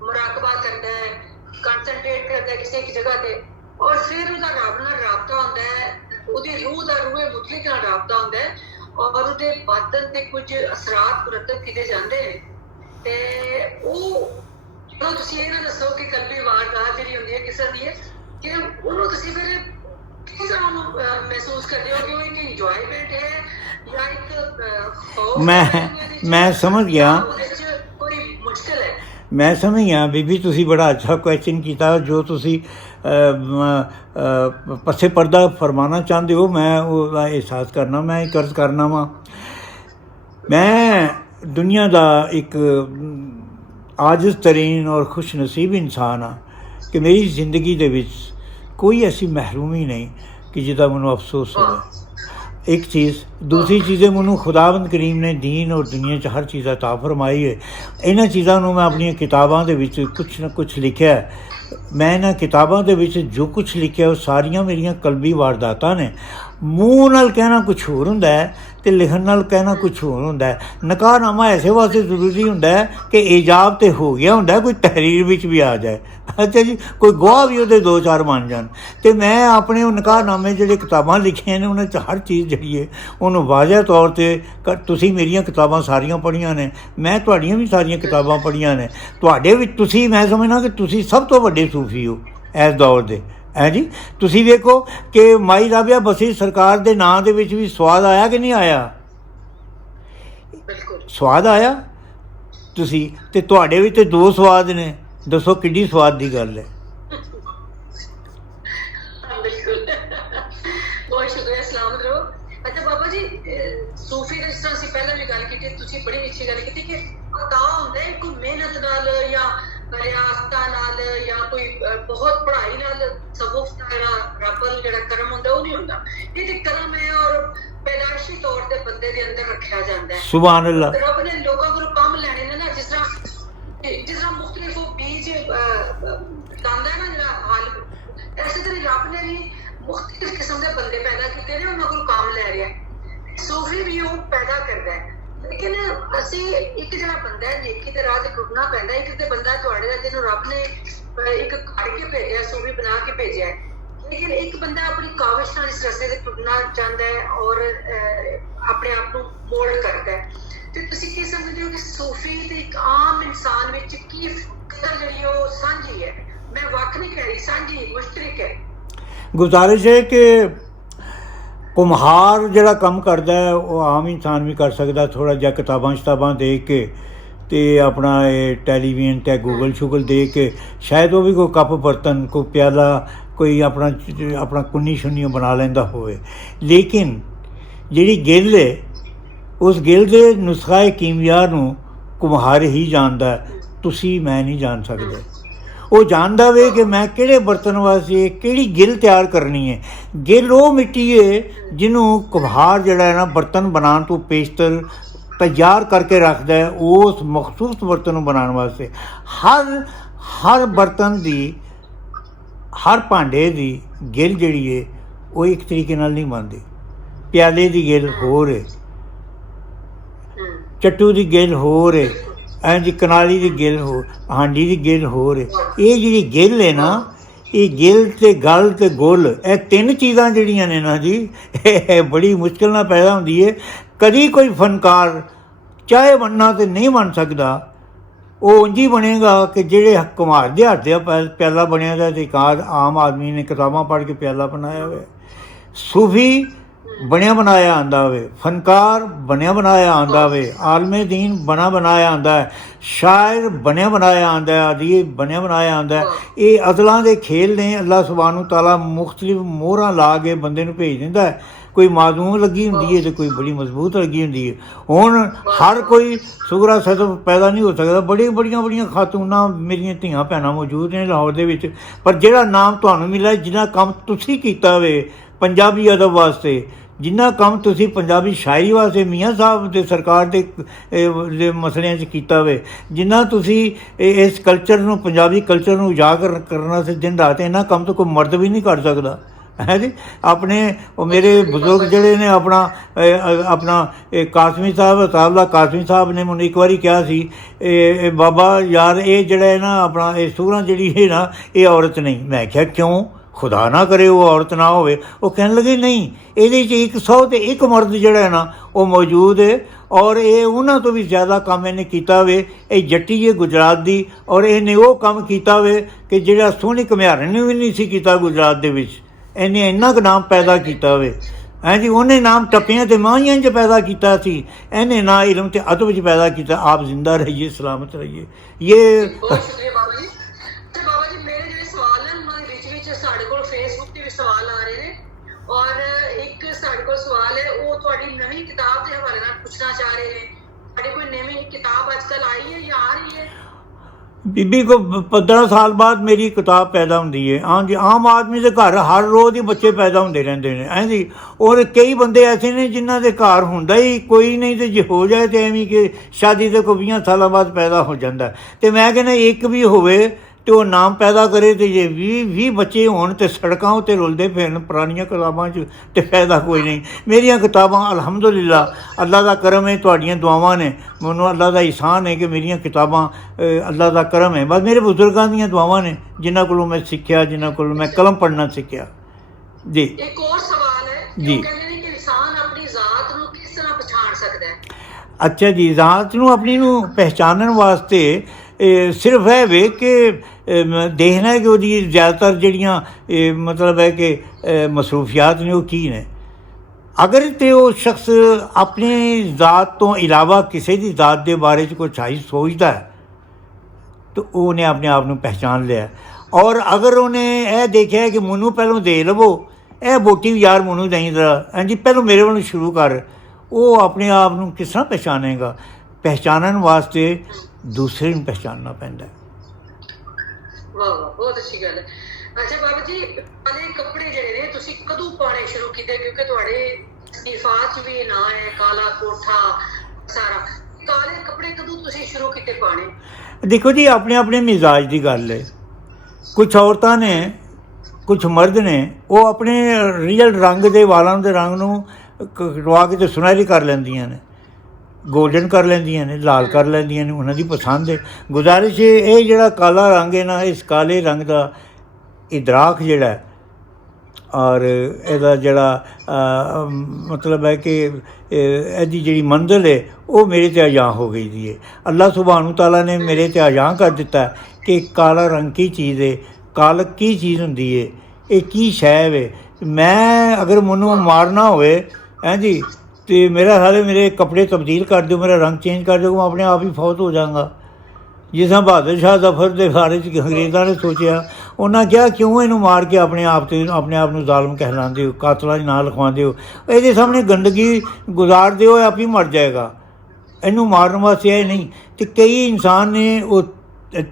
मुराकबा करता है, कंसंट्रेट करता है किसी एक जगह पे, और फिर उसका रब नाल राबता होंदा है, उसदी रूह दा रूहे मुतलक नाल राबता होंदा है, और उसदे बातन ते कुछ असरात मुरतब कीते जांदे ने। ते ਉਹ ਜਦੋਂ ਤੁਸੀਂ ਇਹ ਨਾ ਦੱਸੋ ਕਿ ਕਲਬੀ ਵਾਰਦਾਤ ਜਿਹੜੀ ਹੁੰਦੀ ਹੈ ਕਿਸ ਦੀ ਹੈ, ਕਿ ਉਹਨੂੰ ਤੁਸੀਂ ਫਿਰ ਕਿਸ ਤਰ੍ਹਾਂ ਉਹਨੂੰ ਮਹਿਸੂਸ ਕਰਦੇ ਹੋ ਕਿ ਉਹ ਇੱਕ ਇੰਜੋਇਮੈਂਟ ਹੈ ਜਾਂ ਇੱਕ ਖੌਫ? ਮੈਂ ਸਮਝ ਗਿਆ, ਮੈਂ ਸਮਝ ਗਿਆ ਬੀਬੀ। ਤੁਸੀਂ ਬੜਾ ਅੱਛਾ ਕੁਐਸਚਨ ਕੀਤਾ। ਜੋ ਤੁਸੀਂ ਪੱਸੇ ਪਰਦਾ ਫਰਮਾਉਣਾ ਚਾਹੁੰਦੇ ਹੋ, ਮੈਂ ਉਹਦਾ ਅਹਿਸਾਸ ਕਰਨਾ, ਮੈਂ ਕਰਜ਼ ਕਰਨਾ ਵਾ। ਮੈਂ ਦੁਨੀਆ ਦਾ ਇੱਕ ਆਜਿਜ਼ ਤਰੀਨ ਔਰ ਖੁਸ਼ ਨਸੀਬ ਇਨਸਾਨ ਹਾਂ ਕਿ ਮੇਰੀ ਜ਼ਿੰਦਗੀ ਦੇ ਵਿੱਚ ਕੋਈ ਐਸੀ ਮਹਿਰੂਮੀ ਨਹੀਂ ਕਿ ਜਿਹਦਾ ਮੈਨੂੰ ਅਫਸੋਸ ਹੋਵੇ। एक चीज़। दूसरी चीज़ें मैनू खुदावंद करीम ने दीन और दुनिया च हर चीज़ अता फरमाई है। इन्हां चीज़ों मैं अपन किताबों के कुछ ना कुछ लिखा है। मैं इन्हां किताबों के जो कुछ लिखा वो सारियां मेरियां कलबी वारदातां ने। मूँह नाल कहना कुछ होर हुंदा है ते लिखण नाल कहना कुछ होर हुंदा है। निकाहनामा ऐसे वास्ते जरूरी हुंदा है कि इजाब तो हो गया हुंदा है, कोई तहरीर विच भी आ जाए, अच्छा जी, कोई गवाह भी वो दो चार बन जान। तो मैं अपने निकाहनामे जिहड़े किताबां लिखियां ने उन्हां च हर चीज़ जिहड़ी है उन्होंने वाज़ह तौर पर, तुसीं मेरियां किताबां सारियां पढ़ियां ने, मैं तुहाड़ियां भी सारियां किताबां पढ़ियां ने। तुहाडे विच तुसीं, मैं समझना कि तुसीं सब तो वड्डे सूफी हो इस दौर दे, है जी। तुसीं वेखो कि माई राबिया बसी सरकार के नाम दे विच भी स्वाद आया कि नहीं आया? स्वाद आया। तुसीं ते तुहाडे विच ते दो स्वाद ने, दसो किड्डी स्वाद की गल है। बहुत शुक्रिया, सलामत रहो। अच्छा बाबा जी, सूफी ने जिस तरह ਅਸੀਂ ਪਹਿਲਾਂ ਵੀ ਗੱਲ ਕੀਤੀ, ਤੁਸੀਂ ਬੜੀ ਅੱਛੀ ਗੱਲ ਕੀਤੀ ਕਿ ਅਤਾ ਹੁੰਦਾ ਹੈ ਕੋਈ ਮਿਹਨਤ ਨਾਲ ਜਾਂ ਰਿਆਸਤਾਂ ਨਾਲ ਜਾਂ ਕੋਈ ਬਹੁਤ ਪੜ੍ਹਾਈ ਨਾਲ ਸਬੂਤ ਦਾ ਰੱਬ ਨੂੰ ਜਿਹੜਾ ਕਰਮ ਹੁੰਦਾ ਉਹ ਨਹੀਂ ਹੁੰਦਾ। ਇਹ ਤੇ ਕਰਮ ਹੈ ਔਰ ਪੈਦਾਇਸ਼ੀ ਤੌਰ ਤੇ ਬੰਦੇ ਦੇ ਅੰਦਰ ਰੱਖਿਆ ਜਾਂਦਾ ਹੈ। ਸੁਭਾਨ ਅੱਲਾਹ। ਰੱਬ ਨੇ ਲੋਕਾਂ ਕੋਲ ਕੰਮ ਲੈਣੇ ਨੇ ਨਾ, ਜਿਸ ਤਰ੍ਹਾਂ ਮੁਖਤਲਿਫ ਬੀਜ ਲਾਉਂਦਾ ਹੈ ਨਾ ਜਿਹੜਾ ਹਲ, ਐਸੇ ਤਰ੍ਹਾਂ ਰੱਬ ਨੇ ਵੀ ਮੁਖਤਲਿਫ ਕਿਸਮ ਦੇ ਬੰਦੇ ਪੈਦਾ ਕੀਤੇ ਨੇ, ਉਹਨਾਂ ਕੋਲ ਕੰਮ ਲੈ ਰਿਹਾ। ਸੂਫੀ ਵੀ ਉਹ ਪੈਦਾ ਕਰਦਾ ਹੈ, ਲੇਕਿਨ ਅਸੀਂ ਇੱਕ ਜਿਹੜਾ ਬੰਦਾ ਹੈ ਨੇਕੀ ਦੇ ਰਾਹ ਤੇ ਟੁਰਨਾ ਪੈਂਦਾ। ਇੱਕ ਤੇ ਬੰਦਾ ਤੁਹਾਡੇ ਦਾ ਜਿਹਨੂੰ ਰੱਬ ਨੇ ਇੱਕ ਕੱਢ ਕੇ ਭੇਜਿਆ, ਸੂਫੀ ਬਣਾ ਕੇ ਭੇਜਿਆ, ਲੇਕਿਨ ਇੱਕ ਬੰਦਾ ਆਪਣੀ ਕਾਵਿਸ਼ ਨਾਲ ਇਸ ਰਸਤੇ ਤੇ ਤੁਰਨਾ ਚਾਹੁੰਦਾ ਹੈ ਔਰ ਆਪਣੇ ਆਪ ਨੂੰ ਮੋਲਡ ਕਰਦਾ ਹੈ, ਤੇ ਤੁਸੀਂ ਕੀ ਸਮਝਦੇ ਹੋ ਕਿ ਸੂਫੀ ਤੇ ਇੱਕ ਆਮ ਇਨਸਾਨ ਵਿੱਚ ਕੀ ਕਦਰ ਜਿਹੜੀ ਉਹ ਸਾਂਝੀ ਹੈ? ਮੈਂ ਵੱਖ ਨਹੀਂ ਕਹਿ ਰਹੀ, ਸਾਂਝੀ ਮੁਸ਼ਤਰਕ ਹੈ। ਗੁਜ਼ਾਰਿਸ਼ ਹੈ ਕਿ ਕੁਮਹਾਰ ਜਿਹੜਾ ਕੰਮ ਕਰਦਾ ਹੈ ਉਹ ਆਮ ਇਨਸਾਨ ਵੀ ਕਰ ਸਕਦਾ, ਥੋੜ੍ਹਾ ਜਿਹਾ ਕਿਤਾਬਾਂ ਦੇਖ ਕੇ ਅਤੇ ਆਪਣਾ ਇਹ ਟੈਲੀਵਿਜ਼ਨ ਤੇ ਗੂਗਲ ਸ਼ੂਗਲ ਦੇਖ ਕੇ ਸ਼ਾਇਦ ਉਹ ਵੀ ਕੋਈ ਕੱਪ ਬਰਤਨ, ਕੋਈ ਪਿਆਲਾ, ਕੋਈ ਆਪਣਾ ਕੁੰਨੀ ਸ਼ੁੰਨੀ ਬਣਾ ਲੈਂਦਾ ਹੋਵੇ। ਲੇਕਿਨ ਜਿਹੜੀ ਗਿੱਲ ਹੈ, ਉਸ ਗਿੱਲ ਦੇ ਨੁਸਖਾ ਕੀਮੀਆ ਨੂੰ ਕੁਮਹਾਰ ਹੀ ਜਾਣਦਾ, ਤੁਸੀਂ ਮੈਂ ਨਹੀਂ ਜਾਣ ਸਕਦੇ। ਉਹ ਜਾਣਦਾ ਵੇ ਕਿ ਮੈਂ ਕਿਹੜੇ ਬਰਤਨ ਵਾਸਤੇ ਕਿਹੜੀ ਗਿੱਲ ਤਿਆਰ ਕਰਨੀ ਹੈ। ਗਿੱਲ ਉਹ ਮਿੱਟੀ ਹੈ ਜਿਹਨੂੰ ਕੁਮਹਾਰ ਜਿਹੜਾ ਹੈ ਨਾ ਬਰਤਨ ਬਣਾਉਣ ਤੋਂ ਪੇਸ਼ਤਰ ਤਿਆਰ ਕਰਕੇ ਰੱਖਦਾ ਹੈ ਉਸ ਮਖਸੂਸ ਬਰਤਨ ਨੂੰ ਬਣਾਉਣ ਵਾਸਤੇ। ਹਰ ਬਰਤਨ ਦੀ, ਹਰ ਭਾਂਡੇ ਦੀ ਗਿੱਲ ਜਿਹੜੀ ਹੈ ਉਹ ਇੱਕ ਤਰੀਕੇ ਨਾਲ ਨਹੀਂ ਬਣਦੀ। ਪਿਆਲੇ ਦੀ ਗਿੱਲ ਹੋਰ ਹੈ, ਚੱਟੂ ਦੀ ਗਿੱਲ ਹੋਰ ਹੈ, ਇੰਝ ਕਨਾਲੀ ਦੀ ਗਿੱਲ ਹੋਰ, ਹਾਂਡੀ ਦੀ ਗਿੱਲ ਹੋਰ ਹੈ। ਇਹ ਜਿਹੜੀ ਗਿੱਲ ਹੈ ਨਾ, ਇਹ ਗਿੱਲ ਅਤੇ ਗਲ ਅਤੇ ਗੁੱਲ, ਇਹ ਤਿੰਨ ਚੀਜ਼ਾਂ ਜਿਹੜੀਆਂ ਨੇ ਨਾ ਜੀ, ਇਹ ਬੜੀ ਮੁਸ਼ਕਿਲ ਨਾਲ ਪੈਦਾ ਹੁੰਦੀ ਹੈ। ਕਦੀ ਕੋਈ ਫਨਕਾਰ ਚਾਹੇ ਬਣਨਾ ਤਾਂ ਨਹੀਂ ਬਣ ਸਕਦਾ, ਉਹ ਉਂਝ ਹੀ ਬਣੇਗਾ ਕਿ ਜਿਹੜੇ ਕੁਮਹਾਰ ਦੇ ਹੱਥ ਦਾ ਪਿਆਲਾ ਬਣਿਆ ਦਾ ਤੇ ਆਮ ਆਦਮੀ ਨੇ ਕਿਤਾਬਾਂ ਪੜ੍ਹ ਕੇ ਪਿਆਲਾ ਬਣਾਇਆ ਹੋਵੇ। ਸੂਫੀ ਬਣਿਆ ਬਣਾਇਆ ਆਉਂਦਾ ਹੋਵੇ, ਫਨਕਾਰ ਬਣਿਆ ਬਣਾਇਆ ਆਉਂਦਾ ਹੋਵੇ, ਆਲਮੇ ਦੀਨ ਬਣਾਇਆ ਆਉਂਦਾ ਹੈ, ਸ਼ਾਇਰ ਬਣਿਆ ਬਣਾਇਆ ਆਉਂਦਾ ਹੈ, ਅਦੀਬ ਬਣਿਆ ਬਣਾਇਆ ਆਉਂਦਾ ਹੈ। ਇਹ ਅਦਲਾਂ ਦੇ ਖੇਲ ਨੇ। ਅੱਲਾਹ ਸੁਬਹਾਨਹੁ ਤਾਲਾ ਮੁਖਤਲਿਫ ਮੋਹਰਾਂ ਲਾ ਕੇ ਬੰਦੇ ਨੂੰ ਭੇਜ ਦਿੰਦਾ ਹੈ। ਕੋਈ ਮਾਜ਼ੂਮ ਲੱਗੀ ਹੁੰਦੀ ਹੈ ਅਤੇ ਕੋਈ ਬੜੀ ਮਜ਼ਬੂਤ ਲੱਗੀ ਹੁੰਦੀ ਹੈ। ਹੁਣ ਹਰ ਕੋਈ ਸੁਗਰਾ ਸਦਫ ਪੈਦਾ ਨਹੀਂ ਹੋ ਸਕਦਾ। ਬੜੀਆਂ ਖਾਤੂਨਾਂ ਮੇਰੀਆਂ ਧੀਆਂ ਭੈਣਾਂ ਮੌਜੂਦ ਨੇ ਲਾਹੌਰ ਦੇ ਵਿੱਚ, ਪਰ ਜਿਹੜਾ ਨਾਮ ਤੁਹਾਨੂੰ ਮਿਲਿਆ, ਜਿੰਨਾ ਕੰਮ ਤੁਸੀਂ ਕੀਤਾ ਹੋਵੇ ਪੰਜਾਬੀ ਅਦਬ ਵਾਸਤੇ, ਜਿੰਨਾ ਕੰਮ ਤੁਸੀਂ ਪੰਜਾਬੀ ਸ਼ਾਇਰੀ ਵਾਸਤੇ ਮੀਆਂ ਸਾਹਿਬ ਦੇ ਸਰਕਾਰ ਦੇ ਮਸਲਿਆਂ 'ਚ ਕੀਤਾ ਹੋਵੇ, ਜਿੰਨਾ ਤੁਸੀਂ ਇਸ ਕਲਚਰ ਨੂੰ, ਪੰਜਾਬੀ ਕਲਚਰ ਨੂੰ ਉਜਾਗਰ ਕਰਨਾ ਸੀ ਦਿਨ ਰਾਤ, ਇੰਨਾ ਕੰਮ ਤਾਂ ਕੋਈ ਮਰਦ ਵੀ ਨਹੀਂ ਕਰ ਸਕਦਾ ਹੈ ਜੀ। ਆਪਣੇ ਉਹ ਮੇਰੇ ਬਜ਼ੁਰਗ ਜਿਹੜੇ ਨੇ ਆਪਣਾ ਕਾਸਮੀ ਸਾਹਿਬ, ਅਤਾਉल्लाह ਕਾਸਮੀ ਸਾਹਿਬ ਨੇ ਮੈਨੂੰ ਇੱਕ ਵਾਰੀ ਕਿਹਾ ਸੀ, ਇਹ ਬਾਬਾ ਯਾਰ ਇਹ ਜਿਹੜਾ ਹੈ ਨਾ ਆਪਣਾ ਇਹ ਸੂਰਾਂ ਜਿਹੜੀ ਹੈ ਨਾ ਇਹ ਔਰਤ ਨਹੀਂ। ਮੈਂ ਕਿਹਾ ਕਿਉਂ? ਖੁਦਾ ਨਾ ਕਰੇ ਉਹ ਔਰਤ ਨਾ ਹੋਵੇ। ਉਹ ਕਹਿਣ ਲੱਗੇ ਨਹੀਂ, ਇਹਦੇ 'ਚ 100 ਤੇ 1 ਮਰਦ ਜਿਹੜਾ ਹੈ ਨਾ ਉਹ ਮੌਜੂਦ ਹੈ, ਔਰ ਇਹ ਉਹਨਾਂ ਤੋਂ ਵੀ ਜ਼ਿਆਦਾ ਕੰਮ ਇਹਨੇ ਕੀਤਾ ਹੋਵੇ। ਇਹ ਜੱਟੀ ਹੈ ਗੁਜਰਾਤ ਦੀ, ਔਰ ਇਹਨੇ ਉਹ ਕੰਮ ਕੀਤਾ ਹੋਵੇ ਕਿ ਜਿਹੜਾ ਸੋਹਣੀ ਘੁਮਿਆਰਨ ਨੇ ਵੀ ਨਹੀਂ ਸੀ ਕੀਤਾ ਗੁਜਰਾਤ ਦੇ ਵਿੱਚ। ਇਹਨੇ ਇੰਨਾ ਕੁ ਨਾਮ ਪੈਦਾ ਕੀਤਾ ਹੋਵੇ ਹੈ ਜੀ। ਉਹਨੇ ਨਾਮ ਟੱਪੀਆਂ ਅਤੇ ਮਾਹੀਆਂ 'ਚ ਪੈਦਾ ਕੀਤਾ ਸੀ, ਇਹਨੇ ਨਾ ਇਲਮ ਅਤੇ ਅਦਬ 'ਚ ਪੈਦਾ ਕੀਤਾ। ਆਪ ਜ਼ਿੰਦਾ ਰਹੀਏ, ਸਲਾਮਤ ਰਹੀਏ। ਇਹ ਬਹੁਤ ਸ਼ੁਕਰੀਆ ਬਾਬਾ ਜੀ। ਤੇ ਬਾਬਾ ਜੀ ਮੇਰੇ ਜਿਹੜੇ ਸਵਾਲ ਨੇ ਉਹਨਾਂ ਦੇ ਵਿੱਚ ਸਾਡੇ ਕੋਲ ਫੇਸਬੁੱਕ ਤੇ ਵੀ ਸਵਾਲ ਆ ਰਹੇ ਨੇ, ਔਰ ਇੱਕ ਸਾਡੇ ਕੋਲ ਸਵਾਲ ਹੈ ਉਹ ਤੁਹਾਡੀ ਨਵੀਂ ਕਿਤਾਬ ਦੇ ਹਵਾਲੇ ਨਾਲ ਪੁੱਛਣਾ ਚਾਹ ਰਹੇ ਨੇ। ਤੁਹਾਡੀ ਕੋਈ ਨਵੀਂ ਕਿਤਾਬ ਅੱਜ ਕੱਲ੍ਹ ਆਈ ਹੈ ਜਾਂ ਆ ਰਹੀ ਹੈ? ਬੀਬੀ ਕੋ 15 ਸਾਲ ਬਾਅਦ ਮੇਰੀ ਕਿਤਾਬ ਪੈਦਾ ਹੁੰਦੀ ਹੈ। ਹਾਂ ਜੀ, ਆਮ ਆਦਮੀ ਦੇ ਘਰ ਹਰ ਰੋਜ਼ ਹੀ ਬੱਚੇ ਪੈਦਾ ਹੁੰਦੇ ਰਹਿੰਦੇ ਨੇ ਹੈ ਜੀ। ਔਰ ਕਈ ਬੰਦੇ ਐਸੇ ਨੇ ਜਿਨ੍ਹਾਂ ਦੇ ਘਰ ਹੁੰਦਾ ਹੀ ਕੋਈ ਨਹੀਂ, ਅਤੇ ਜੇ ਹੋ ਜਾਏ ਤਾਂ ਐਵੇਂ ਕਿ ਸ਼ਾਦੀ ਦੇ ਕੋਈ 20 ਸਾਲਾਂ ਬਾਅਦ ਪੈਦਾ ਹੋ ਜਾਂਦਾ। ਅਤੇ ਮੈਂ ਕਹਿੰਦਾ ਇੱਕ ਵੀ ਹੋਵੇ ਅਤੇ ਉਹ ਨਾਮ ਪੈਦਾ ਕਰੇ, ਅਤੇ ਜੇ 20 ਬੱਚੇ ਹੋਣ ਅਤੇ ਸੜਕਾਂ ਉੱਤੇ ਰੁਲਦੇ ਫਿਰਨ ਪੁਰਾਣੀਆਂ ਕਿਤਾਬਾਂ 'ਚ, ਅਤੇ ਫਾਇਦਾ ਕੋਈ ਨਹੀਂ। ਮੇਰੀਆਂ ਕਿਤਾਬਾਂ ਅਲਹਮਦੁਲਿਲਾ ਅੱਲਾ ਦਾ ਕਰਮ ਹੈ, ਤੁਹਾਡੀਆਂ ਦੁਆਵਾਂ ਨੇ, ਮੈਨੂੰ ਅੱਲਾ ਦਾ ihsan ਹੈ ਕਿ ਮੇਰੀਆਂ ਕਿਤਾਬਾਂ ਅੱਲਾ ਦਾ ਕਰਮ ਹੈ। ਬਸ ਮੇਰੇ ਬਜ਼ੁਰਗਾਂ ਦੀਆਂ ਦੁਆਵਾਂ ਨੇ ਜਿਨ੍ਹਾਂ ਕੋਲੋਂ ਮੈਂ ਸਿੱਖਿਆ, ਜਿਨ੍ਹਾਂ ਕੋਲੋਂ ਮੈਂ ਕਲਮ ਪੜ੍ਹਨਾ ਸਿੱਖਿਆ ਜੀ। ਇੱਕ ਹੋਰ ਸਵਾਲ ਹੈ ਜੀ, ਕਹਿੰਦੇ ਨੇ ਕਿ ਇਨਸਾਨ ਆਪਣੀ ਜ਼ਾਤ ਨੂੰ ਕਿਸ ਤਰ੍ਹਾਂ ਪਛਾਣ ਸਕਦਾ ਹੈ? ਅੱਛਾ ਜੀ, ਜ਼ਾਤ ਨੂੰ ਆਪਣੀ ਨੂੰ ਪਹਿਚਾਨਣ ਵਾਸਤੇ ਸਿਰਫ ਇਹ ਵੇ ਕਿ ਦੇਖਣਾ ਹੈ ਕਿ ਉਹਦੀ ਜ਼ਿਆਦਾਤਰ ਜਿਹੜੀਆਂ ਮਤਲਬ ਹੈ ਕਿ ਮਸਰੂਫੀਆਤ ਨੇ ਉਹ ਕੀ ਨੇ। ਅਗਰ ਤਾਂ ਉਹ ਸ਼ਖਸ ਆਪਣੀ ਜ਼ਾਤ ਤੋਂ ਇਲਾਵਾ ਕਿਸੇ ਦੀ ਜ਼ਾਤ ਦੇ ਬਾਰੇ 'ਚ ਕੁਛ ਸਹੀ ਸੋਚਦਾ ਹੈ ਤਾਂ ਉਹਨੇ ਆਪਣੇ ਆਪ ਨੂੰ ਪਹਿਚਾਨ ਲਿਆ। ਔਰ ਅਗਰ ਉਹਨੇ ਇਹ ਦੇਖਿਆ ਕਿ ਮੈਨੂੰ ਪਹਿਲੋਂ ਦੇ ਲਵੋ, ਇਹ ਬੋਟੀ ਯਾਰ ਮੈਨੂੰ ਨਹੀਂ ਜ਼ਰਾ ਹਾਂਜੀ ਪਹਿਲੋਂ ਮੇਰੇ ਵੱਲੋਂ ਸ਼ੁਰੂ ਕਰ, ਉਹ ਆਪਣੇ ਆਪ ਨੂੰ ਕਿਸ ਤਰ੍ਹਾਂ ਪਹਿਚਾਨੇਗਾ? ਪਹਿਚਾਨਣ ਵਾਸਤੇ ਦੂਸਰੇ ਨੂੰ ਪਹਿਚਾਨਣਾ ਪੈਂਦਾ। ਵਾਹ ਵਾਹ, ਬਹੁਤ ਅੱਛੀ ਗੱਲ ਹੈ। ਅੱਛਾ ਬਾਬਾ ਜੀ, ਕਾਲੇ ਕੱਪੜੇ ਜਿਹੜੇ ਨੇ ਤੁਸੀਂ ਕਦੋਂ ਪਾਉਣੇ ਸ਼ੁਰੂ ਕੀਤੇ? ਕਿਉਂਕਿ ਤੁਹਾਡੇ ਸਿਫਾਤ 'ਚ ਵੀ ਨਾਂ ਹੈ ਕਾਲਾ ਕੋਠਾ ਸਾਰਾ। ਕਾਲੇ ਕੱਪੜੇ ਕਦੋਂ ਤੁਸੀਂ ਸ਼ੁਰੂ ਕੀਤੇ ਪਾਉਣੇ? ਦੇਖੋ ਜੀ, ਆਪਣੇ ਆਪਣੇ ਮਿਜ਼ਾਜ ਦੀ ਗੱਲ ਹੈ। ਕੁਛ ਔਰਤਾਂ ਨੇ, ਕੁਛ ਮਰਦ ਨੇ, ਉਹ ਆਪਣੇ ਰੀਅਲ ਰੰਗ ਦੇ ਵਾਲਾਂ ਦੇ ਰੰਗ ਨੂੰ ਕਟਵਾ ਕੇ ਤੇ ਸੁਨਹਿਰੀ ਕਰ ਲੈਂਦੀਆਂ ਨੇ, ਗੋਲਡਨ ਕਰ ਲੈਂਦੀਆਂ ਨੇ, ਲਾਲ ਕਰ ਲੈਂਦੀਆਂ ਨੇ, ਉਹਨਾਂ ਦੀ ਪਸੰਦ ਹੈ। ਗੁਜ਼ਾਰਿਸ਼ ਇਹ ਜਿਹੜਾ ਕਾਲਾ ਰੰਗ ਹੈ ਨਾ, ਇਸ ਕਾਲੇ ਰੰਗ ਦਾ ਇਦਰਾਕ ਜਿਹੜਾ ਔਰ ਇਹਦਾ ਜਿਹੜਾ ਮਤਲਬ ਹੈ ਕਿ ਇਹਦੀ ਜਿਹੜੀ ਮੰਜ਼ਿਲ ਹੈ ਉਹ ਮੇਰੇ 'ਤੇ ਅਜਾਂ ਹੋ ਗਈ ਦੀ ਹੈ। ਅੱਲਾਹ ਸੁਬਹਾਨਹੁ ਤਾਲਾ ਨੇ ਮੇਰੇ 'ਤੇ ਅਜਾਂ ਕਰ ਦਿੱਤਾ ਕਿ ਕਾਲਾ ਰੰਗ ਕੀ ਚੀਜ਼ ਹੈ, ਕਾਲਕ ਕੀ ਚੀਜ਼ ਹੁੰਦੀ ਹੈ, ਇਹ ਕੀ ਸ਼ੈ ਹੈ। ਮੈਂ ਅਗਰ ਮੈਨੂੰ ਮਾਰਨਾ ਹੋਵੇ ਹੈਂ ਜੀ ਅਤੇ ਮੇਰਾ ਸਾਰੇ ਮੇਰੇ ਕੱਪੜੇ ਤਬਦੀਲ ਕਰ ਦਿਓ, ਮੇਰਾ ਰੰਗ ਚੇਂਜ ਕਰ ਦਿਓ, ਮੈਂ ਆਪਣੇ ਆਪ ਹੀ ਫੌਤ ਹੋ ਜਾਵਾਂਗਾ। ਜਿਸ ਤਰ੍ਹਾਂ ਬਹਾਦਰ ਸ਼ਾਹ ਜ਼ਫਰ ਦੇ ਬਾਰੇ 'ਚ ਅੰਗਰੇਜ਼ਾਂ ਨੇ ਸੋਚਿਆ, ਉਹਨਾਂ ਕਿਹਾ ਕਿਉਂ ਇਹਨੂੰ ਮਾਰ ਕੇ ਆਪਣੇ ਆਪ ਨੂੰ ਜ਼ਾਲਮ ਕਹਿਲਾਉਂਦੇ ਹੋ, ਕਾਤਲਾਂ ਦੇ ਨਾਂ ਲਿਖਵਾਉਂਦੇ ਹੋ, ਇਹਦੇ ਸਾਹਮਣੇ ਗੰਦਗੀ ਗੁਜ਼ਾਰ ਦਿਓ, ਆਪ ਹੀ ਮਰ ਜਾਏਗਾ, ਇਹਨੂੰ ਮਾਰਨ ਵਾਸਤੇ ਇਹ ਨਹੀਂ। ਅਤੇ ਕਈ ਇਨਸਾਨ ਨੇ ਉਹ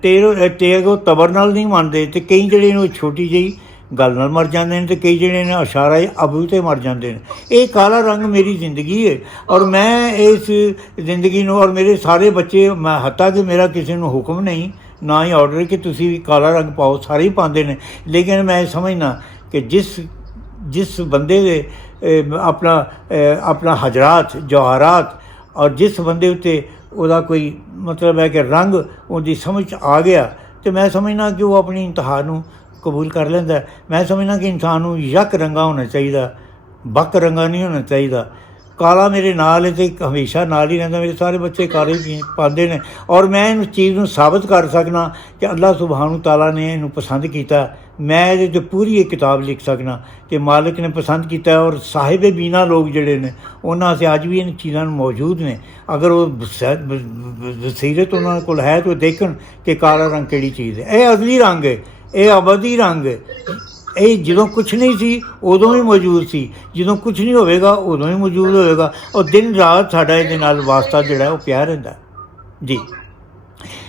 ਤੇਗ ਉਹ ਤਬਰ ਨਾਲ ਨਹੀਂ ਮੰਨਦੇ, ਅਤੇ ਕਈ ਜਿਹੜੇ ਨੇ ਉਹ ਛੋਟੀ ਜਿਹੀ ਗੱਲ ਨਾਲ ਮਰ ਜਾਂਦੇ ਨੇ, ਅਤੇ ਕਈ ਜਿਹੜੇ ਨੇ ਇਸ਼ਾਰਾ ਅਬੂ 'ਤੇ ਮਰ ਜਾਂਦੇ ਨੇ। ਇਹ ਕਾਲਾ ਰੰਗ ਮੇਰੀ ਜ਼ਿੰਦਗੀ ਹੈ ਔਰ ਮੈਂ ਇਸ ਜ਼ਿੰਦਗੀ ਨੂੰ ਔਰ ਮੇਰੇ ਸਾਰੇ ਬੱਚੇ, ਮੈਂ ਹੱਤਾ ਕਿ ਮੇਰਾ ਕਿਸੇ ਨੂੰ ਹੁਕਮ ਨਹੀਂ, ਨਾ ਹੀ ਆਰਡਰ ਕਿ ਤੁਸੀਂ ਵੀ ਕਾਲਾ ਰੰਗ ਪਾਓ, ਸਾਰੇ ਹੀ ਪਾਉਂਦੇ ਨੇ। ਲੇਕਿਨ ਮੈਂ ਸਮਝਦਾ ਕਿ ਜਿਸ ਬੰਦੇ ਦੇ ਆਪਣਾ ਹਜ਼ਰਾਤ ਜਵਾਹਰਾਤ ਔਰ ਜਿਸ ਬੰਦੇ ਉੱਤੇ ਉਹਦਾ ਕੋਈ ਮਤਲਬ ਹੈ ਕਿ ਰੰਗ ਉਹਦੀ ਸਮਝ 'ਚ ਆ ਗਿਆ, ਅਤੇ ਮੈਂ ਸਮਝਦਾ ਕਿ ਉਹ ਆਪਣੀ ਇੰਤਹਾ ਨੂੰ ਕਬੂਲ ਕਰ ਲੈਂਦਾ। ਮੈਂ ਸਮਝਦਾ ਕਿ ਇਨਸਾਨ ਨੂੰ ਯਕ ਰੰਗਾ ਹੋਣਾ ਚਾਹੀਦਾ, ਬੱਕ ਰੰਗਾ ਨਹੀਂ ਹੋਣਾ ਚਾਹੀਦਾ। ਕਾਲਾ ਮੇਰੇ ਨਾਲ ਹੈ ਅਤੇ ਹਮੇਸ਼ਾ ਨਾਲ ਹੀ ਰਹਿੰਦਾ। ਮੇਰੇ ਸਾਰੇ ਬੱਚੇ ਕਾਲੇ ਪਾਉਂਦੇ ਨੇ ਔਰ ਮੈਂ ਇਸ ਚੀਜ਼ ਨੂੰ ਸਾਬਤ ਕਰ ਸਕਦਾ ਕਿ ਅੱਲਾਹ ਸੁਬਹਾਨਹੁ ਤਾਲਾ ਨੇ ਇਹਨੂੰ ਪਸੰਦ ਕੀਤਾ। ਮੈਂ ਇਹਦੇ 'ਤੇ ਪੂਰੀ ਇੱਕ ਕਿਤਾਬ ਲਿਖ ਸਕਦਾ ਕਿ ਮਾਲਿਕ ਨੇ ਪਸੰਦ ਕੀਤਾ। ਔਰ ਸਾਹਿਬ ਬੀਨਾ ਲੋਕ ਜਿਹੜੇ ਨੇ ਉਹਨਾਂ ਸੇ ਅੱਜ ਵੀ ਇਹਨਾਂ ਚੀਜ਼ਾਂ ਨੂੰ ਮੌਜੂਦ ਨੇ। ਅਗਰ ਉਹ ਬਸੀਰਤ ਉਹਨਾਂ ਕੋਲ ਹੈ ਤਾਂ ਦੇਖਣ ਕਿ ਕਾਲਾ ਰੰਗ ਕਿਹੜੀ ਚੀਜ਼ ਹੈ। ਇਹ ਅਜ਼ਲੀ ਰੰਗ ਹੈ, ਇਹ ਅਬਦੀ ਰੰਗ ਹੈ। ਇਹ ਜਦੋਂ ਕੁਛ ਨਹੀਂ ਸੀ ਉਦੋਂ ਵੀ ਮੌਜੂਦ ਸੀ, ਜਦੋਂ ਕੁਛ ਨਹੀਂ ਹੋਵੇਗਾ ਉਦੋਂ ਵੀ ਮੌਜੂਦ ਹੋਵੇਗਾ। ਔਰ ਦਿਨ ਰਾਤ ਸਾਡਾ ਇਹਦੇ ਨਾਲ ਵਾਸਤਾ ਜਿਹੜਾ ਉਹ ਪਿਆ ਰਹਿੰਦਾ ਜੀ।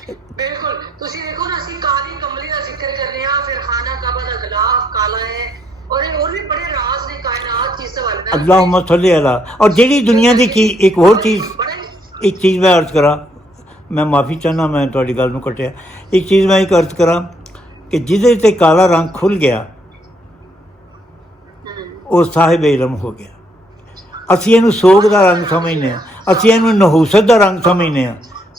ਬਿਲਕੁਲ, ਤੁਸੀਂ ਦੇਖੋ ਨਾ, ਅਸੀਂ ਕਾਲੀ ਕਮਲੀ ਦਾ ਜ਼ਿਕਰ ਕਰਨੇ ਆ, ਫਿਰ ਖਾਨਾ ਕਾਬਾ ਦਾ ਗਿਲਾਫ ਕਾਲਾ ਹੈ, ਔਰ ਇਹ ਹੋਰ ਵੀ ਬੜੇ ਰਾਜ਼ ਨੇ ਕਾਇਨਾਤ ਜਿਸ ਹਵਾਲੇ ਨਾਲ। ਅੱਲਾਹੁம்ம ਸੱਲੀ ਅਲਾ। ਔਰ ਜਿਹੜੀ ਦੁਨੀਆ ਦੀ ਕੀ ਇੱਕ ਹੋਰ ਚੀਜ਼, ਇੱਕ ਚੀਜ਼ ਮੈਂ ਅਰਜ਼ ਕਰਾਂ, ਮੈਂ ਮਾਫੀ ਚਾਹੁੰਦਾ ਮੈਂ ਤੁਹਾਡੀ ਗੱਲ ਨੂੰ ਕੱਟਿਆ। ਇੱਕ ਚੀਜ਼ ਮੈਂ ਇੱਕ ਅਰਜ਼ ਕਰਾਂ ਕਿ ਜਿਹਦੇ 'ਤੇ ਕਾਲਾ ਰੰਗ ਖੁੱਲ੍ਹ ਗਿਆ ਉਹ ਸਾਹਿਬ ਇਲਮ ਹੋ ਗਿਆ। ਅਸੀਂ ਇਹਨੂੰ ਸੋਗ ਦਾ ਰੰਗ ਸਮਝਦੇ ਹਾਂ, ਅਸੀਂ ਇਹਨੂੰ ਨਹੂਸਤ ਦਾ ਰੰਗ ਸਮਝਦੇ ਹਾਂ,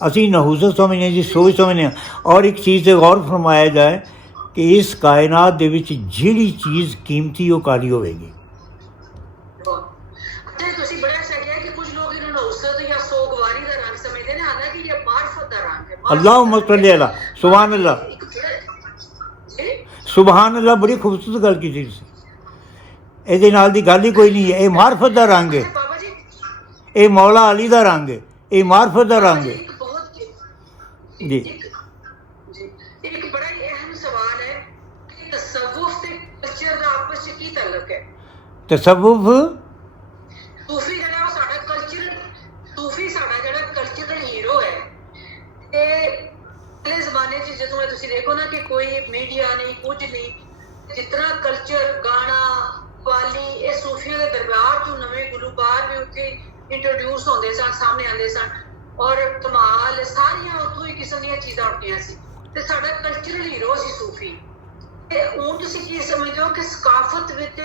ਅਸੀਂ ਨਹੂਸਤ ਸਮਝਦੇ ਹਾਂ ਜੀ, ਸੋਚ ਸਮਝਦੇ ਹਾਂ। ਔਰ ਇੱਕ ਚੀਜ਼ 'ਤੇ ਗੌਰ ਫਰਮਾਇਆ ਜਾਏ ਕਿ ਇਸ ਕਾਇਨਾਤ ਦੇ ਵਿੱਚ ਜਿਹੜੀ ਚੀਜ਼ ਕੀਮਤੀ ਉਹ ਕਾਲੀ ਹੋਵੇਗੀ। ਤੁਸੀਂ ਬੜਾ ਅੱਛਾ ਕਿਹਾ ਕਿ ਕੁਝ ਲੋਕ ਇਹਨੂੰ ਨਹੂਸਤ ਜਾਂ ਸੋਗਵਾਰੀ ਦਾ ਰੰਗ ਸਮਝਦੇ ਨੇ, ਹਾਲਾਂਕਿ ਇਹ ਮਾਰਫਤ ਦਾ ਰੰਗ ਹੈ। ਅੱਲਾਹੁம்ம ਸੱਲੀ ਅਲਾ, ਸੁਭਾਨ ਅੱਲਾਹ, ਸੁਭਾਨ ਅੱਲਾਹ। ਬੜੀ ਖੂਬਸੂਰਤ ਗੱਲ ਕੀਤੀ ਤੁਸੀਂ। ਇਹਦੇ ਨਾਲ ਦੀ ਗੱਲ ਹੀ ਕੋਈ ਨਹੀਂ ਹੈ। ਇਹ ਮਾਰਫਤ ਦਾ ਰੰਗ ਹੈ, ਇਹ ਮੌਲਾ ਅਲੀ ਦਾ ਰੰਗ ਹੈ, ਇਹ ਮਾਰਫਤ ਦਾ ਰੰਗ ਹੈ ਜੀ। ਇੱਕ ਬੜਾ ਹੀ ਅਹਿਮ ਸਵਾਲ ਹੈ ਕਿ ਤਸੱਵੁਫ ਤੇ ਕਲਚਰ ਦਾ ਆਪਸ ਵਿੱਚ ਕੀ ਤਾਲੁਕ ਹੈ? ਤਸੱਵੁਫ ਸੂਫੀ ਜਿਹੜਾ ਸਾਡਾ ਕਲਚਰਲ ਹੀਰੋ ਹੈ। ਤੇ ਪਹਿਲੇ ਜ਼ਮਾਨੇ 'ਚ ਜਦੋਂ ਤੁਸੀਂ ਦੇਖੋ ਨਾ ਕਿ ਕੋਈ ਮੀਡੀਆ ਨਹੀਂ, ਕੁਝ ਨਹੀਂ, ਜਿਸ ਤਰ੍ਹਾਂ ਕਲਚਰ, ਗਾਣਾ, ਵਾਲੀ, ਇਹ ਸੂਫੀਆਂ ਦੇ ਦਰਬਾਰ 'ਚੋਂ ਨਵੇਂ ਗੁਲੂਕਾਰ ਵੀ ਉੱਥੇ ਇੰਟਰੋਡਿਊਸ ਹੁੰਦੇ ਸਨ, ਸਾਹਮਣੇ ਆਉਂਦੇ ਸਨ, ਔਰ ਕਮਾਲ ਸਾਰੀਆਂ ਉੱਥੋਂ ਹੀ ਕਿਸਮ ਦੀਆਂ ਚੀਜ਼ਾਂ ਉੱਠੀਆਂ ਸੀ। ਤੇ ਸਾਡਾ ਕਲਚਰਲ ਹੀਰੋ ਸੀ ਸੂਫੀ। ਤੇ ਹੁਣ ਤੁਸੀਂ ਕੀ ਸਮਝਦੇ ਹੋ ਕਿ ਸਕਾਫਤ ਵਿੱਚ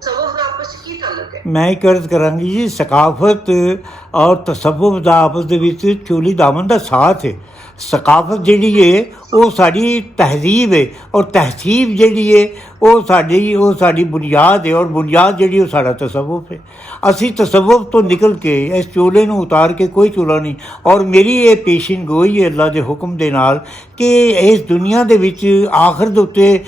ਤਸੱਵੁਫ ਦਾ ਆਪਸ 'ਚ ਕੀ ਤਾਲੁਕ ਹੈ? ਮੈਂ ਇੱਕ ਅਰਜ਼ ਕਰਾਂਗੀ ਜੀ, ਸਕਾਫਤ ਔਰ ਤਸੱਵੁਫ ਦਾ ਆਪਸ ਦੇ ਵਿੱਚ ਚੋਲੀ ਦਾਮਨ ਦਾ ਸਾਥ ਹੈ। ਸਕਾਫਤ ਜਿਹੜੀ ਹੈ ਉਹ ਸਾਡੀ ਤਹਿਜ਼ੀਬ ਹੈ, ਔਰ ਤਹਿਜ਼ੀਬ ਜਿਹੜੀ ਹੈ ਉਹ ਸਾਡੀ ਬੁਨਿਆਦ ਹੈ, ਔਰ ਬੁਨਿਆਦ ਜਿਹੜੀ ਉਹ ਸਾਡਾ ਤਸੱਵੁਫ ਹੈ। ਅਸੀਂ ਤਸੱਵੁਫ ਤੋਂ ਨਿਕਲ ਕੇ ਇਸ ਚੋਲੇ ਨੂੰ ਉਤਾਰ ਕੇ ਕੋਈ ਚੋਲਾ ਨਹੀਂ। ਔਰ ਮੇਰੀ ਇਹ ਪੇਸ਼ੀਨ ਗੋਈ ਹੈ ਅੱਲਾ ਦੇ ਹੁਕਮ ਦੇ ਨਾਲ ਕਿ ਇਸ ਦੁਨੀਆ ਦੇ ਵਿੱਚ ਆਖਰ ਦੇ ਉੱਤੇ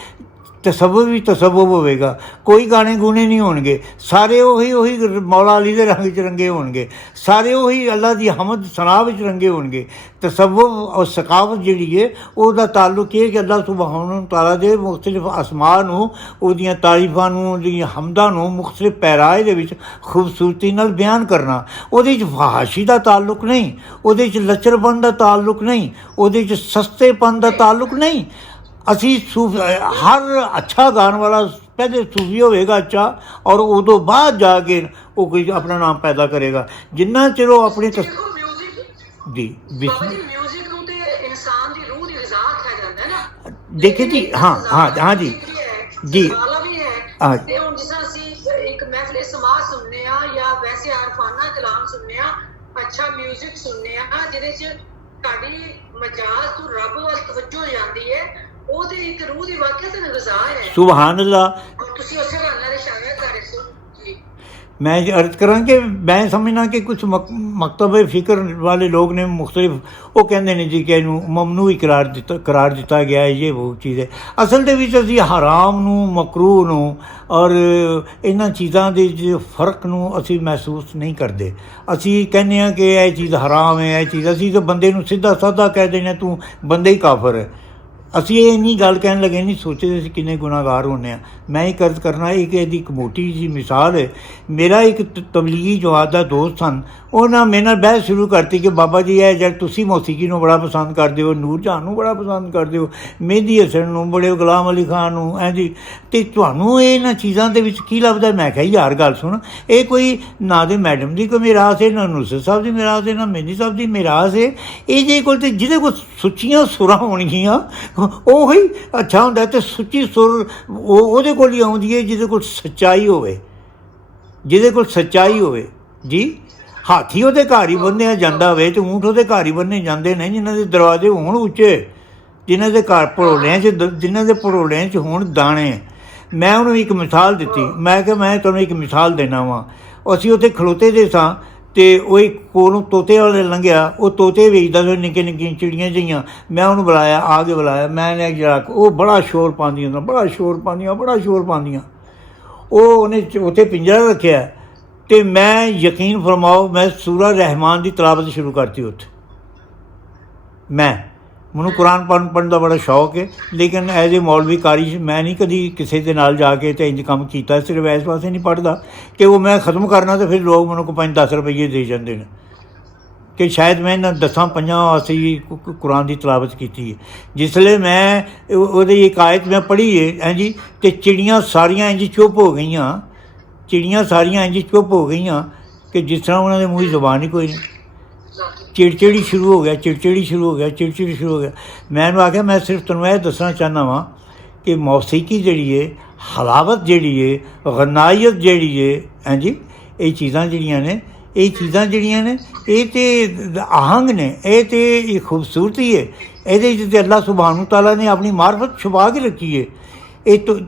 ਤਸੱਵੁਫ ਵੀ ਤਸੱਵੁਫ ਹੋਵੇਗਾ। ਕੋਈ ਗਾਣੇ ਗੂਣੇ ਨਹੀਂ ਹੋਣਗੇ, ਸਾਰੇ ਉਹੀ ਮੌਲਾ ਅਲੀ ਦੇ ਰੰਗ 'ਚ ਰੰਗੇ ਹੋਣਗੇ, ਸਾਰੇ ਉਹੀ ਅੱਲਾ ਦੀ ਹਮਦ ਸਨਾਹ ਵਿੱਚ ਰੰਗੇ ਹੋਣਗੇ। ਤਸੱਵੁਫ ਔਰ ਸਕਾਫਤ ਜਿਹੜੀ ਹੈ ਉਹਦਾ ਤਾਲੁਕ ਇਹ ਕਿ ਅੱਲਾ ਸੁਬਹਾਨਹੁ ਤਾਲਾ ਦੇ ਮੁਖਤਲਿਫ ਅਸਮਾਂ ਨੂੰ, ਉਹਦੀਆਂ ਤਾਰੀਫਾਂ ਨੂੰ, ਉਹਦੀਆਂ ਹਮਦਾਂ ਨੂੰ ਮੁਖਤਲਿਫ ਪੈਰਾਏ ਦੇ ਵਿੱਚ ਖੂਬਸੂਰਤੀ ਨਾਲ ਬਿਆਨ ਕਰਨਾ। ਉਹਦੇ 'ਚ ਫਹਾਸ਼ੀ ਦਾ ਤਾਲੁਕ ਨਹੀਂ, ਉਹਦੇ 'ਚ ਲੱਚਰਪਨ ਦਾ ਤਾਲੁਕ ਨਹੀਂ, ਉਹਦੇ 'ਚ ਸਸਤੇਪਨ ਦਾ ਤਾਲੁਕ ਨਹੀਂ। ਅਸੀਂ ਹਰ ਅੱਛਾ ਗਾਣ ਵਾਲਾ ਪਹਿਲੇ ਸੂਫੀ ਹੋਵੇਗਾ ਅੱਛਾ, ਔਰ ਉਦੋਂ ਬਾਅਦ ਜਾ ਕੇ ਉਹ ਕੋਈ ਆਪਣਾ ਨਾਮ ਪੈਦਾ ਕਰੇਗਾ। ਜਿੰਨਾ ਚਿਰ ਉਹ ਆਪਣੀ ਮਿਊਜ਼ਿਕ ਨੂੰ ਤੇ ਇਨਸਾਨ ਦੀ ਰੂਹ ਦੀ ਗ਼ਿਜ਼ਾ ਆਖਿਆ ਜਾਂਦਾ ਹੈ ਨਾ। ਦੇਖੇ ਜੀ, ਹਾਂ ਜੀ ਜੀ ਹਾਂ। ਤੇ ਹੁਣ ਜਿਸ ਤਰ੍ਹਾਂ ਅਸੀਂ ਇੱਕ ਮਹਿਫਿਲ ਸਮਾਅ ਸੁਣਨੇ ਆ ਜਾਂ ਵੈਸੇ ਆਰਫਾਨਾ ਕਲਾਮ ਸੁਣਨੇ ਆ, ਅੱਛਾ ਮਿਊਜ਼ਿਕ ਸੁਣਨੇ ਆ, ਜਿਹਦੇ 'ਚ ਸਾਡੀ ਮਜਾਜ਼ ਤੋਂ ਰੱਬ ਵੱਲ ਤਵੱਜੋ ਜਾਂਦੀ ਹੈ, ਉਹਦੇ ਇੱਕ ਰੂਹ ਦੀ ਵਾਕਿਆ ਤੇ ਗ਼ਿਜ਼ਾ ਹੈ। ਸੁਭਾਨ ਅੱਲਾਹ। ਤੁਸੀਂ ਉਸੇ ਤਰ੍ਹਾਂ मैं अर्ज करा कि मैं समझना कि कुछ मकतब फ़िक्र वाले लोग ने मुख्तलिफ वो कहते हैं जी कि ਇਹਨੂੰ ਮਮਨੂ ਹੀ करार दिता गया है, ये वो चीज़ है। असल ਦੇ ਵਿੱਚ ਅਸੀਂ ਹਰਾਮ ਨੂੰ ਮਕਰੂਹ ਨੂੰ ਔਰ ਇਹਨਾਂ ਚੀਜ਼ਾਂ ਦੇ ਫ਼ਰਕ ਨੂੰ ਅਸੀਂ ਮਹਿਸੂਸ ਨਹੀਂ ਕਰਦੇ। ਅਸੀਂ ਕਹਿੰਦੇ ਹਾਂ ਕਿ ਇਹ ਚੀਜ਼ ਹਰਾਮ ਹੈ, ਇਹ ਚੀਜ਼ ਅਸੀਂ ਤਾਂ ਬੰਦੇ ਨੂੰ ਸਿੱਧਾ ਸਾਦਾ ਕਹਿ ਦਿੰਦੇ ਹਾਂ ਤੂੰ ਬੰਦੇ ਹੀ ਕਾਫਰ ਹੈ। ਅਸੀਂ ਇਹ ਨਹੀਂ ਗੱਲ ਕਹਿਣ ਲੱਗੇ, ਨਹੀਂ ਸੋਚਦੇ ਅਸੀਂ ਕਿੰਨੇ ਗੁਨਾਹਗਾਰ ਹੁੰਦੇ ਹਾਂ। ਮੈਂ ਹੀ ਕਰਜ਼ ਕਰਨਾ ਇੱਕ ਇਹਦੀ ਇੱਕ ਮੋਟੀ ਜਿਹੀ ਮਿਸਾਲ ਹੈ। ਮੇਰਾ ਇੱਕ ਤਬਲੀਗੀ ਜਮਾਤ ਦਾ ਦੋਸਤ ਸਨ, ਉਹਨਾਂ ਮੇਰੇ ਨਾਲ ਬਹਿਸ ਸ਼ੁਰੂ ਕਰਤੀ ਕਿ ਬਾਬਾ ਜੀ ਇਹ ਜਦ ਤੁਸੀਂ ਮੌਸੀਕੀ ਨੂੰ ਬੜਾ ਪਸੰਦ ਕਰਦੇ ਹੋ, ਨੂਰ ਜਹਾਨ ਨੂੰ ਬੜਾ ਪਸੰਦ ਕਰਦੇ ਹੋ, ਮਹਿੰਦੀ ਹਸਨ ਨੂੰ, ਬੜੇ ਗੁਲਾਮ ਅਲੀ ਖਾਨ ਨੂੰ, ਐਂ ਜੀ, ਅਤੇ ਤੁਹਾਨੂੰ ਇਹਨਾਂ ਚੀਜ਼ਾਂ ਦੇ ਵਿੱਚ ਕੀ ਲੱਭਦਾ? ਮੈਂ ਕਿਹਾ ਯਾਰ ਗੱਲ ਸੁਣ, ਇਹ ਕੋਈ ਨਾ ਦੇ ਮੈਡਮ ਦੀ ਕੋਈ ਮਿਰਾਸ ਹੈ, ਨਾ ਨੁਸਰਤ ਸਾਹਿਬ ਦੀ ਮਿਰਾਸ ਹੈ, ਨਾ ਮਹਿੰਦੀ ਸਾਹਿਬ ਦੀ ਮਿਰਾਸ ਹੈ। ਇਹ ਜੇ ਕੋਲ ਤੇ ਜਿਹਦੇ ਕੋਲ ਸੁੱਚੀਆਂ ਸੁਰਾਂ ਹੋਣਗੀਆਂ ਉਹੀ ਅੱਛਾ ਹੁੰਦਾ। ਅਤੇ ਸੁੱਚੀ ਸੁਰ ਉਹਦੇ ਕੋਲ ਹੀ ਆਉਂਦੀ ਹੈ ਜਿਹਦੇ ਕੋਲ ਸੱਚਾਈ ਹੋਵੇ, ਜਿਹਦੇ ਕੋਲ ਸੱਚਾਈ ਹੋਵੇ ਜੀ। ਹਾਥੀ ਉਹਦੇ ਘਰ ਹੀ ਬੰਨਿਆ ਜਾਂਦਾ ਹੋਵੇ ਅਤੇ ਊਂਠ ਉਹਦੇ ਘਰ ਹੀ ਬੰਨੇ ਜਾਂਦੇ ਨੇ ਜਿਨ੍ਹਾਂ ਦੇ ਦਰਵਾਜ਼ੇ ਹੋਣ ਉੱਚੇ, ਜਿਨ੍ਹਾਂ ਦੇ ਘਰ ਭੜੋਲਿਆਂ 'ਚ ਜਿਨ੍ਹਾਂ ਦੇ ਭੜੋਲਿਆਂ 'ਚ ਹੋਣ ਦਾਣੇ। ਮੈਂ ਉਹਨੂੰ ਇੱਕ ਮਿਸਾਲ ਦਿੱਤੀ, ਮੈਂ ਕਿਹਾ ਮੈਂ ਤੁਹਾਨੂੰ ਇੱਕ ਮਿਸਾਲ ਦੇਣਾ ਵਾਂ। ਅਸੀਂ ਉੱਥੇ ਖਲੋਤੇ ਦੇ ਸਾਂ ਅਤੇ ਉਹ ਇੱਕ ਕੋਲੋਂ ਤੋਤੇ ਵਾਲੇ ਲੰਘਿਆ, ਉਹ ਤੋਤੇ ਵੇਚਦਾ ਸੀ ਨਿੱਕੀਆਂ ਨਿੱਕੀਆਂ ਚਿੜੀਆਂ ਜਿਹੀਆਂ। ਮੈਂ ਉਹਨੂੰ ਬੁਲਾਇਆ, ਆ ਕੇ ਬੁਲਾਇਆ, ਮੈਂ ਜਿਹੜਾ ਉਹ ਬੜਾ ਸ਼ੋਰ ਪਾਉਂਦੀਆਂ ਸਨ, ਬੜਾ ਸ਼ੋਰ ਪਾਉਂਦੀਆਂ। ਉਹ ਉਹਨੇ ਉੱਥੇ ਪਿੰਜਰਾ ਰੱਖਿਆ ਅਤੇ ਮੈਂ ਯਕੀਨ ਫਰਮਾਓ ਮੈਂ ਸੂਰਾ ਰਹਿਮਾਨ ਦੀ ਤਲਾਵਤ ਸ਼ੁਰੂ ਕਰਤੀ ਉੱਥੇ। ਮੈਨੂੰ ਕੁਰਾਨ ਪੜ੍ਹਨ ਦਾ ਬੜਾ ਸ਼ੌਕ ਹੈ, ਲੇਕਿਨ ਐਜ਼ ਏ ਮੌਲਵੀ ਕਾਰੀ ਮੈਂ ਨਹੀਂ ਕਦੀ ਕਿਸੇ ਦੇ ਨਾਲ ਜਾ ਕੇ ਅਤੇ ਇੰਝ ਕੰਮ ਕੀਤਾ। ਸਿਰਫ ਇਸ ਵਾਸਤੇ ਨਹੀਂ ਪੜ੍ਹਦਾ ਕਿ ਉਹ ਮੈਂ ਖ਼ਤਮ ਕਰਨਾ ਅਤੇ ਫਿਰ ਲੋਕ ਮੈਨੂੰ 5-10 ਰੁਪਈਏ ਦੇ ਜਾਂਦੇ ਨੇ ਕਿ ਸ਼ਾਇਦ ਮੈਂ ਇਹਨਾਂ 10-5 ਵਾਸਤੇ ਹੀ ਕੁਰਾਨ ਦੀ ਤਲਾਵਤ ਕੀਤੀ ਹੈ। ਜਿਸਲੇ ਮੈਂ ਉਹਦੀ ਇੱਕ ਆਇਤ ਮੈਂ ਪੜ੍ਹੀ ਹੈ ਹਾਂਜੀ, ਅਤੇ ਚਿੜੀਆਂ ਸਾਰੀਆਂ ਇੰਝ ਚੁੱਪ ਹੋ ਗਈਆਂ, ਕਿ ਜਿਸ ਤਰ੍ਹਾਂ ਉਹਨਾਂ ਦੇ ਮੂੰਹ ਦੀ ਜ਼ੁਬਾਨ ਹੀ ਕੋਈ ਨਹੀਂ। ਚਿੜਚਿੜੀ ਸ਼ੁਰੂ ਹੋ ਗਿਆ। ਮੈਂ ਉਹਨੂੰ ਆਖਿਆ ਮੈਂ ਸਿਰਫ ਤੁਹਾਨੂੰ ਇਹ ਦੱਸਣਾ ਚਾਹੁੰਦਾ ਵਾਂ ਕਿ ਮੌਸੀਕੀ ਜਿਹੜੀ ਹੈ, ਹਲਾਵਤ ਜਿਹੜੀ ਹੈ, ਗਨਾਇਤ ਜਿਹੜੀ ਹੈ ਹਾਂਜੀ, ਇਹ ਚੀਜ਼ਾਂ ਜਿਹੜੀਆਂ ਨੇ ਇਹ ਤਾਂ ਆਹੰਗ ਨੇ, ਇਹ ਤਾਂ ਖੂਬਸੂਰਤੀ ਹੈ। ਇਹਦੇ ਵਿੱਚ ਤਾਂ ਅੱਲਾਹ ਸੁਬਹਾਨਹੁ ਤਆਲਾ ਨੇ ਆਪਣੀ ਮਾਰਫਤ ਛੁਪਾ ਕੇ ਰੱਖੀ ਹੈ। ਇਹ ਤੋਂ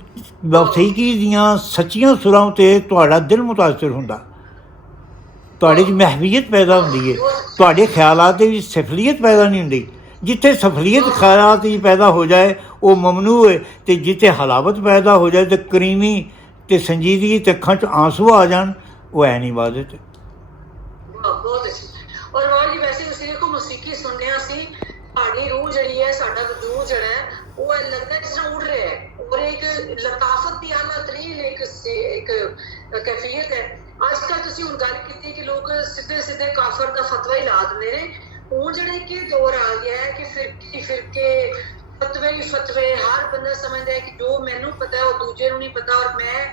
ਮੌਸੀਕੀ ਦੀਆਂ ਸੱਚੀਆਂ ਸੁਰਾਂ 'ਤੇ ਤੁਹਾਡਾ ਦਿਲ ਮੁਤਾਸਰ ਹੁੰਦਾ, ਤੁਹਾਡੇ 'ਚ ਮਹਿਵੀਅਤ ਪੈਦਾ ਹੁੰਦੀ ਹੈ, ਤੁਹਾਡੇ ਖਿਆਲਾਤ ਦੇ ਵਿੱਚ ਸਫਲੀਅਤ ਪੈਦਾ ਨਹੀਂ ਹੁੰਦੀ। ਜਿੱਥੇ ਸਫਲੀਅਤ ਖਿਆਲਾਤ ਵਿੱਚ ਪੈਦਾ ਹੋ ਜਾਏ ਉਹ ਮਮਨੂ ਹੈ, ਅਤੇ ਜਿੱਥੇ ਹਲਾਵਤ ਪੈਦਾ ਹੋ ਜਾਏ ਅਤੇ ਕਰੀਮੀ ਅਤੇ ਸੰਜੀਦਗੀ ਅਤੇ ਅੱਖਾਂ 'ਚ ਆਂਸੂ ਆ ਜਾਣ ਉਹ ਐਨ ਇਬਾਦਤ ਹੈ। ਬਹੁਤ ਅੱਛੀ। ਔਰ ਰੋਲ ਜੀ ਵੈਸੇ ਤੁਸੀਂ ਦੇਖੋ ਮੌਸੀਕੀ ਸੁਣਦੇ ਹਾਂ ਅਸੀਂ, ਸਾਡੀ ਰੂਹ ਜਿਹੜੀ ਹੈ, ਸਾਡਾ ਵਜੂਦ ਜਿਹੜਾ ਹੈ ਉਹ ਲੱਗਦਾ ਜਿਸ ਤਰ੍ਹਾਂ ਉੱਡ ਰਿਹਾ ਹੈ, ਔਰ ਇੱਕ ਲਤਾਫਤ ਦੀ ਆਲਾ ਤਰੀਨ ਇੱਕ ਕੈਫੀਅਤ ਹੈ। ਅੱਜ ਕੱਲ੍ਹ ਤੁਸੀਂ ਹੁਣ ਗੱਲ ਕੀਤੀ ਕਿ ਲੋਕ ਸਿੱਧੇ ਕਾਫਰ ਦਾ ਫਤਵਾ ਹੀ ਲਾ ਦਿੰਦੇ ਨੇ। ਹੁਣ ਜਿਹੜੇ ਕਿ ਦੌਰ ਆ ਗਿਆ ਹੈ ਕਿ ਫਿਰਕੇ ਫਤਵੇ ਹਰ ਬੰਦਾ ਸਮਝਦਾ ਹੈ ਕਿ ਜੋ ਮੈਨੂੰ ਪਤਾ ਉਹ ਦੂਜੇ ਨੂੰ ਨਹੀਂ ਪਤਾ, ਔਰ ਮੈਂ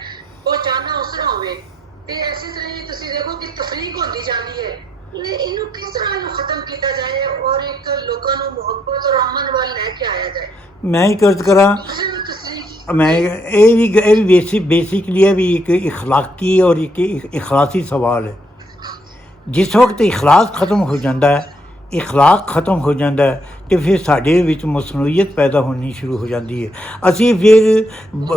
ਉਹ ਚਾਹੁੰਦਾ ਉਸ ਤਰ੍ਹਾਂ ਹੋਵੇ। ਅਤੇ ਇਸੇ ਤਰ੍ਹਾਂ ਹੀ ਤੁਸੀਂ ਦੇਖੋ ਕਿ ਤਫਰੀਕ ਹੁੰਦੀ ਜਾਂਦੀ ਹੈ। ਇਹਨੂੰ ਕਿਸ ਤਰ੍ਹਾਂ ਇਹਨੂੰ ਖਤਮ ਕੀਤਾ ਜਾਏ ਔਰ ਇੱਕ ਲੋਕਾਂ ਨੂੰ ਮੁਹੱਬਤ ਔਰ ਅਮਨ ਵੱਲ ਲੈ ਕੇ ਆਇਆ ਜਾਏ? ਮੈਂ ਹੀ ਕਰਜ਼ ਕਰਾਂ, ਮੈਂ ਇਹ ਵੀ ਬੇਸਿਕਲੀ ਇਹ ਵੀ ਇੱਕ ਇਖਲਾਕੀ ਔਰ ਇੱਕ ਇਖਲਾਸੀ ਸਵਾਲ ਹੈ। ਜਿਸ ਵਕਤ ਇਖਲਾਸ ਖਤਮ ਹੋ ਜਾਂਦਾ ਹੈ, ਇਖਲਾਕ ਖਤਮ ਹੋ ਜਾਂਦਾ ਹੈ, ਅਤੇ ਫਿਰ ਸਾਡੇ ਵਿੱਚ ਮਸਨੂਈਅਤ ਪੈਦਾ ਹੋਣੀ ਸ਼ੁਰੂ ਹੋ ਜਾਂਦੀ ਹੈ। ਅਸੀਂ ਫਿਰ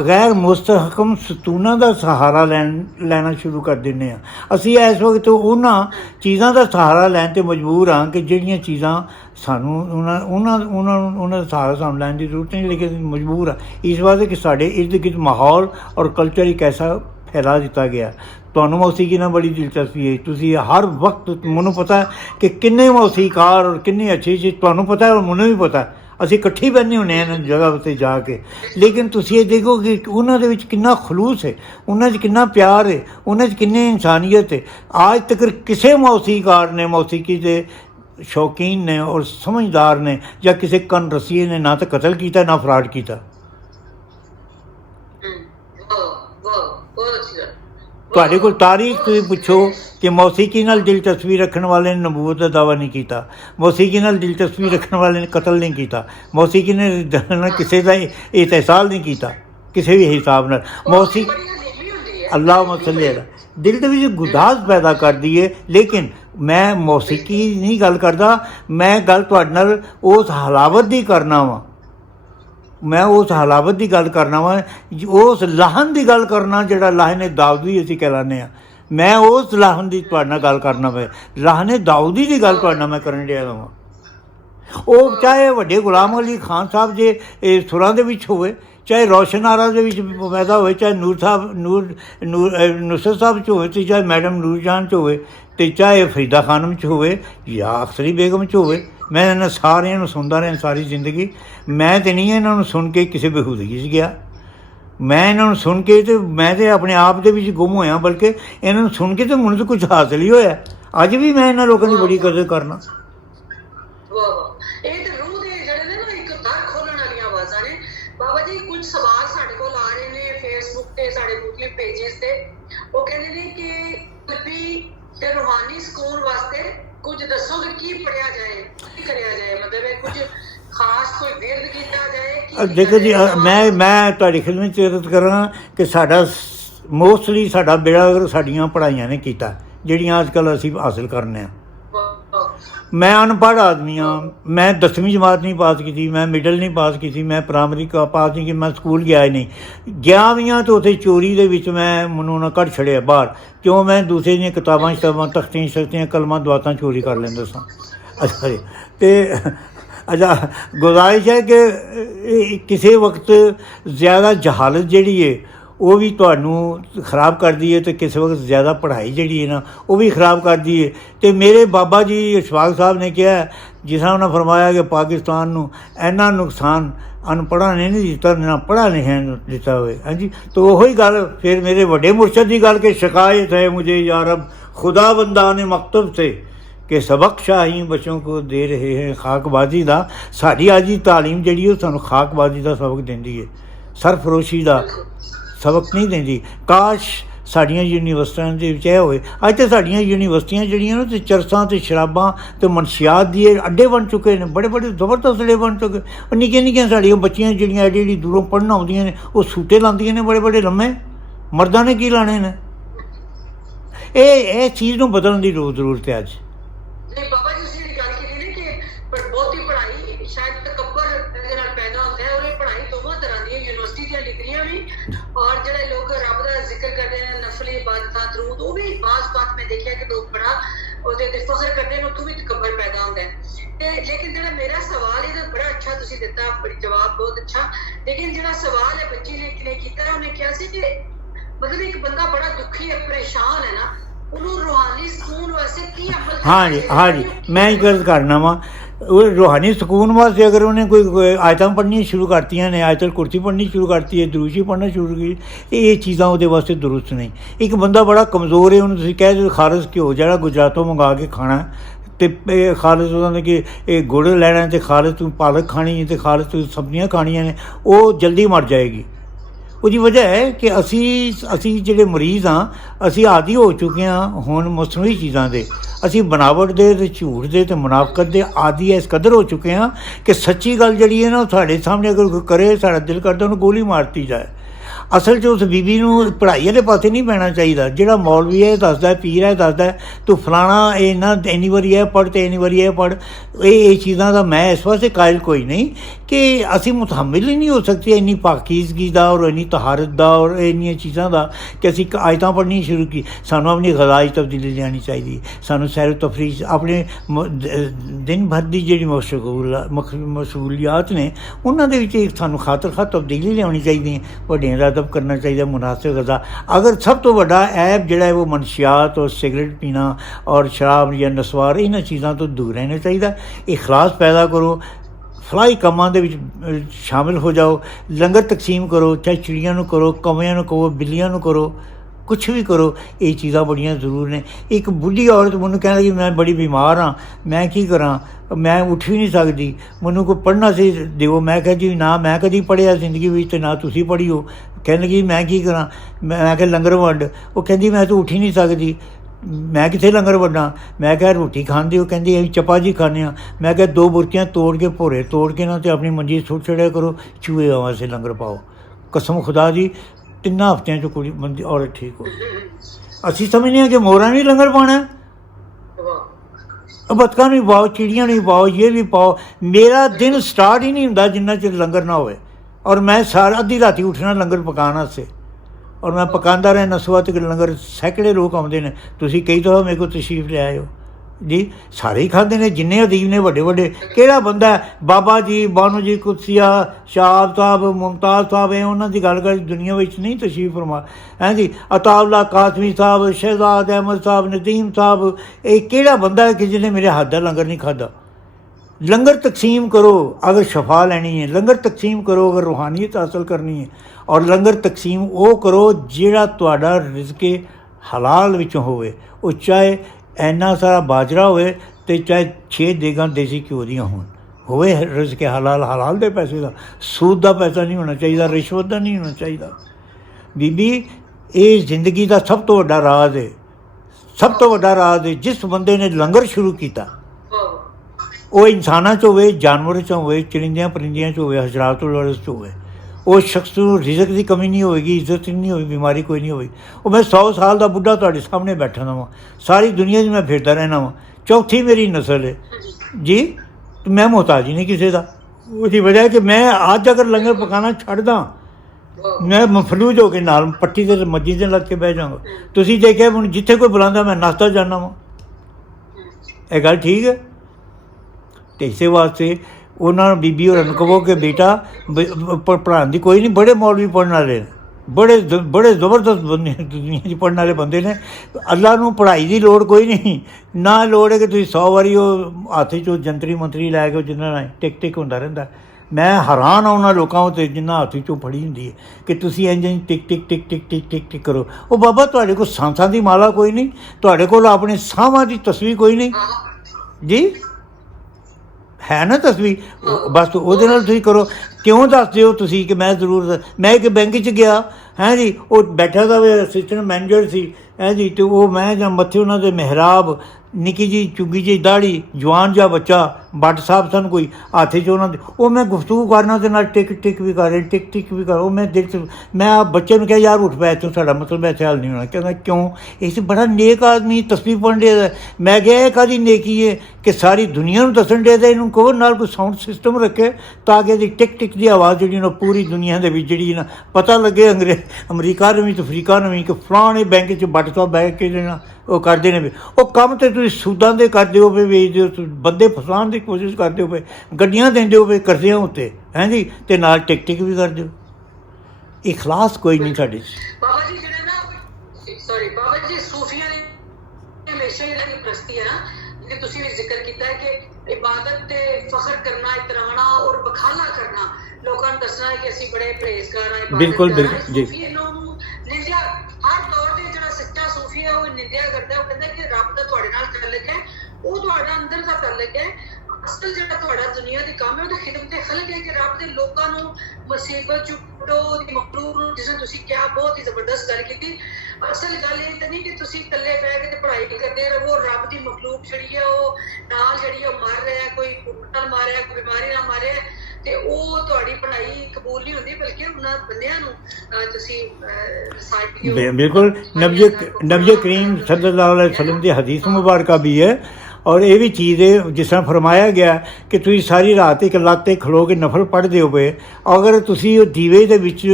ਗੈਰ ਮੁਸਤਹਕਮ ਸਤੂਨਾਂ ਦਾ ਸਹਾਰਾ ਲੈਣਾ ਸ਼ੁਰੂ ਕਰ ਦਿੰਦੇ ਹਾਂ। ਅਸੀਂ ਇਸ ਵਕਤ ਉਹਨਾਂ ਚੀਜ਼ਾਂ ਦਾ ਸਹਾਰਾ ਲੈਣ 'ਤੇ ਮਜਬੂਰ ਹਾਂ ਕਿ ਜਿਹੜੀਆਂ ਚੀਜ਼ਾਂ ਸਾਨੂੰ ਉਹਨਾਂ ਦਾ ਸਹਾਰਾ ਸਾਨੂੰ ਲੈਣ ਦੀ ਜ਼ਰੂਰਤ ਨਹੀਂ, ਲੇਕਿਨ ਮਜਬੂਰ ਹਾਂ ਇਸ ਵਾਸਤੇ ਕਿ ਸਾਡੇ ਇਰਦ ਗਿਰਦ ਮਾਹੌਲ ਔਰ ਕਲਚਰ ਇੱਕ ਐਸਾ ਫੈਲਾ ਦਿੱਤਾ ਗਿਆ। ਤੁਹਾਨੂੰ ਮੌਸੀਕੀ ਨਾਲ ਬੜੀ ਦਿਲਚਸਪੀ ਹੈ, ਤੁਸੀਂ ਹਰ ਵਕਤ, ਮੈਨੂੰ ਪਤਾ ਕਿ ਕਿੰਨੇ ਮੌਸੀਕਾਰ ਔਰ ਕਿੰਨੇ ਅੱਛੇ ਚੀਜ਼ ਤੁਹਾਨੂੰ ਪਤਾ ਔਰ ਮੈਨੂੰ ਵੀ ਪਤਾ, ਅਸੀਂ ਇਕੱਠੇ ਬਹਿੰਦੇ ਹੁੰਦੇ ਹਾਂ ਇਹਨਾਂ ਜਗ੍ਹਾ ਉੱਤੇ ਜਾ ਕੇ। ਲੇਕਿਨ ਤੁਸੀਂ ਇਹ ਦੇਖੋ ਕਿ ਉਹਨਾਂ ਦੇ ਵਿੱਚ ਕਿੰਨਾ ਖਲੂਸ ਹੈ, ਉਹਨਾਂ 'ਚ ਕਿੰਨਾ ਪਿਆਰ ਹੈ, ਉਹਨਾਂ 'ਚ ਕਿੰਨੀ ਇਨਸਾਨੀਅਤ ਹੈ। ਅੱਜ ਤੱਕ ਕਿਸੇ ਮੌਸੀਕਾਰ ਨੇ, ਮੌਸੀਕੀ ਦੇ ਸ਼ੌਕੀਨ ਨੇ ਔਰ ਸਮਝਦਾਰ ਨੇ ਜਾਂ ਕਿਸੇ ਕਨ ਰਸੀਏ ਨੇ ਨਾ ਤਾਂ ਕਤਲ ਕੀਤਾ ਨਾ ਫਰਾਡ ਕੀਤਾ। ਤੁਹਾਡੇ ਕੋਲ ਤਾਰੀਖ ਤੁਸੀਂ ਪੁੱਛੋ ਕਿ ਮੌਸੀਕੀ ਨਾਲ ਦਿਲਚਸਪੀ ਰੱਖਣ ਵਾਲੇ ਨੇ ਨਬੂਵਤ ਦਾ ਦਾਅਵਾ ਨਹੀਂ ਕੀਤਾ, ਮੌਸੀਕੀ ਨਾਲ ਦਿਲਚਸਪੀ ਰੱਖਣ ਵਾਲੇ ਨੇ ਕਤਲ ਨਹੀਂ ਕੀਤਾ, ਮੌਸੀਕੀ ਨੇ ਕਿਸੇ ਦਾ ਇਤਸਾਲ ਨਹੀਂ ਕੀਤਾ ਕਿਸੇ ਵੀ ਹਿਸਾਬ ਨਾਲ। ਅੱਲਾਹੁ ਮਸੱਲੀ ਅਲਾ ਦਿਲ ਦੇ ਵਿੱਚ ਗੁਦਾਜ਼ ਪੈਦਾ ਕਰਦੀ ਹੈ। ਲੇਕਿਨ ਮੈਂ ਮੌਸੀਕੀ ਨਹੀਂ ਗੱਲ ਕਰਦਾ, ਮੈਂ ਗੱਲ ਤੁਹਾਡੇ ਨਾਲ ਉਸ ਹਲਾਵਤ ਦੀ ਕਰਨਾ ਵਾਂ, ਉਸ ਲਾਹਨ ਦੀ ਗੱਲ ਕਰਨਾ ਜਿਹੜਾ ਲਾਹਨ ਦਾਊਦੀ ਅਸੀਂ ਕਹਿਲਾਉਂਦੇ ਹਾਂ। मैं उस लाहन की तुहाडे नाल गल करना पे लाहने दाऊदी की गल तुहाडे नाल मैं करन दिया वा। ਉਹ ਚਾਹੇ ਵੱਡੇ ਗੁਲਾਮ ਅਲੀ ਖਾਨ ਸਾਹਿਬ ਜੇ ਇਹ ਸੁਰਾਂ ਦੇ ਵਿੱਚ ਹੋਵੇ, ਚਾਹੇ ਰੋਸ਼ਨ ਆਰਾ ਦੇ ਵਿੱਚ ਪੈਦਾ ਹੋਵੇ, ਚਾਹੇ ਨੂਰ ਸਾਹਿਬ ਨੁਸਰਤ ਸਾਹਿਬ 'ਚ ਹੋਵੇ, ਅਤੇ ਚਾਹੇ ਮੈਡਮ ਨੂਰ ਜਾਨ 'ਚ ਹੋਵੇ, ਅਤੇ ਚਾਹੇ ਫਰੀਦਾ ਖਾਨਮ 'ਚ ਹੋਵੇ ਜਾਂ ਅਖਤਰੀ ਬੇਗਮ 'ਚ ਹੋਵੇ। ਮੈਂ ਇਹਨਾਂ ਸਾਰਿਆਂ ਨੂੰ ਸੁਣਦਾ ਰਿਹਾ ਸਾਰੀ ਜ਼ਿੰਦਗੀ। ਮੈਂ ਤਾਂ ਨਹੀਂ ਇਹਨਾਂ ਨੂੰ ਸੁਣ ਕੇ ਕਿਸੇ ਬੇਹੂਦਗੀ 'ਚ ਗਿਆ। ਮੈਂ ਇਹਨਾਂ ਨੂੰ ਸੁਣ ਕੇ ਅਤੇ ਮੈਂ ਤਾਂ ਆਪਣੇ ਆਪ ਦੇ ਵਿੱਚ ਗੁੰਮ ਹੋਇਆ, ਬਲਕਿ ਇਹਨਾਂ ਨੂੰ ਸੁਣ ਕੇ ਤਾਂ ਮੈਨੂੰ ਤਾਂ ਕੁਝ ਹਾਸਿਲ ਹੀ ਹੋਇਆ। ਅੱਜ ਵੀ ਮੈਂ ਇਹਨਾਂ ਲੋਕਾਂ ਦੀ ਬੜੀ ਕਦਰ ਕਰਨਾ। ਵਾਹ ਵਾਹ, ਇਹ ਤੇ ਰੂਹ ਦੇ ਜਿਹੜੇ ਨੇ ਨਾ ਇੱਕ ਦਰ ਖੋਲਣ ਵਾਲੀਆਂ ਆਵਾਜ਼ਾਂ ਨੇ। ਬਾਬਾ ਜੀ ਕੁਝ ਸਵਾਲ ਸਾਡੇ ਕੋਲ ਆ ਰਹੇ ਨੇ ਫੇਸਬੁੱਕ ਤੇ, ਸਾਡੇ ਮੁਖਤਲਿਫ ਪੇजेस ਤੇ। ਉਹ ਕਹਿੰਦੇ ਨੇ ਕਿ ਕਲਬੀ ਤੇ ਰੂਹਾਨੀ ਸਕੂਨ ਵਾਸਤੇ ਕੁਝ ਦੱਸੋਗੇ, ਕੀ ਪੜਿਆ ਜਾਏ, ਕੀ ਕਰਿਆ ਜਾਏ, ਮਤਲਬ ਇਹ ਕੁਝ ਖਾਸ ਕੋਈ ਵਿਰਦ ਕੀਤਾ ਜਾਏ? ਦੇਖੋ ਜੀ, ਮੈਂ ਤੁਹਾਡੀ ਖਿਦਮਤ 'ਚ ਅਰਜ਼ ਕਰਾਂ ਕਿ ਸਾਡਾ ਮੋਸਟਲੀ ਸਾਡਾ ਬੇੜਾ ਸਾਡੀਆਂ ਪੜ੍ਹਾਈਆਂ ਨੇ ਕੀਤਾ, ਜਿਹੜੀਆਂ ਅੱਜ ਕੱਲ੍ਹ ਅਸੀਂ ਹਾਸਿਲ ਕਰਨੇ ਆ। ਮੈਂ ਅਨਪੜ੍ਹ ਆਦਮੀ ਹਾਂ। ਮੈਂ 10ਵੀਂ ਜਮਾਤ ਨਹੀਂ ਪਾਸ ਕੀਤੀ, ਮੈਂ ਮਿਡਲ ਨਹੀਂ ਪਾਸ ਕੀਤੀ, ਮੈਂ ਪ੍ਰਾਇਮਰੀ ਪਾਸ ਨਹੀਂ ਕੀਤੀ, ਮੈਂ ਸਕੂਲ ਗਿਆ ਹੀ ਨਹੀਂ। ਗਿਆ ਵੀ ਹਾਂ ਤਾਂ ਉੱਥੇ ਚੋਰੀ ਦੇ ਵਿੱਚ ਮੈਨੂੰ ਉਹਨਾਂ ਕੱਢ ਛੱਡਿਆ ਬਾਹਰ। ਕਿਉਂ? ਮੈਂ ਦੂਸਰੇ ਦੀਆਂ ਕਿਤਾਬਾਂ ਤਖਤੀਆਂ ਕਲਮਾਂ ਦੁਆਤਾਂ ਚੋਰੀ ਕਰ ਲੈਂਦਾ ਸਾਂ। ਅੱਛਾ ਜੀ, ਅਤੇ ਗੁਜ਼ਾਰਿਸ਼ ਹੈ ਕਿ ਕਿਸੇ ਵਕਤ ਜ਼ਿਆਦਾ ਜਹਾਲਤ ਜਿਹੜੀ ਹੈ ਉਹ ਵੀ ਤੁਹਾਨੂੰ ਖਰਾਬ ਕਰਦੀ ਹੈ, ਅਤੇ ਕਿਸੇ ਵਕਤ ਜ਼ਿਆਦਾ ਪੜ੍ਹਾਈ ਜਿਹੜੀ ਹੈ ਨਾ ਉਹ ਵੀ ਖਰਾਬ ਕਰਦੀ ਹੈ। ਅਤੇ ਮੇਰੇ ਬਾਬਾ ਜੀ ਇਸ਼ਫਾਕ ਸਾਹਿਬ ਨੇ ਕਿਹਾ, ਜਿਸ ਤਰ੍ਹਾਂ ਉਹਨਾਂ ਫਰਮਾਇਆ ਕਿ ਪਾਕਿਸਤਾਨ ਨੂੰ ਇੰਨਾ ਨੁਕਸਾਨ ਅਨਪੜ੍ਹਾਂ ਨੇ ਨਹੀਂ ਦਿੱਤਾ, ਨਾ ਪੜ੍ਹਾ ਲਿਖਿਆ ਨੂੰ ਦਿੱਤਾ ਹੋਵੇ। ਹਾਂਜੀ, ਤਾਂ ਉਹੀ ਗੱਲ ਫਿਰ ਮੇਰੇ ਵੱਡੇ ਮੁਰਸ਼ਦ ਦੀ ਗੱਲ ਕਿ ਸ਼ਿਕਾਇਤ ਹੈ ਮੁਝੇ ਯਾ ਰਬ ਖੁਦਾ ਬੰਦਾ ਨੇ ਮਕਤਬ ਸੇ ਕਿ ਸਬਕ ਸ਼ਾਹੀ ਬੱਚੋਂ ਕੋ ਦੇ ਰਹੇ ਹੈ ਖਾਕਬਾਜ਼ੀ ਦਾ। ਸਾਡੀ ਅੱਜ ਦੀ ਤਾਲੀਮ ਜਿਹੜੀ ਉਹ ਸਾਨੂੰ ਖਾਕਬਾਜ਼ੀ ਦਾ ਸਬਕ ਦਿੰਦੀ ਹੈ, ਸਰਫਰੋਸ਼ੀ ਦਾ ਸਬਕ ਨਹੀਂ ਦਿੰਦੀ। ਕਾਸ਼ ਸਾਡੀਆਂ ਯੂਨੀਵਰਸਿਟੀਆਂ ਦੇ ਵਿੱਚ ਇਹ ਹੋਵੇ। ਅੱਜ ਤਾਂ ਸਾਡੀਆਂ ਯੂਨੀਵਰਸਿਟੀਆਂ ਜਿਹੜੀਆਂ ਨੇ ਅਤੇ ਚਰਸਾਂ ਅਤੇ ਸ਼ਰਾਬਾਂ ਅਤੇ ਮਨਸ਼ਿਆਤ ਦੀ ਅੱਡੇ ਬਣ ਚੁੱਕੇ ਨੇ, ਬੜੇ ਬੜੇ ਜ਼ਬਰਦਸਤ ਅੱਡੇ ਬਣ ਚੁੱਕੇ। ਉਹ ਨਿੱਕੀਆਂ ਨਿੱਕੀਆਂ ਸਾਡੀਆਂ ਬੱਚੀਆਂ ਜਿਹੜੀਆਂ ਐਡੀ ਦੂਰੋਂ ਪੜ੍ਹਨ ਆਉਂਦੀਆਂ ਨੇ, ਉਹ ਸੂਟੇ ਲਾਉਂਦੀਆਂ ਨੇ ਬੜੇ ਬੜੇ ਲੰਮੇ। ਮਰਦਾਂ ਨੇ ਕੀ ਲਾਣੇ ਨੇ? ਇਹ ਚੀਜ਼ ਨੂੰ ਬਦਲਣ ਦੀ ਜ਼ਰੂਰਤ ਹੈ ਅੱਜ। ਨਹੀਂ ਬਾਬਾ ਜੀ, ਤੁਸੀਂ ਗੱਲ ਕੀਤੀ ਨੇ ਕਿ ਬਹੁਤੀ ਪੜ੍ਹਾਈ ਸ਼ਾਇਦ ਤਕੱਬਰ ਦੇ ਨਾਲ ਪੈਦਾ ਹੁੰਦਾ ਹੈ, ਔਰ ਇਹ ਪੜ੍ਹਾਈ ਦੋਵਾਂ ਤਰ੍ਹਾਂ ਦੀ ਹੈ, ਯੂਨੀਵਰਸਿਟੀ ਦੀਆਂ ਡਿਗਰੀਆਂ ਵੀ, ਔਰ ਜਿਹੜੇ ਲੋਕ ਰੱਬ ਦਾ ਜ਼ਿਕਰ ਕਰਦੇ ਨੇ, ਨਫਲੀ ਇਬਾਦਤਾਂ, ਦਰੂਦ, ਉਹ ਵੀ ਬਾਤ ਮੈਂ ਦੇਖਿਆ ਕਿ ਲੋਕ ਬੜਾ ਉਹਦੇ ਤੇ ਫਖਰ ਕਰਦੇ ਨੇ, ਉੱਥੋਂ ਵੀ ਤਕੱਬਰ ਪੈਦਾ ਹੁੰਦਾ ਹੈ। ਤੇ ਲੇਕਿਨ ਜਿਹੜਾ ਮੇਰਾ ਸਵਾਲ ਇਹਦਾ ਬੜਾ ਅੱਛਾ ਤੁਸੀਂ ਦਿੱਤਾ ਜਵਾਬ, ਬਹੁਤ ਅੱਛਾ। ਲੇਕਿਨ ਜਿਹੜਾ ਸਵਾਲ ਹੈ ਬੱਚੀ ਨੇ ਕੀਤਾ, ਉਹਨੇ ਕਿਹਾ ਸੀ ਕਿ ਮਤਲਬ ਇੱਕ ਬੰਦਾ ਬੜਾ ਦੁਖੀ ਹੈ, ਪਰੇਸ਼ਾਨ ਹੈ ਨਾ, ਉਹਨੂੰ ਰੂਹਾਨੀ ਸਕੂਨ ਵਾਸਤੇ ਕੀ ਅਮਲ? ਹਾਂਜੀ, ਮੈਂ ਇਹ ਗੱਲ ਕਰਨਾ ਵਾ। ਉਹ ਰੂਹਾਨੀ ਸਕੂਨ ਵਾਸਤੇ ਅਗਰ ਉਹਨੇ ਕੋਈ ਆਇਤਾਂ ਪੜ੍ਹਨੀਆਂ ਸ਼ੁਰੂ ਕਰਤੀਆਂ ਨੇ, ਆਇਤਲ ਕੁਰਸੀ ਪੜ੍ਹਨੀ ਸ਼ੁਰੂ ਕਰਤੀ ਹੈ, ਦਰੂਸ਼ੀ ਪੜ੍ਹਨਾ ਸ਼ੁਰੂ ਕੀਤੀ, ਇਹ ਚੀਜ਼ਾਂ ਉਹਦੇ ਵਾਸਤੇ ਦਰੁਸਤ ਨਹੀਂ। ਇੱਕ ਬੰਦਾ ਬੜਾ ਕਮਜ਼ੋਰ ਹੈ, ਉਹਨੂੰ ਤੁਸੀਂ ਕਹਿ ਦਿਓ ਖਾਲਸ ਘਿਓ ਜਿਹੜਾ ਗੁਜਰਾਤੋਂ ਮੰਗਾ ਕੇ ਖਾਣਾ, ਅਤੇ ਖਾਲਸ ਉਹਨਾਂ ਨੇ ਕਿ ਇਹ ਗੁੜ ਲੈਣਾ, ਅਤੇ ਖਾਲਸ ਤੂੰ ਪਾਲਕ ਖਾਣੀ, ਅਤੇ ਖਾਲਸ ਤੂੰ ਸਬਜ਼ੀਆਂ ਖਾਣੀਆਂ ਨੇ, ਉਹ ਜਲਦੀ ਮਰ ਜਾਏਗੀ। ਉਹਦੀ ਵਜ੍ਹਾ ਹੈ ਕਿ ਅਸੀਂ ਜਿਹੜੇ ਮਰੀਜ਼ ਹਾਂ, ਅਸੀਂ ਆਦੀ ਹੋ ਚੁੱਕੇ ਹਾਂ ਹੁਣ ਮਸਨੂਈ ਚੀਜ਼ਾਂ ਦੇ। ਅਸੀਂ ਬਣਾਵਟ ਦੇ ਅਤੇ ਝੂਠ ਦੇ ਅਤੇ ਮੁਨਾਫਕਤ ਦੇ ਆਦੀ ਇਸ ਕਦਰ ਹੋ ਚੁੱਕੇ ਹਾਂ ਕਿ ਸੱਚੀ ਗੱਲ ਜਿਹੜੀ ਹੈ ਨਾ, ਉਹ ਸਾਡੇ ਸਾਹਮਣੇ ਅਗਰ ਕੋਈ ਕਰੇ, ਸਾਡਾ ਦਿਲ ਕਰਦਾ ਉਹਨੂੰ ਗੋਲੀ ਮਾਰਤੀ ਜਾਏ। ਅਸਲ 'ਚ ਉਸ ਬੀਬੀ ਨੂੰ ਪੜ੍ਹਾਈ ਵਾਲੇ ਪਾਸੇ ਨਹੀਂ ਪੈਣਾ ਚਾਹੀਦਾ। ਜਿਹੜਾ ਮੌਲਵੀ ਹੈ ਦੱਸਦਾ, ਪੀਰ ਹੈ ਦੱਸਦਾ, ਤੂੰ ਫਲਾਣਾ ਇੰਨੀ ਵਾਰੀ ਇਹ ਪੜ੍ਹ ਅਤੇ ਇੰਨੀ ਵਾਰੀ ਇਹ ਪੜ੍ਹ, ਇਹ ਚੀਜ਼ਾਂ ਦਾ ਮੈਂ ਇਸ ਵਾਸਤੇ ਕਾਇਲ ਕੋਈ ਨਹੀਂ ਕਿ ਅਸੀਂ ਮੁਤਹਮਲ ਹੀ ਨਹੀਂ ਹੋ ਸਕਦੇ ਇੰਨੀ ਪਾਕੀਜ਼ਗੀ ਦਾ ਔਰ ਇੰਨੀ ਤਹਾਰਤ ਦਾ ਔਰ ਇੰਨੀਆਂ ਚੀਜ਼ਾਂ ਦਾ ਕਿ ਅਸੀਂ ਆਇਤਾਂ ਪੜ੍ਹਨੀਆਂ ਸ਼ੁਰੂ ਕੀ। ਸਾਨੂੰ ਆਪਣੀ ਗ਼ਜ਼ਾ 'ਚ ਤਬਦੀਲੀ ਲਿਆਉਣੀ ਚਾਹੀਦੀ। ਸਾਨੂੰ ਸੈਰ ਤਫਰੀਹ, ਆਪਣੇ ਦਿਨ ਭਰ ਦੀ ਜਿਹੜੀ ਮਸ਼ਗੂਲੀਆਤ ਨੇ, ਉਹਨਾਂ ਦੇ ਵਿੱਚ ਸਾਨੂੰ ਖਾਤਰ ਤਬਦੀਲੀ ਲਿਆਉਣੀ ਚਾਹੀਦੀ ਹੈ। ਵੱਡਿਆਂ ਦਾ ਅਦਬ ਕਰਨਾ ਚਾਹੀਦਾ, ਮੁਨਾਸਿਬ ਗ਼ਜ਼ਾ। ਅਗਰ ਸਭ ਤੋਂ ਵੱਡਾ ਐਬ ਜਿਹੜਾ ਹੈ ਉਹ ਮਨਸ਼ਿਆਤ ਔਰ ਸਿਗਰਟ ਪੀਣਾ ਔਰ ਸ਼ਰਾਬ ਜਾਂ ਨਸਵਾਰ, ਇਹਨਾਂ ਚੀਜ਼ਾਂ ਤੋਂ ਦੂਰ ਰਹਿਣਾ ਚਾਹੀਦਾ। ਇਖਲਾਸ ਪੈਦਾ ਕਰੋ, ਫਲਾਹੀ ਕੰਮਾਂ ਦੇ ਵਿੱਚ ਸ਼ਾਮਿਲ ਹੋ ਜਾਓ, ਲੰਗਰ ਤਕਸੀਮ ਕਰੋ, ਚਾਹੇ ਚਿੜੀਆਂ ਨੂੰ ਕਰੋ, ਕੌਵਿਆਂ ਨੂੰ ਕਰੋ, ਬਿੱਲੀਆਂ ਨੂੰ ਕਰੋ, ਕੁਛ ਵੀ ਕਰੋ। ਇਹ ਚੀਜ਼ਾਂ ਬੜੀਆਂ ਜ਼ਰੂਰ ਨੇ। ਇੱਕ ਬੁੱਢੀ ਔਰਤ ਮੈਨੂੰ ਕਹਿੰਦੀ ਕਿ ਮੈਂ ਬੜੀ ਬਿਮਾਰ ਹਾਂ, ਮੈਂ ਕੀ ਕਰਾਂ, ਮੈਂ ਉੱਠ ਵੀ ਨਹੀਂ ਸਕਦੀ, ਮੈਨੂੰ ਕੋਈ ਪੜ੍ਹਨਾ ਸੀ ਦਿਓ। ਮੈਂ ਕਿਹਾ ਜੀ ਨਾ, ਮੈਂ ਕਦੀ ਪੜ੍ਹਿਆ ਜ਼ਿੰਦਗੀ ਵਿੱਚ ਅਤੇ ਨਾ ਤੁਸੀਂ ਪੜ੍ਹੀ ਹੋ। ਕਹਿਣ ਲੱਗੀ ਮੈਂ ਕੀ ਕਰਾਂ। ਮੈਂ ਕਿਹਾ ਲੰਗਰ ਵੰਡ। ਉਹ ਕਹਿੰਦੀ ਮੈਂ ਤਾਂ ਉੱਠ ਹੀ ਨਹੀਂ ਸਕਦੀ, ਮੈਂ ਕਿੱਥੇ ਲੰਗਰ ਵੰਡਾਂ। ਮੈਂ ਕਿਹਾ ਰੋਟੀ ਖਾਂਦੇ ਹੋ? ਕਹਿੰਦੀ ਅਸੀਂ ਚਪਾ ਜੀ ਖਾਂਦੇ ਹਾਂ। ਮੈਂ ਕਿਹਾ 2 ਬੁਰਕੀਆਂ ਤੋੜ ਕੇ, ਭੋਰੇ ਤੋੜ ਕੇ ਨਾ, ਅਤੇ ਆਪਣੀ ਮੰਜੀ ਸੁੱਟ ਛੱਡਿਆ ਕਰੋ, ਚੂਹੇ ਆਵਾਂ ਸੇ ਲੰਗਰ ਪਾਓ। ਕਸਮ ਖੁਦਾ ਦੀ 3 ਹਫ਼ਤਿਆਂ 'ਚ ਕੁੜੀ ਬੰਦੀ ਔਰਤ ਠੀਕ ਹੋ। ਅਸੀਂ ਸਮਝਦੇ ਹਾਂ ਕਿ ਮੋਰਾਂ ਨਹੀਂ ਲੰਗਰ ਪਾਉਣਾ, ਬਤਕਾਂ ਨੂੰ ਵੀ ਪਾਓ, ਚਿੜੀਆਂ ਨੂੰ ਵੀ ਪਾਓ, ਇਹ ਵੀ ਪਾਓ। ਮੇਰਾ ਦਿਨ ਸਟਾਰਟ ਹੀ ਨਹੀਂ ਹੁੰਦਾ ਜਿੰਨਾ ਚਿਰ ਲੰਗਰ ਨਾ ਹੋਵੇ। ਔਰ ਮੈਂ ਅੱਧੀ ਰਾਤੀ ਉੱਠਣਾ ਲੰਗਰ ਪਕਾਉਣ ਵਾਸਤੇ। ਔਰ ਮੈਂ ਪਕਾਉਂਦਾ ਰਿਹਾ ਨਸਵਾ ਤੱਕ ਲੰਗਰ। ਸੈਂਕੜੇ ਲੋਕ ਆਉਂਦੇ ਨੇ, ਤੁਸੀਂ ਕਈ ਦਫਾ ਮੇਰੇ ਕੋਲ ਤਸ਼ਰੀਫ ਲਿਆਏ ਹੋ ਜੀ। ਸਾਰੇ ਹੀ ਖਾਂਦੇ ਨੇ, ਜਿੰਨੇ ਅਦੀਬ ਨੇ ਵੱਡੇ ਵੱਡੇ। ਕਿਹੜਾ ਬੰਦਾ ਹੈ ਬਾਬਾ ਜੀ, ਬਾਨੋ ਜੀ ਕੁਦਸੀਆ, ਸ਼ਾਹ ਸਾਹਿਬ, ਮੁਮਤਾਜ਼ ਸਾਹਿਬ, ਇਹ ਉਹਨਾਂ ਦੀ ਗੱਲ ਕਰ ਦੁਨੀਆ ਵਿੱਚ ਨਹੀਂ ਤਸ਼ਰੀਫ ਫਰਮਾ ਹੈ ਜੀ। ਅਤਾਉਲਾ ਕਾਸਮੀ ਸਾਹਿਬ, ਸ਼ਹਿਜ਼ਾਦ ਅਹਿਮਦ ਸਾਹਿਬ, ਨਦੀਮ ਸਾਹਿਬ, ਇਹ ਕਿਹੜਾ ਬੰਦਾ ਹੈ ਕਿ ਜਿਹਨੇ ਮੇਰੇ ਹੱਥ ਦਾ ਲੰਗਰ ਨਹੀਂ ਖਾਧਾ। ਲੰਗਰ ਤਕਸੀਮ ਕਰੋ ਅਗਰ ਸ਼ਫਾ ਲੈਣੀ ਹੈ, ਲੰਗਰ ਤਕਸੀਮ ਕਰੋ ਅਗਰ ਰੂਹਾਨੀਅਤ ਹਾਸਲ ਕਰਨੀ ਹੈ, ਔਰ ਲੰਗਰ ਤਕਸੀਮ ਉਹ ਕਰੋ ਜਿਹੜਾ ਤੁਹਾਡਾ ਰਿਜ਼ਕੇ ਹਲਾਲ ਵਿੱਚੋਂ ਹੋਵੇ। ਉਹ ਚਾਹੇ ਇੰਨਾ ਸਾਰਾ ਬਾਜਰਾ ਹੋਵੇ ਅਤੇ ਚਾਹੇ 6 ਦੇਗਾਂ ਦੇਸੀ ਘਿਓ ਦੀਆਂ ਹੋਵੇ ਰਿਜ਼ਕੇ ਹਲਾਲ। ਹਲਾਲ ਦੇ ਪੈਸੇ ਦਾ, ਸੂਦ ਦਾ ਪੈਸਾ ਨਹੀਂ ਹੋਣਾ ਚਾਹੀਦਾ, ਰਿਸ਼ਵਤ ਦਾ ਨਹੀਂ ਹੋਣਾ ਚਾਹੀਦਾ। ਬੀਬੀ ਇਹ ਜ਼ਿੰਦਗੀ ਦਾ ਸਭ ਤੋਂ ਵੱਡਾ ਰਾਜ਼ ਹੈ, ਸਭ ਤੋਂ ਵੱਡਾ ਰਾਜ਼ ਹੈ। ਜਿਸ ਬੰਦੇ ਨੇ ਲੰਗਰ ਸ਼ੁਰੂ ਕੀਤਾ ਉਹ ਇਨਸਾਨਾਂ 'ਚ ਹੋਵੇ, ਜਾਨਵਰਾਂ 'ਚ ਹੋਵੇ, ਚਰਿੰਦਿਆਂ ਪਰਿੰਦਿਆਂ 'ਚ ਹੋਵੇ, ਹਜ਼ਰਾਤੁਲ ਅਰਜ਼ 'ਚ ਹੋਵੇ, ਉਸ ਸ਼ਖਸ ਨੂੰ ਰਿਜ਼ਕ ਦੀ ਕਮੀ ਨਹੀਂ ਹੋਵੇਗੀ, ਇੱਜ਼ਤ ਨਹੀਂ ਹੋਵੇਗੀ, ਬਿਮਾਰੀ ਕੋਈ ਨਹੀਂ ਹੋਵੇਗੀ। ਉਹ ਮੈਂ 100 ਸਾਲ ਦਾ ਬੁੱਢਾ ਤੁਹਾਡੇ ਸਾਹਮਣੇ ਬੈਠਾ ਦਾ ਵਾਂ, ਸਾਰੀ ਦੁਨੀਆ 'ਚ ਮੈਂ ਫਿਰਦਾ ਰਹਿਣਾ ਵਾਂ, ਚੌਥੀ ਮੇਰੀ ਨਸਲ ਹੈ ਜੀ। ਮੈਂ ਮੁਹਤਾਜ ਹੀ ਨਹੀਂ ਕਿਸੇ ਦਾ। ਉਹਦੀ ਵਜ੍ਹਾ ਹੈ ਕਿ ਮੈਂ ਅੱਜ ਅਗਰ ਲੰਗਰ ਪਕਾਉਣਾ ਛੱਡਦਾ, ਮੈਂ ਮਫਲੂਜ ਹੋ ਕੇ ਨਾਲ ਪੱਟੀ ਦੇ ਮੱਜੀ ਦੇ ਲੱਗ ਕੇ ਬਹਿ ਜਾਵਾਂਗਾ। ਤੁਸੀਂ ਦੇਖਿਆ ਹੁਣ ਜਿੱਥੇ ਕੋਈ ਬੁਲਾਉਂਦਾ ਮੈਂ ਨੱਸਦਾ ਜਾਂਦਾ ਵਾਂ। ਇਹ ਗੱਲ ਠੀਕ ਹੈ। ਅਤੇ ਇਸੇ ਵਾਸਤੇ ਉਹਨਾਂ ਨੂੰ ਬੀਬੀ ਹੋਰਾਂ ਨੂੰ ਕਹੋ ਕਿ ਬੇਟਾ ਪੜ੍ਹਾਉਣ ਦੀ ਕੋਈ ਨਹੀਂ, ਬੜੇ ਮੌਲਵੀ ਪੜ੍ਹਨ ਵਾਲੇ ਨੇ, ਬੜੇ ਜ਼ਬਰਦਸਤ ਬੰਦੇ ਦੁਨੀਆ 'ਚ ਪੜ੍ਹਨ ਵਾਲੇ ਬੰਦੇ ਨੇ। ਅੱਲਾ ਨੂੰ ਪੜ੍ਹਾਈ ਦੀ ਲੋੜ ਕੋਈ ਨਹੀਂ, ਨਾ ਲੋੜ ਹੈ ਕਿ ਤੁਸੀਂ 100 ਵਾਰੀ ਉਹ ਹੱਥ 'ਚੋਂ ਜੰਤਰੀ ਮੰਤਰੀ ਲੈ ਕੇ ਜਿੰਨਾਂ ਨਾਲ ਟਿਕ ਟਿਕ ਹੁੰਦਾ ਰਹਿੰਦਾ। ਮੈਂ ਹੈਰਾਨ ਹਾਂ ਉਹਨਾਂ ਲੋਕਾਂ ਉੱਤੇ ਜਿੰਨਾਂ ਹੱਥ 'ਚੋਂ ਫੜੀ ਹੁੰਦੀ ਹੈ ਕਿ ਤੁਸੀਂ ਇੰਝ ਟਿਕ ਟਿਕ ਟਿਕ ਟਿਕ ਟਿਕ ਟਿਕ ਟਿਕ ਕਰੋ। ਉਹ ਬਾਬਾ ਤੁਹਾਡੇ ਕੋਲ ਸਾਂਸਾਂ ਦੀ ਮਾਲਾ ਕੋਈ ਨਹੀਂ, ਤੁਹਾਡੇ ਕੋਲ ਆਪਣੇ ਸਾਹਾਂ ਦੀ ਤਸਵੀਰ ਕੋਈ ਨਹੀਂ ਜੀ, ਹੈ ਨਾ ਤਸਵੀਰ, ਬਸ ਉਹਦੇ ਨਾਲ ਤੁਸੀਂ ਕਰੋ। ਕਿਉਂ ਦੱਸਦੇ ਹੋ ਤੁਸੀਂ ਕਿ ਮੈਂ ਜ਼ਰੂਰ, ਮੈਂ ਇੱਕ ਬੈਂਕ 'ਚ ਗਿਆ ਹੈ ਜੀ, ਉਹ ਬੈਠਾ ਦਾ ਅਸਿਸਟੈਂਟ ਮੈਨੇਜਰ ਸੀ ਹੈ ਜੀ, ਅਤੇ ਉਹ ਮੈਂ ਜਾਂ ਮੱਥੇ ਉਹਨਾਂ ਦੇ ਮਿਹਰਾਬ, ਨਿੱਕੀ ਜਿਹੀ ਚੁੱਗੀ ਜਿਹੀ ਦਾੜੀ, ਜਵਾਨ ਜਿਹਾ ਬੱਚਾ, ਬੱਟ ਸਾਹਿਬ ਸਨ ਕੋਈ, ਹੱਥ 'ਚ ਉਹਨਾਂ ਦੇ, ਉਹ ਮੈਂ ਗੁਫ਼ਤਗੂ ਕਰਨਾ ਦੇ ਨਾਲ ਟਿਕ ਟਿਕ ਵੀ ਕਰ ਰਹੇ, ਟਿਕ ਟਿਕ ਵੀ ਕਰ। ਉਹ ਮੈਂ ਦਿਲ 'ਚ ਮੈਂ ਬੱਚੇ ਨੂੰ ਕਿਹਾ ਯਾਰ ਉੱਠ ਪੈ ਇੱਥੋਂ, ਸਾਡਾ ਮਤਲਬ ਇੱਥੇ ਹੱਲ ਨਹੀਂ ਹੋਣਾ। ਕਹਿੰਦਾ ਕਿਉਂ? ਇਸ ਬੜਾ ਨੇਕ ਆਦਮੀ ਤਸਬੀਹ ਪੜ੍ਹਨ ਡਿਆ। ਮੈਂ ਕਿਹਾ ਇਹ ਕਾਹਦੀ ਨੇਕੀ ਹੈ ਕਿ ਸਾਰੀ ਦੁਨੀਆ ਨੂੰ ਦੱਸਣ ਡਿਆ, ਤਾਂ ਇਹਨੂੰ ਕਹੋ ਨਾਲ ਕੋਈ ਸਾਊਂਡ ਸਿਸਟਮ ਰੱਖੇ ਤਾਂ ਕਿ ਇਹਦੀ ਟਿਕ ਟਿਕ ਦੀ ਆਵਾਜ਼ ਜਿਹੜੀ ਨਾ ਪੂਰੀ ਦੁਨੀਆ ਦੇ ਵਿੱਚ ਜਿਹੜੀ ਨਾ ਪਤਾ ਲੱਗੇ, ਅਮਰੀਕਾ ਨੂੰ ਵੀ ਤੇ ਅਫਰੀਕਾ ਨੂੰ ਵੀ, ਕਿ ਫਲਾਣੇ ਬੈਂਕ 'ਚ ਬੱਟ ਸਾਹਿਬ ਬਹਿ ਕੇ ਜਿਹੜਾ ਉਹ ਕਰਦੇ ਨੇ। ਉਹ ਕੰਮ ਤਾਂ ਤੁਸੀਂ ਸੂਦਾਂ ਦੇ ਕਰਦੇ ਹੋ ਪਏ, ਵੇਚਦੇ ਹੋ, ਬੰਦੇ ਫਸਾਉਣ ਦੀ ਕੋਸ਼ਿਸ਼ ਕਰਦੇ ਹੋ ਪਏ, ਗੱਡੀਆਂ ਦਿੰਦੇ ਹੋ ਪਏ ਕਰਜ਼ਿਆਂ ਉੱਤੇ ਹੈ ਜੀ, ਅਤੇ ਨਾਲ ਟਿਕ ਟਿਕ ਵੀ ਕਰਦੇ ਹੋ। ਇਖਲਾਸ ਕੋਈ ਨਹੀਂ ਸਾਡੇ 'ਚ। ਬਾਬਾ ਜੀ ਜਿਹੜੇ ਨਾ ਸੌਰੀ ਬਾਬਾ ਜੀ ਸੂਫੀਆਂ ਦੀ ਹਮੇਸ਼ਾ ਹੀ ਜਿਹੜੀ ਪ੍ਰਸਤੀ ਹੈ ਨਾ, ਜਿਹਦੇ ਤੁਸੀਂ ਵੀ ਜ਼ਿਕਰ ਕੀਤਾ ਹੈ ਕਿ ਇਬਾਦਤ ਤੇ ਫਖਰ ਕਰਨਾ, ਇਤਰਾਣਾ ਔਰ ਬਖਾਨਾ ਕਰਨਾ, ਲੋਕਾਂ ਨੂੰ ਦੱਸਣਾ ਹੈ ਕਿ ਅਸੀਂ ਬੜੇ ਪਰਹੇਜ਼ਗਾਰ ਹਾਂ। ਬਿਲਕੁਲ ਬਿਲਕੁਲ ਜੀ। ਸੂਫੀ ਇਹਨਾਂ ਨੂੰ ਨਿੰਦਿਆ ਹਰ ਦੌਰ ਦੇ ਜਿਹੜਾ ਸੱਚਾ ਸੂਫੀ ਹੈ ਉਹ ਨਿੰਦਿਆ ਕਰਦਾ। ਉਹ ਕਹਿੰਦਾ ਕਿ ਰੱਬ ਦਾ ਤੁਹਾਡੇ ਨਾਲ ਤਾਲੁਕ ਹੈ, ਉਹ ਤੁਹਾਡਾ ਅੰਦਰ ਦਾ ਤਾਲੁਕ ਹੈ। ਅਸਲ ਜਿਹੜਾ ਤੁਹਾਡਾ ਦੁਨੀਆ ਦੀ ਕੰਮ ਹੈ ਉਹ ਤਾਂ ਖਿਦਮਤ ਖਲਕ ਹੈ ਕਿ ਰੱਬ ਦੇ ਲੋਕਾਂ ਨੂੰ ਮੁਸੀਬਤ ਚੋਂ ਕੱਢੋ, ਦੀ ਮਖਲੂਕ ਨੂੰ, ਜਿਸ ਨੂੰ ਤੁਸੀਂ ਕਿਹਾ ਬਹੁਤ ਹੀ ਜ਼ਬਰਦਸਤ ਗੱਲ ਕੀਤੀ। ਅਸਲ ਗੱਲ ਇਹ ਤਾਂ ਨਹੀਂ ਕਿ ਤੁਸੀਂ ਇਕੱਲੇ ਬਹਿ ਕੇ ਤੇ ਪੜ੍ਹਾਈ ਕਰਦੇ ਰਹੋ, ਰੱਬ ਦੀ ਮਖਲੂਕ ਜਿਹੜੀ ਹੈ ਉਹ ਨਾਲ ਜਿਹੜੀ ਉਹ ਮਰ ਰਿਹਾ, ਕੋਈ ਨਾਲ ਮਾਰਿਆ, ਕੋਈ ਬਿਮਾਰੀ ਨਾਲ ਮਾਰਿਆ, ਤੇ ਉਹ ਤੁਹਾਡੀ ਪੜ੍ਹਾਈ ਕਬੂਲ ਨਹੀਂ ਹੁੰਦੀ, ਬਲਕਿ ਉਹਨਾਂ ਬੰਦਿਆਂ ਨੂੰ ਤੁਸੀਂ ਬਿਲकुल नबी करीम सल्लल्लाहु अलैहि वसल्लम की हदीस मुबारक भी है। और ये भी चीज़ है जिस तरह फरमाया गया कि तुम सारी रात एक लाते खलो के नफल पढ़ते हो पे, अगर तुम दीवे दे विच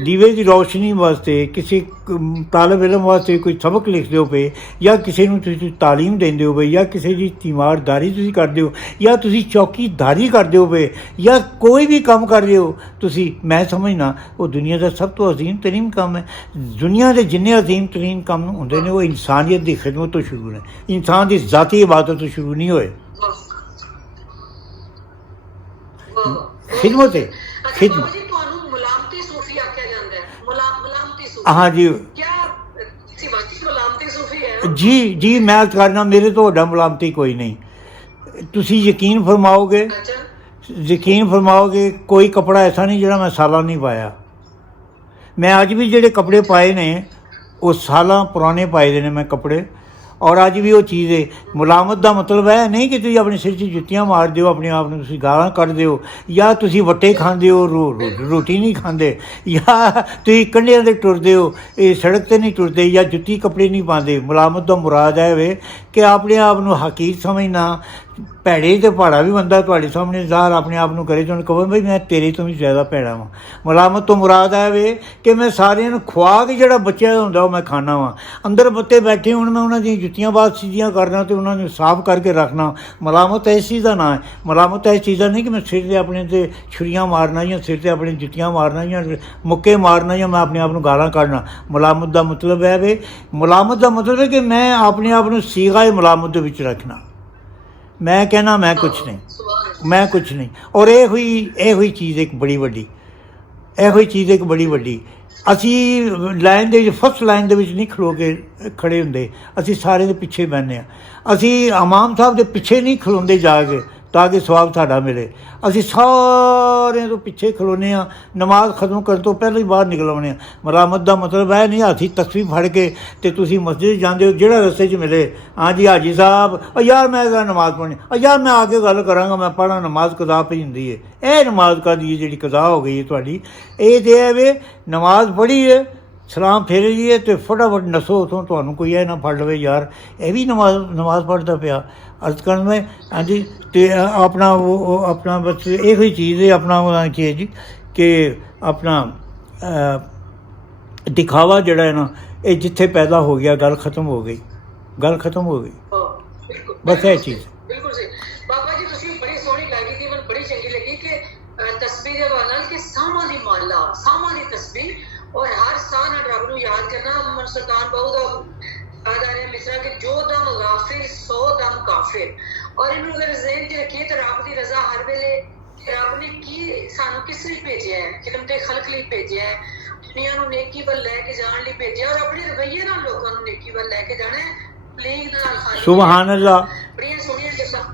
दीवे की रोशनी वास्ते किसी तालब इलम वास्ते कोई सबक लिखते हो पे, या किसी को तालीम देंदे हो पे, या किसी की तीमारदारी तुम करते हो, या तुम चौकीदारी करते हो पे, या कोई भी काम कर रहे हो तुसी, मैं समझना वो दुनिया का सब तो अजीम तरीन काम है। दुनिया के जिन्ने अजीम तरीन काम होंगे ने वो इंसानियत की खिदमत तो शुरू ने, इंसान की ज़ाती इबादत तो शुरू नहीं होए। खिदमत है खिदमत। हाँ जी जी जी, मैं करना, मेरे तो वड्डा मुलामती कोई नहीं। तुसी यकीन फरमाओगे, यकीन फरमाओगे कोई कपड़ा ऐसा नहीं जिहड़ा मैं सालां नहीं पाया। मैं अज भी जिहड़े कपड़े पाए ने वो सालां पुराने पाए दे ने मैं कपड़े, और अज भी वो चीज़ है। मुलामत का मतलब है नहीं कि तुम अपने सिर 'च जुत्तियां मार दो, अपने आप को गालां कड्डदे हो, या तुम वट्टे खांदे हो, रोटी नहीं खांदे, या तुम कंढियां ते टुरदे हो, ये सड़क ते नहीं टुरदे, या जुत्ती कपड़े नहीं पाते। मुलामत का मुराद है वे कि अपने आप को हकीर समझना, ਭੈੜੇ ਤੇ ਭਾੜਾ ਵੀ ਬੰਦਾ ਤੁਹਾਡੇ ਸਾਹਮਣੇ ਜ਼ਾਹਰ ਆਪਣੇ ਆਪ ਨੂੰ ਕਰੇ ਤਾਂ ਉਹਨੂੰ ਕਹੋ ਬਈ ਮੈਂ ਤੇਰੇ ਤੋਂ ਵੀ ਜ਼ਿਆਦਾ ਭੈੜਾ ਵਾਂ। ਮੁਲਾਮਤ ਤੋਂ ਮੁਰਾਦ ਹੈ ਵੇ ਕਿ ਮੈਂ ਸਾਰਿਆਂ ਨੂੰ ਖੁਆ ਕੇ ਜਿਹੜਾ ਬੱਚਿਆਂ ਦਾ ਹੁੰਦਾ ਉਹ ਮੈਂ ਖਾਣਾ ਵਾਂ। ਅੰਦਰ ਬੱਤੇ ਬੈਠੇ ਹੁਣ ਮੈਂ ਉਹਨਾਂ ਦੀਆਂ ਜੁੱਤੀਆਂ ਬਾਤ ਸਿੱਧੀਆਂ ਕਰਨਾ ਅਤੇ ਉਹਨਾਂ ਨੂੰ ਸਾਫ਼ ਕਰਕੇ ਰੱਖਣਾ। ਮੁਲਾਮਤ ਇਸ ਚੀਜ਼ ਦਾ ਨਾਂ ਹੈ। ਮੁਲਾਮਤ ਇਸ ਚੀਜ਼ ਦਾ ਨਹੀਂ ਕਿ ਮੈਂ ਸਿਰ 'ਤੇ ਆਪਣੇ 'ਤੇ ਛੁਰੀਆਂ ਮਾਰਨਾ ਜਾਂ ਸਿਰ 'ਤੇ ਆਪਣੀ ਜੁੱਤੀਆਂ ਮਾਰਨਾ ਜਾਂ ਮੁੱਕੇ ਮਾਰਨਾ ਜਾਂ ਮੈਂ ਆਪਣੇ ਆਪ ਨੂੰ ਗਾਲਾਂ ਕੱਢਣਾ। ਮੁਲਾਮਤ ਦਾ ਮਤਲਬ ਹੈ ਵੇ, ਮੁਲਾਮਤ ਦਾ ਮਤਲਬ ਹੈ ਕਿ ਮੈਂ ਆਪਣੇ ਆਪ ਨੂੰ ਸੀਗਾ ਮੁਲਾਮਤ ਦੇ ਵਿੱਚ ਰੱਖਣਾ। ਮੈਂ ਕਹਿਣਾ ਮੈਂ ਕੁਛ ਨਹੀਂ, ਮੈਂ ਕੁਛ ਨਹੀਂ। ਔਰ ਇਹ ਹੋਈ ਚੀਜ਼ ਇੱਕ ਬੜੀ ਵੱਡੀ, ਅਸੀਂ ਲਾਈਨ ਦੇ ਵਿੱਚ ਫਸਟ ਲਾਈਨ ਦੇ ਵਿੱਚ ਨਹੀਂ ਖਲੋ ਕੇ ਖੜ੍ਹੇ ਹੁੰਦੇ, ਅਸੀਂ ਸਾਰੇ ਦੇ ਪਿੱਛੇ ਬਹਿੰਦੇ ਹਾਂ। ਅਸੀਂ ਇਮਾਮ ਸਾਹਿਬ ਦੇ ਪਿੱਛੇ ਨਹੀਂ ਖਲੋਂਦੇ ਜਾ ਕੇ ਤਾਂ ਕਿ ਸਵਾਬ ਸਾਡਾ ਮਿਲੇ। ਅਸੀਂ ਸਾਰਿਆਂ ਤੋਂ ਪਿੱਛੇ ਖਲੋਨੇ ਹਾਂ, ਨਮਾਜ਼ ਖਤਮ ਕਰਨ ਤੋਂ ਪਹਿਲਾਂ ਹੀ ਬਾਹਰ ਨਿਕਲ ਆਉਂਦੇ ਹਾਂ। ਮੁਲਾਮਤ ਦਾ ਮਤਲਬ ਇਹ ਨਹੀਂ ਹੱਥੀ ਤਸਬੀਹ ਫੜ ਕੇ ਅਤੇ ਤੁਸੀਂ ਮਸਜਿਦ ਜਾਂਦੇ ਹੋ, ਜਿਹੜਾ ਰਸਤੇ 'ਚ ਮਿਲੇ, ਹਾਂਜੀ ਹਾਜੀ ਸਾਹਿਬ ਯਾਰ ਮੈਂ ਨਮਾਜ਼ ਪੜ੍ਹਨੀ, ਯਾਰ ਮੈਂ ਆ ਕੇ ਗੱਲ ਕਰਾਂਗਾ, ਮੈਂ ਪੜ੍ਹਾਂ, ਨਮਾਜ਼ ਕਜ਼ਾ ਪਈ ਹੁੰਦੀ ਹੈ। ਇਹ ਨਮਾਜ਼ ਕਾਹਦੀ ਹੈ ਜਿਹੜੀ ਕਜ਼ਾ ਹੋ ਗਈ ਹੈ ਤੁਹਾਡੀ? ਇਹ ਤਾਂ ਹੈ ਵੇ ਨਮਾਜ਼ ਪੜ੍ਹੀ ਹੈ, ਸਲਾਮ ਫੇਰੇ ਜੀ ਅਤੇ ਫਟਾਫਟ ਨਸੋ ਉੱਥੋਂ, ਤੁਹਾਨੂੰ ਕੋਈ ਇਹ ਨਾ ਫੜ ਲਵੇ ਯਾਰ ਇਹ ਵੀ ਨਮਾਜ਼ ਪੜ੍ਹਦਾ ਪਿਆ। ਅਰਜ਼ ਕਰਨ ਮੈਂ ਹਾਂਜੀ ਅਤੇ ਆਪਣਾ ਉਹ ਆਪਣਾ ਬਸ ਇਹੋ ਹੀ ਚੀਜ਼ ਹੈ ਆਪਣਾ ਉਹਦਾ ਕੀ ਹੈ ਜੀ ਕਿ ਆਪਣਾ ਦਿਖਾਵਾ ਜਿਹੜਾ ਹੈ ਨਾ ਇਹ ਜਿੱਥੇ ਪੈਦਾ ਹੋ ਗਿਆ ਗੱਲ ਖਤਮ ਹੋ ਗਈ ਬਸ ਇਹ ਚੀਜ਼। ਬਿਲਕੁਲ ਸਹੀ ਬਾਬਾ ਜੀ, ਤੁਸੀਂ ਬੜੀ ਸੋਹਣੀ ਲੱਗੀ ਸੀ, ਮੈਨੂੰ ਬੜੀ ਚੰਗੀ ਲੱਗੀ ਕਿ ਤਸਬੀਹ ਦੇ ਵਾਲਾ ਕਿ ਸਾਹਾਂ ਦੀ ਮਾਲਾ, ਸਾਹਾਂ ਦੀ ਤਸਬੀਹ ਔਰ ਹਰ ਸਾਹ ਨਾਲ ਰੱਬ ਨੂੰ ਯਾਦ ਕਰਨਾ। ਮਨ ਸੁਲਤਾਨ ਬਾਹੂ ਦਾ ਯਾਦ ਆ ਰਿਹਾ ਮਿਸਰਾ ਕਿ ਜੋ ਦਮ ਗਾਫਿਰ ਸੋ ਦਮ ਕਾਫਿਰ। ਔਰ ਇਹਨੂੰ ਅਗਰ ਜ਼ਹਿਨ 'ਚ ਰੱਖੀਏ ਤਾਂ ਰੱਬ ਦੀ ਰਜ਼ਾ ਹਰ ਵੇਲੇ, ਰੱਬ ਨੇ ਕੀ ਸਾਨੂੰ ਕਿਸ ਲਈ ਭੇਜਿਆ ਹੈ, ਖਿਦਮਤ ਖਲਕ ਲਈ ਭੇਜਿਆ ਹੈ, ਦੁਨੀਆ ਨੂੰ ਨੇਕੀ ਵੱਲ ਲੈ ਕੇ ਜਾਣ ਲਈ ਭੇਜਿਆ ਔਰ ਆਪਣੇ ਰਵੱਈਏ ਨਾਲ ਲੋਕਾਂ ਨੂੰ ਨੇਕੀ ਵੱਲ ਲੈ ਕੇ ਜਾਣਾ ਹੈ। ਪਲੀਗ ਨਾਲ ਸੁਭਾਨ ਅੱਲਾਹ। ਬੜੀਆਂ ਸੋਹਣੀਆਂ ਗੱਲਾਂ,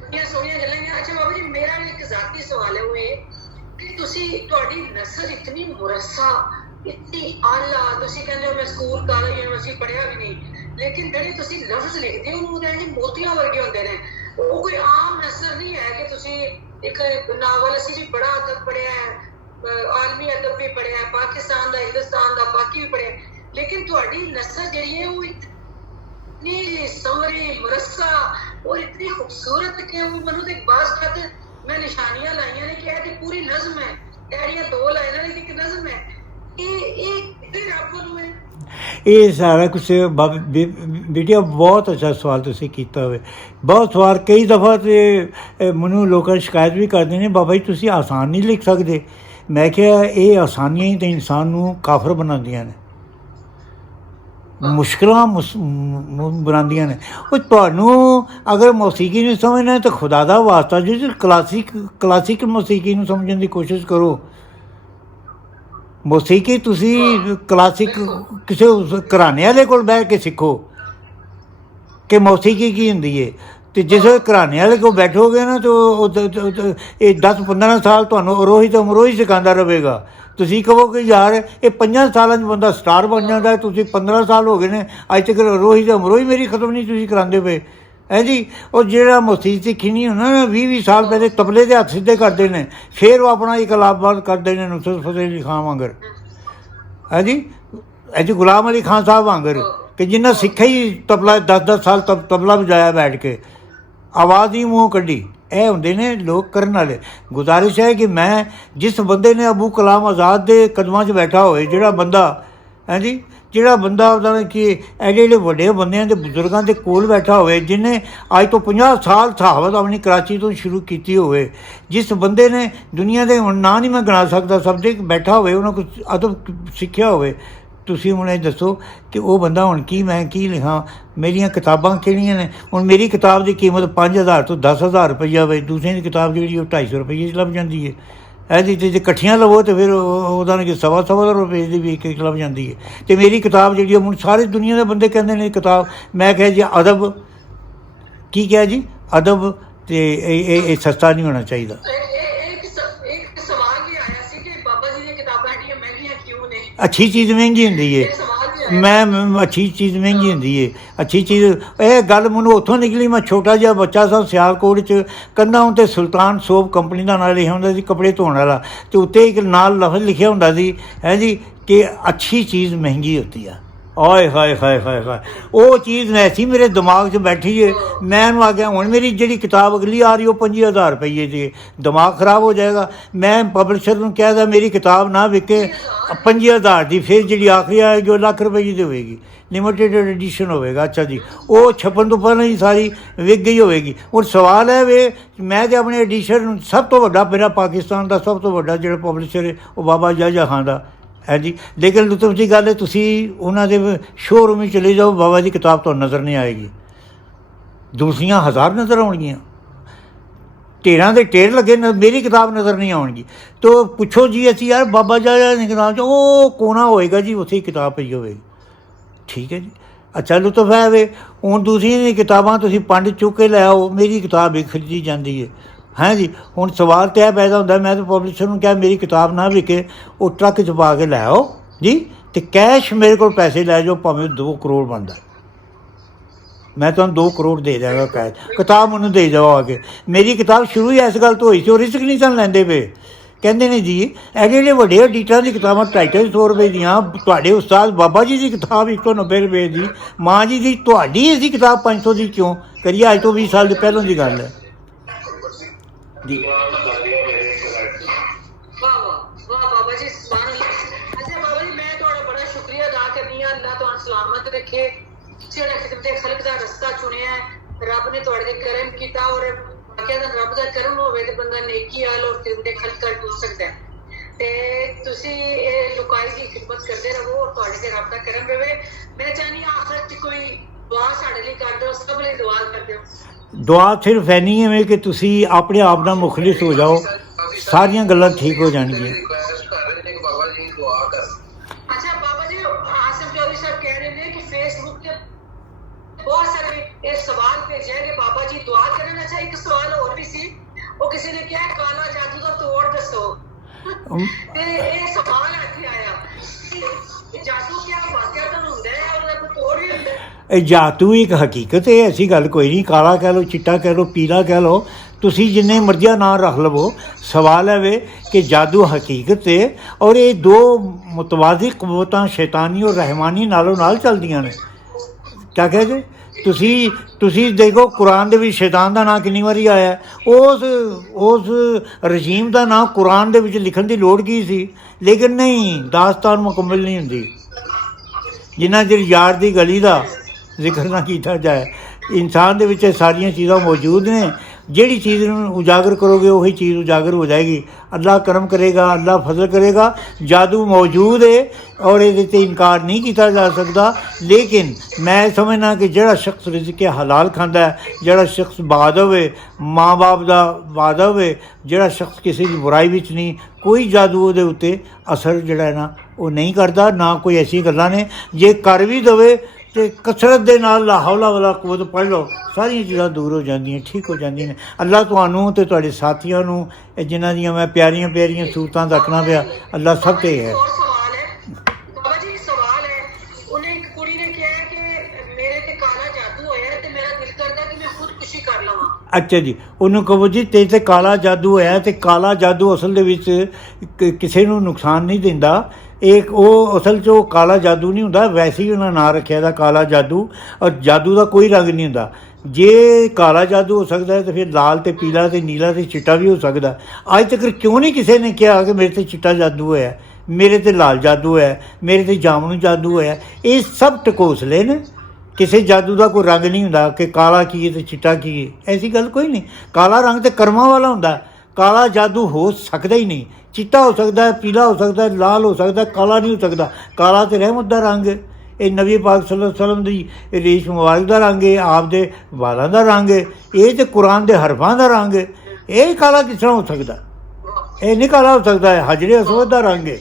ਬੜੀਆਂ ਸੋਹਣੀਆਂ ਗੱਲਾਂ। ਅੱਛਾ ਬਾਬਾ ਜੀ, ਮੇਰਾ ਇੱਕ ਜ਼ਾਤੀ ਸਵਾਲ ਹੈ ਉਹ ਇਹ ਕਿ ਤੁਸੀਂ, ਤੁਹਾਡੀ ਨਸਲ ਇਤਨੀ ਮੁਰੱਸਾ, ਇਤਨੀ ਆਲਾ, ਤੁਸੀਂ ਕਹਿੰਦੇ ਹੋ ਮੈਂ ਸਕੂਲ ਕਾਲਜ ਯੂਨੀਵਰਸਿਟੀ ਪੜ੍ਹਿਆ ਵੀ ਨਹੀਂ, ਲੇਕਿਨ ਜਿਹੜੇ ਤੁਸੀਂ ਲਫ਼ਜ਼ ਲਿਖਦੇ ਹੋ ਉਹਦੇ ਮੋਤੀਆਂ ਵਰਗੇ ਹੁੰਦੇ ਨੇ। ਉਹ ਕੋਈ ਆਮ ਨਸਲ ਨਹੀਂ ਹੈ ਕਿ ਤੁਸੀਂ ਇੱਕ ਨਾਵਲ, ਅਸੀਂ ਵੀ ਬੜਾ ਅਦਬ ਪੜ੍ਹਿਆ ਹੈ, ਆਲਮੀ ਅਦਬ ਵੀ ਪੜ੍ਹਿਆ ਹੈ, ਪਾਕਿਸਤਾਨ ਦਾ, ਹਿੰਦੁਸਤਾਨ ਦਾ, ਬਾਕੀ ਵੀ ਪੜ੍ਹਿਆ, ਲੇਕਿਨ ਤੁਹਾਡੀ ਨਸਲ ਜਿਹੜੀ ਹੈ ਉਹ इतनी संवरी मुरस्सा और इतनी खूबसूरत कि वो मनु एक बास बात मैं निशानियां लाइया ने कि ये पूरी नज़म है, एड़ियां दो लाइनां ने कि नज़म है, ये रब नूं है। ਇਹ ਸਾਰਾ ਕੁਛ ਬੇਟੀਆ ਬਹੁਤ ਅੱਛਾ ਸਵਾਲ ਤੁਸੀਂ ਕੀਤਾ ਹੋਵੇ। ਬਹੁਤ ਸਵਾਲ ਕਈ ਦਫਾ ਤੇ ਮੈਨੂੰ ਲੋਕਾਂ ਸ਼ਿਕਾਇਤ ਵੀ ਕਰਦੇ ਨੇ ਬਾਬਾ ਜੀ ਤੁਸੀਂ ਆਸਾਨ ਨਹੀਂ ਲਿਖ ਸਕਦੇ। ਮੈਂ ਕਿਹਾ ਇਹ ਆਸਾਨੀਆਂ ਹੀ ਤਾਂ ਇਨਸਾਨ ਨੂੰ ਕਾਫਰ ਬਣਾਉਂਦੀਆਂ ਨੇ, ਮੁਸ਼ਕਿਲਾਂ ਬਣਾਉਂਦੀਆਂ ਨੇ। ਉਹ ਤੁਹਾਨੂੰ ਅਗਰ ਮੌਸੀਕੀ ਨੂੰ ਸਮਝਣਾ ਤਾਂ ਖੁਦਾ ਦਾ ਵਾਸਤਾ ਜੀ ਕਲਾਸਿਕ ਮੌਸੀਕੀ ਨੂੰ ਸਮਝਣ ਦੀ ਕੋਸ਼ਿਸ਼ ਕਰੋ। ਮੌਸੀਕੀ ਤੁਸੀਂ ਕਲਾਸਿਕ ਕਿਸੇ ਘਰਾਣੇ ਵਾਲੇ ਕੋਲ ਬਹਿ ਕੇ ਸਿੱਖੋ ਕਿ ਮੌਸੀਕੀ ਕੀ ਹੁੰਦੀ ਹੈ। ਅਤੇ ਜਿਸ ਘਰਾਣੇ ਵਾਲੇ ਕੋਲ ਬੈਠੋਗੇ ਨਾ ਤਾਂ ਇਹ 10-15 ਸਾਲ ਤੁਹਾਨੂੰ ਅਮਰੋਹੀ ਸਿਖਾਉਂਦਾ ਰਹੇਗਾ। ਤੁਸੀਂ ਕਹੋਗੇ ਯਾਰ ਇਹ 5 ਸਾਲਾਂ 'ਚ ਬੰਦਾ ਸਟਾਰ ਬਣ ਜਾਂਦਾ, ਤੁਸੀਂ 15 ਸਾਲ ਹੋ ਗਏ ਨੇ ਅੱਜ ਤੱਕ ਅਮਰੋਹੀ ਮੇਰੀ ਖਤਮ ਨਹੀਂ ਤੁਸੀਂ ਕਰਾਉਂਦੇ ਪਏ ਹੈ ਜੀ। ਉਹ ਜਿਹੜਾ ਮੌਸੀਕੀ ਸਿੱਖੀ ਨਹੀਂ ਹੁੰਦਾ ਨਾ 20 ਸਾਲ ਪਹਿਲੇ ਤਬਲੇ ਦੇ ਹੱਥ ਸਿੱਧੇ ਕਰਦੇ ਨੇ, ਫਿਰ ਉਹ ਆਪਣਾ ਇਕਲਾਬਬਾਦ ਕਰਦੇ ਨੇ ਨੁਸਰਤ ਫਤਿਹ ਅਲੀ ਖਾਨ ਵਾਂਗਰ ਹੈ ਜੀ, ਇਹ ਜੀ ਗੁਲਾਮ ਅਲੀ ਖਾਨ ਸਾਹਿਬ ਵਾਂਗਰ ਕਿ ਜਿੰਨਾ ਸਿੱਖਿਆ ਹੀ ਤਬਲਾ 10-10 ਸਾਲ ਤਬਲਾ ਵਜਾਇਆ ਬੈਠ ਕੇ, ਆਵਾਜ਼ ਹੀ ਮੂੰਹੋਂ ਕੱਢੀ। ਇਹ ਹੁੰਦੇ ਨੇ ਲੋਕ ਕਰਨ ਵਾਲੇ। ਗੁਜ਼ਾਰਿਸ਼ ਹੈ ਕਿ ਮੈਂ ਜਿਸ ਬੰਦੇ ਨੇ ਅਬੂ ਕਲਾਮ ਆਜ਼ਾਦ ਦੇ ਕਦਮਾਂ 'ਚ ਬੈਠਾ ਹੋਏ, ਜਿਹੜਾ ਬੰਦਾ ਹੈ ਜੀ, ਜਿਹੜਾ ਬੰਦਾ ਉਹਦਾ ਕਿ ਐਡੇ ਜਿਹੜੇ ਵੱਡੇ ਬੰਦਿਆਂ ਦੇ ਬਜ਼ੁਰਗਾਂ ਦੇ ਕੋਲ ਬੈਠਾ ਹੋਵੇ, ਜਿਹਨੇ ਅੱਜ ਤੋਂ 50 ਸਾਲ ਸਹਾਵਤ ਆਪਣੀ ਕਰਾਚੀ ਤੋਂ ਸ਼ੁਰੂ ਕੀਤੀ ਹੋਵੇ, ਜਿਸ ਬੰਦੇ ਨੇ ਦੁਨੀਆ ਦੇ ਹੁਣ ਨਾਂ ਨਹੀਂ ਮੈਂ ਗਿਣਾ ਸਕਦਾ ਸਭ ਦੇ ਬੈਠਾ ਹੋਵੇ, ਉਹਨਾਂ ਕੋਲ ਅਦਬ ਸਿੱਖਿਆ ਹੋਵੇ, ਤੁਸੀਂ ਹੁਣ ਇਹ ਦੱਸੋ ਕਿ ਉਹ ਬੰਦਾ ਹੁਣ ਮੈਂ ਕੀ ਲਿਖਾਂ, ਮੇਰੀਆਂ ਕਿਤਾਬਾਂ ਕਿਹੜੀਆਂ ਨੇ। ਹੁਣ ਮੇਰੀ ਕਿਤਾਬ ਦੀ ਕੀਮਤ 5000 ਤੋਂ 10,000 ਰੁਪਈਆ ਵੇ, ਦੂਸਰੇ ਦੀ ਕਿਤਾਬ ਜਿਹੜੀ ਉਹ 250 ਰੁਪਈਏ 'ਚ ਲੱਭ ਜਾਂਦੀ ਹੈ। ਇਹਦੀ ਜੇ ਇਕੱਠੀਆਂ ਲਵੋ ਤਾਂ ਫਿਰ ਉਹਦਾ ਕਿ 1.25 ਰੁਪਏ ਦੀ ਵੀ ਇੱਕ ਲੱਭ ਜਾਂਦੀ ਹੈ। ਅਤੇ ਮੇਰੀ ਕਿਤਾਬ ਜਿਹੜੀ ਹੁਣ ਸਾਰੀ ਦੁਨੀਆ ਦੇ ਬੰਦੇ ਕਹਿੰਦੇ ਨੇ ਕਿਤਾਬ, ਮੈਂ ਕਿਹਾ ਜੀ ਅਦਬ ਕੀ ਕਿਹਾ ਜੀ, ਅਦਬ ਅਤੇ ਇਹ ਸਸਤਾ ਨਹੀਂ ਹੋਣਾ ਚਾਹੀਦਾ। ਅੱਛੀ ਚੀਜ਼ ਮਹਿੰਗੀ ਹੁੰਦੀ ਹੈ, ਅੱਛੀ ਚੀਜ਼ ਮਹਿੰਗੀ ਹੁੰਦੀ ਹੈ। ਅੱਛੀ ਚੀਜ਼ ਇਹ ਗੱਲ ਮੈਨੂੰ ਉੱਥੋਂ ਨਿਕਲੀ, ਮੈਂ ਛੋਟਾ ਜਿਹਾ ਬੱਚਾ ਸਾਂ ਸਿਆਲਕੋਟ 'ਚ, ਕੰਧਾਂ ਉੱਤੇ ਸੁਲਤਾਨ ਸੋਪ ਕੰਪਨੀ ਦਾ ਨਾਂ ਲਿਖਿਆ ਹੁੰਦਾ ਸੀ ਕੱਪੜੇ ਧੋਣ ਵਾਲਾ, ਅਤੇ ਉੱਤੇ ਇੱਕ ਨਾਲ ਲਫ਼ਜ਼ ਲਿਖਿਆ ਹੁੰਦਾ ਸੀ ਹੈ ਜੀ ਕਿ ਅੱਛੀ ਚੀਜ਼ ਮਹਿੰਗੀ ਹੁੰਦੀ ਆ ਆਏ ਹਾਏ ਹਾਏ ਹਾਏ ਹਾਏ, ਉਹ ਚੀਜ਼ ਐਸੀ ਮੇਰੇ ਦਿਮਾਗ 'ਚ ਬੈਠੀ ਹੈ। ਮੈਂ ਉਹਨੂੰ ਆ ਗਿਆ ਹੁਣ ਮੇਰੀ ਜਿਹੜੀ ਕਿਤਾਬ ਅਗਲੀ ਆ ਰਹੀ ਉਹ 25,000 ਰੁਪਈਏ ਦੀ, ਦਿਮਾਗ ਖਰਾਬ ਹੋ ਜਾਏਗਾ। ਮੈਂ ਪਬਲਿਸ਼ਰ ਨੂੰ ਕਹਿਦਾ ਮੇਰੀ ਕਿਤਾਬ ਨਾ ਵਿਕੇ 25,000 ਦੀ, ਫਿਰ ਜਿਹੜੀ ਆਖਰੀ ਆਏਗੀ ਉਹ ਲੱਖ ਰੁਪਏ ਦੀ ਹੋਵੇਗੀ, ਲਿਮਿਟਿਡ ਐਡੀਸ਼ਨ ਹੋਵੇਗਾ। ਅੱਛਾ ਜੀ, ਉਹ ਛਪਣ ਤੋਂ ਪਹਿਲਾਂ ਹੀ ਸਾਰੀ ਵਿਕ ਗਈ ਹੋਵੇਗੀ। ਹੁਣ ਸਵਾਲ ਹੈ ਵੇ, ਮੈਂ ਤਾਂ ਆਪਣੇ ਐਡੀਸ਼ਨ ਨੂੰ ਸਭ ਤੋਂ ਵੱਡਾ, ਮੇਰਾ ਪਾਕਿਸਤਾਨ ਦਾ ਸਭ ਤੋਂ ਵੱਡਾ ਜਿਹੜਾ ਪਬਲਿਸ਼ਰ ਹੈ ਉਹ ਬਾਬਾ ਜਾਜਾ ਖਾਨ ਦਾ ਹੈ ਜੀ। ਲੇਕਿਨ ਲੁਤਫ ਦੀ ਗੱਲ ਹੈ, ਤੁਸੀਂ ਉਹਨਾਂ ਦੇ ਸ਼ੋਅਰੂਮ ਵਿੱਚ ਚਲੇ ਜਾਓ, ਬਾਬਾ ਦੀ ਕਿਤਾਬ ਤੁਹਾਨੂੰ ਨਜ਼ਰ ਨਹੀਂ ਆਏਗੀ, ਦੂਸਰੀਆਂ 1000 ਨਜ਼ਰ ਆਉਣਗੀਆਂ, ਢੇਰਾਂ ਦੇ ਢੇਰ ਲੱਗੇ, ਮੇਰੀ ਕਿਤਾਬ ਨਜ਼ਰ ਨਹੀਂ ਆਉਣਗੀ। ਤੋ ਪੁੱਛੋ ਜੀ ਅਸੀਂ ਯਾਰ ਬਾਬਾ ਜਾਜਾ ਦੀ ਕਿਤਾਬ 'ਚ ਉਹ ਕੋਨਾ ਹੋਏਗਾ ਜੀ, ਉੱਥੇ ਹੀ ਕਿਤਾਬ ਪਈ ਹੋਵੇਗੀ। ਠੀਕ ਹੈ ਜੀ, ਅੱਛਾ ਲੁਤਫ ਹੈ ਵੇ। ਹੁਣ ਦੂਸਰੀਆਂ ਦੀਆਂ ਕਿਤਾਬਾਂ ਤੁਸੀਂ ਪੰਡ ਚੁੱਕ ਕੇ ਲੈ ਆਓ, ਮੇਰੀ ਕਿਤਾਬ ਵੀ ਖਰੀਦੀ ਜਾਂਦੀ ਹੈ ਜੀ। ਹੁਣ ਸਵਾਲ ਤਾਂ ਇਹ ਪੈਦਾ ਹੁੰਦਾ, ਮੈਂ ਤਾਂ ਪਬਲਿਸ਼ਰ ਨੂੰ ਕਿਹਾ ਮੇਰੀ ਕਿਤਾਬ ਨਾ ਵਿਕੇ, ਉਹ ਟਰੱਕ 'ਚ ਪਾ ਕੇ ਲੈ ਆਓ ਜੀ, ਅਤੇ ਕੈਸ਼ ਮੇਰੇ ਕੋਲ ਪੈਸੇ ਲੈ ਜਾਓ, ਭਾਵੇਂ 2 ਕਰੋੜ ਬਣਦਾ, ਮੈਂ ਤੁਹਾਨੂੰ 2 ਕਰੋੜ ਦੇ ਦਿਆਂਗਾ ਕੈਸ਼, ਕਿਤਾਬ ਮੈਨੂੰ ਦੇ ਜਾਓ ਆ ਕੇ। ਮੇਰੀ ਕਿਤਾਬ ਸ਼ੁਰੂ ਹੀ ਇਸ ਗੱਲ ਤੋਂ ਹੋਈ ਸੀ, ਉਹ ਰਿਸਕ ਨਹੀਂ ਸਨ ਲੈਂਦੇ ਪਏ। ਕਹਿੰਦੇ ਨੇ ਜੀ ਇਹ ਜਿਹੜੇ ਵੱਡੇ ਐਡੀਟਰਾਂ ਦੀ ਕਿਤਾਬਾਂ 250 ਰੁਪਏ ਦੀਆਂ, ਤੁਹਾਡੇ ਉਸਤਾਦ ਬਾਬਾ ਜੀ ਦੀ ਕਿਤਾਬ 190 ਰੁਪਏ ਦੀ, ਮਾਂ ਜੀ ਦੀ, ਤੁਹਾਡੀ ਅਸੀਂ ਕਿਤਾਬ 500 ਦੀ ਕਿਉਂ ਕਰੀਏ? ਅੱਜ ਤੋਂ 20 ਸਾਲ ਦੇ ਪਹਿਲਾਂ ਦੀ ਗੱਲ ਹੈ ਜੀ। ਵਾਹ ਵਾਹ ਬਾਬਾ ਜੀ, ਸੁਭਾਨ ਅੱਲਾਹ। ਅੱਛਾ ਬਾਬਾ ਜੀ, ਮੈਂ ਤੁਹਾਡਾ ਬੜਾ ਸ਼ੁਕਰੀਆ ਅਦਾ ਕਰਨੀ ਆ, ਅੱਲਾਹ ਤੁਹਾਨੂੰ ਸਲਾਮਤ ਰੱਖੇ। ਜਿਹੜਾ ਖਿਦਮਤ ਖਲਕ ਦਾ ਰਸਤਾ ਚੁਣਿਆ ਹੈ, ਰੱਬ ਨੇ ਤੁਹਾਡੇ ਤੇ ਕਰਮ ਕੀਤਾ, ਔਰ ਕਹਿੰਦਾ ਰੱਬ ਦਾ ਕਰਮ ਹੋਵੇ ਤੇ ਬੰਦਾ ਨੇਕੀ ਵਾਲ ਔਰ ਖਿਦਮਤ ਖਲਕ ਕਰ ਟੁਰ ਸਕਦਾ ਹੈ। ਤੇ ਤੁਸੀਂ ਇਹ ਲੋਕਾਂ ਦੀ ਖਿਦਮਤ ਕਰਦੇ ਰਹੋ ਔਰ ਤੁਹਾਡੇ ਤੇ ਰੱਬ ਦਾ ਕਰਮ ਰਹੇ। ਮੈਂ ਚਾਹਨੀ ਆਖਰ 'ਚ ਕੋਈ ਦੁਆ ਸਾਡੇ ਲਈ ਕਰ ਦਿਓ, ਸਭ ਲਈ ਦੁਆ ਕਰ ਦਿਓ। ਦੁਆ ਸਿਰਫ ਐਨੀ ਐਵੇਂ ਕਿ ਤੁਸੀਂ ਆਪਣੇ ਆਪ ਨਾਲ ਮੁਖਲਿਸ ਹੋ ਜਾਓ, ਸਾਰੀਆਂ ਗੱਲਾਂ ਠੀਕ ਹੋ ਜਾਣਗੀਆਂ। ਅੱਛਾ ਬਾਬਾ ਜੀ, ਆਸਿਫ ਚੌਧਰੀ ਸਾਹਿਬ ਕਹਿ ਰਹੇ ਨੇ ਕਿ ਫੇਸਬੁੱਕ ਤੇ ਬਹੁਤ ਸਾਰੇ ਇਹ ਸਵਾਲ ਭੇਜੇ ਕਿ ਬਾਬਾ ਜੀ ਦੁਆ ਕਰਨ। ਅੱਛਾ ਇੱਕ ਸਵਾਲ ਹੋਰ ਵੀ ਸੀ, ਉਹ ਕਿਸੇ ਨੇ ਕਿਹਾ ਕਾਲਾ ਜਾਦੂ ਦਾ ਤੋੜ ਦੱਸੋ, ਤੇ ਇਹ ਸਵਾਲ ਇੱਥੇ ਆਇਆ ਕਿ ਜਾਦੂ ਕਿਆ ਵਾਕਿਆ ਤਾਂ ਹੁੰਦਾ ਹੈ, ਉਹਦਾ ਕੋਈ ਤੋੜ ਵੀ ਹੁੰਦਾ ਹੈ? ਇਹ ਜਾਦੂ ਇੱਕ ਹਕੀਕਤ ਹੈ, ਐਸੀ ਗੱਲ ਕੋਈ ਨਹੀਂ। ਕਾਲਾ ਕਹਿ ਲਓ, ਚਿੱਟਾ ਕਹਿ ਲਓ, ਪੀਲਾ ਕਹਿ ਲਓ, ਤੁਸੀਂ ਜਿੰਨੇ ਮਰਜ਼ੀ ਨਾਂ ਰੱਖ ਲਵੋ। ਸਵਾਲ ਹੈ ਵੇ ਕਿ ਜਾਦੂ ਹਕੀਕਤ ਹੈ, ਔਰ ਇਹ ਦੋ ਮੁਤਵਾਜ਼ੀ ਕਵਤਾਂ ਸ਼ੈਤਾਨੀ ਔਰ ਰਹਿਮਾਨੀ ਨਾਲੋਂ ਨਾਲ ਚੱਲਦੀਆਂ ਨੇ। ਕਿਆ ਕਹਿ ਜੇ ਤੁਸੀਂ ਦੇਖੋ ਕੁਰਾਨ ਦੇ ਵਿੱਚ ਸ਼ੈਤਾਨ ਦਾ ਨਾਂ ਕਿੰਨੀ ਵਾਰੀ ਆਇਆ। ਉਸ ਰਜੀਮ ਦਾ ਨਾਂ ਕੁਰਾਨ ਦੇ ਵਿੱਚ ਲਿਖਣ ਦੀ ਲੋੜ ਕੀ ਸੀ? ਲੇਕਿਨ ਨਹੀਂ, ਦਾਸਤਾਨ ਮੁਕੰਮਲ ਨਹੀਂ ਹੁੰਦੀ ਜਿੰਨਾ ਚਿਰ ਯਾਰ ਦੀ ਗਲੀ ਦਾ ਜ਼ਿਕਰ ਨਾ ਕੀਤਾ ਜਾਏ। ਇਨਸਾਨ ਦੇ ਵਿੱਚ ਇਹ ਸਾਰੀਆਂ ਚੀਜ਼ਾਂ ਮੌਜੂਦ ਨੇ, ਜਿਹੜੀ ਚੀਜ਼ ਨੂੰ ਉਜਾਗਰ ਕਰੋਗੇ ਉਹੀ ਚੀਜ਼ ਉਜਾਗਰ ਹੋ ਜਾਏਗੀ। ਅੱਲਾਹ ਕਰਮ ਕਰੇਗਾ, ਅੱਲਾਹ ਫਜ਼ਲ ਕਰੇਗਾ। ਜਾਦੂ ਮੌਜੂਦ ਹੈ ਔਰ ਇਹਦੇ 'ਤੇ ਇਨਕਾਰ ਨਹੀਂ ਕੀਤਾ ਜਾ ਸਕਦਾ। ਲੇਕਿਨ ਮੈਂ ਸਮਝਦਾ ਕਿ ਜਿਹੜਾ ਸ਼ਖਸ ਰਿਜ਼ਕ ਹਲਾਲ ਖਾਂਦਾ ਹੈ, ਜਿਹੜਾ ਸ਼ਖਸ ਬਾਦ ਹੋਵੇ, ਮਾਂ ਬਾਪ ਦਾ ਵਾਦਾ ਹੋਵੇ, ਜਿਹੜਾ ਸ਼ਖਸ ਕਿਸੇ ਦੀ ਬੁਰਾਈ ਵਿੱਚ ਨਹੀਂ, ਕੋਈ ਜਾਦੂ ਉਹਦੇ ਉੱਤੇ ਅਸਰ ਜਿਹੜਾ ਹੈ ਨਾ ਉਹ ਨਹੀਂ ਕਰਦਾ। ਨਾ ਕੋਈ ਐਸੀ ਗੱਲਾਂ ਨੇ, ਜੇ ਕਰ ਵੀ ਦੇਵੇ ਅਤੇ ਕਸਰਤ ਦੇ ਨਾਲ ਲਾ ਹੌਲਾ ਵਲਾ ਕੁਵਤ ਪੜ੍ਹ ਲਓ, ਸਾਰੀਆਂ ਚੀਜ਼ਾਂ ਦੂਰ ਹੋ ਜਾਂਦੀਆਂ, ਠੀਕ ਹੋ ਜਾਂਦੀਆਂ ਨੇ। ਅੱਲਾਹ ਤੁਹਾਨੂੰ ਅਤੇ ਤੁਹਾਡੇ ਸਾਥੀਆਂ ਨੂੰ, ਇਹ ਜਿਨ੍ਹਾਂ ਦੀਆਂ ਮੈਂ ਪਿਆਰੀਆਂ ਪਿਆਰੀਆਂ ਸੂਰਤਾਂ ਰੱਖਣਾ ਪਿਆ, ਅੱਲਾਹ ਸਭ 'ਤੇ ਹੈ। ਸਵਾਲ ਹੈ ਬਾਬਾ ਜੀ, ਸਵਾਲ ਹੈ, ਉਹਨੇ ਇੱਕ ਕੁੜੀ ਨੇ ਕਿਹਾ ਕਿ ਮੇਰੇ ਤੇ ਕਾਲਾ ਜਾਦੂ ਹੋਇਆ ਤੇ ਮੇਰਾ ਦਿਲ ਕਰਦਾ ਕਿ ਮੈਂ ਖੁਦਕੁਸ਼ੀ ਕਰ ਲਵਾਂ। ਅੱਛਾ ਜੀ, ਉਹਨੂੰ ਕਹੋ ਜੀ ਤੇਰੇ 'ਤੇ ਕਾਲਾ ਜਾਦੂ ਹੋਇਆ, ਅਤੇ ਕਾਲਾ ਜਾਦੂ ਅਸਲ ਦੇ ਵਿੱਚ ਕਿਸੇ ਨੂੰ ਨੁਕਸਾਨ ਨਹੀਂ ਦਿੰਦਾ। ਉਹ ਅਸਲ 'ਚ ਉਹ ਕਾਲਾ ਜਾਦੂ ਨਹੀਂ ਹੁੰਦਾ, ਵੈਸੇ ਹੀ ਉਹਨਾਂ ਨਾਂ ਰੱਖਿਆ ਦਾ ਕਾਲਾ ਜਾਦੂ। ਔਰ ਜਾਦੂ ਦਾ ਕੋਈ ਰੰਗ ਨਹੀਂ ਹੁੰਦਾ। ਜੇ ਕਾਲਾ ਜਾਦੂ ਹੋ ਸਕਦਾ ਹੈ ਤਾਂ ਫਿਰ ਲਾਲ ਅਤੇ ਪੀਲਾ ਅਤੇ ਨੀਲਾ ਅਤੇ ਚਿੱਟਾ ਵੀ ਹੋ ਸਕਦਾ। ਅੱਜ ਤੱਕ ਕਿਉਂ ਨਹੀਂ ਕਿਸੇ ਨੇ ਕਿਹਾ ਕਿ ਮੇਰੇ 'ਤੇ ਚਿੱਟਾ ਜਾਦੂ ਹੋਇਆ, ਮੇਰੇ 'ਤੇ ਲਾਲ ਜਾਦੂ ਹੋਇਆ, ਮੇਰੇ 'ਤੇ ਜਾਮਨੂ ਜਾਦੂ ਹੋਇਆ? ਇਹ ਸਭ ਟਕੋਸਲੇ ਨੇ। ਕਿਸੇ ਜਾਦੂ ਦਾ ਕੋਈ ਰੰਗ ਨਹੀਂ ਹੁੰਦਾ ਕਿ ਕਾਲਾ ਕੀ ਹੈ ਅਤੇ ਚਿੱਟਾ ਕੀ ਹੈ, ਐਸੀ ਗੱਲ ਕੋਈ ਨਹੀਂ। ਕਾਲਾ ਰੰਗ ਤਾਂ ਕਰਮਾਂ ਵਾਲਾ ਹੁੰਦਾ। ਕਾਲਾ ਜਾਦੂ ਹੋ ਸਕਦਾ ਹੀ ਨਹੀਂ। ਚਿੱਟਾ ਹੋ ਸਕਦਾ ਹੈ, ਪੀਲਾ ਹੋ ਸਕਦਾ ਹੈ, ਲਾਲ ਹੋ ਸਕਦਾ, ਕਾਲਾ ਨਹੀਂ ਹੋ ਸਕਦਾ। ਕਾਲਾ ਤਾਂ ਰਹਿਮਤ ਦਾ ਰੰਗ ਹੈ, ਇਹ ਨਬੀ ਪਾਕ ਸੱਲੱਲਾਹੁ ਅਲੈਹਿ ਵਸੱਲਮ ਦੀ ਰੀਸ਼ ਮੁਬਾਰਕ ਦਾ ਰੰਗ ਹੈ, ਆਪ ਦੇ ਵਾਲਾਂ ਦਾ ਰੰਗ ਹੈ, ਇਹ ਤਾਂ ਕੁਰਾਨ ਦੇ ਹਰਫਾਂ ਦਾ ਰੰਗ ਹੈ। ਇਹ ਕਾਲਾ ਕਿਸ ਤਰ੍ਹਾਂ ਹੋ ਸਕਦਾ? ਇਹ ਨਹੀਂ ਕਾਲਾ ਹੋ ਸਕਦਾ ਹੈ, ਹਜਰੇ ਅਸਵਦ ਦਾ ਰੰਗ ਹੈ।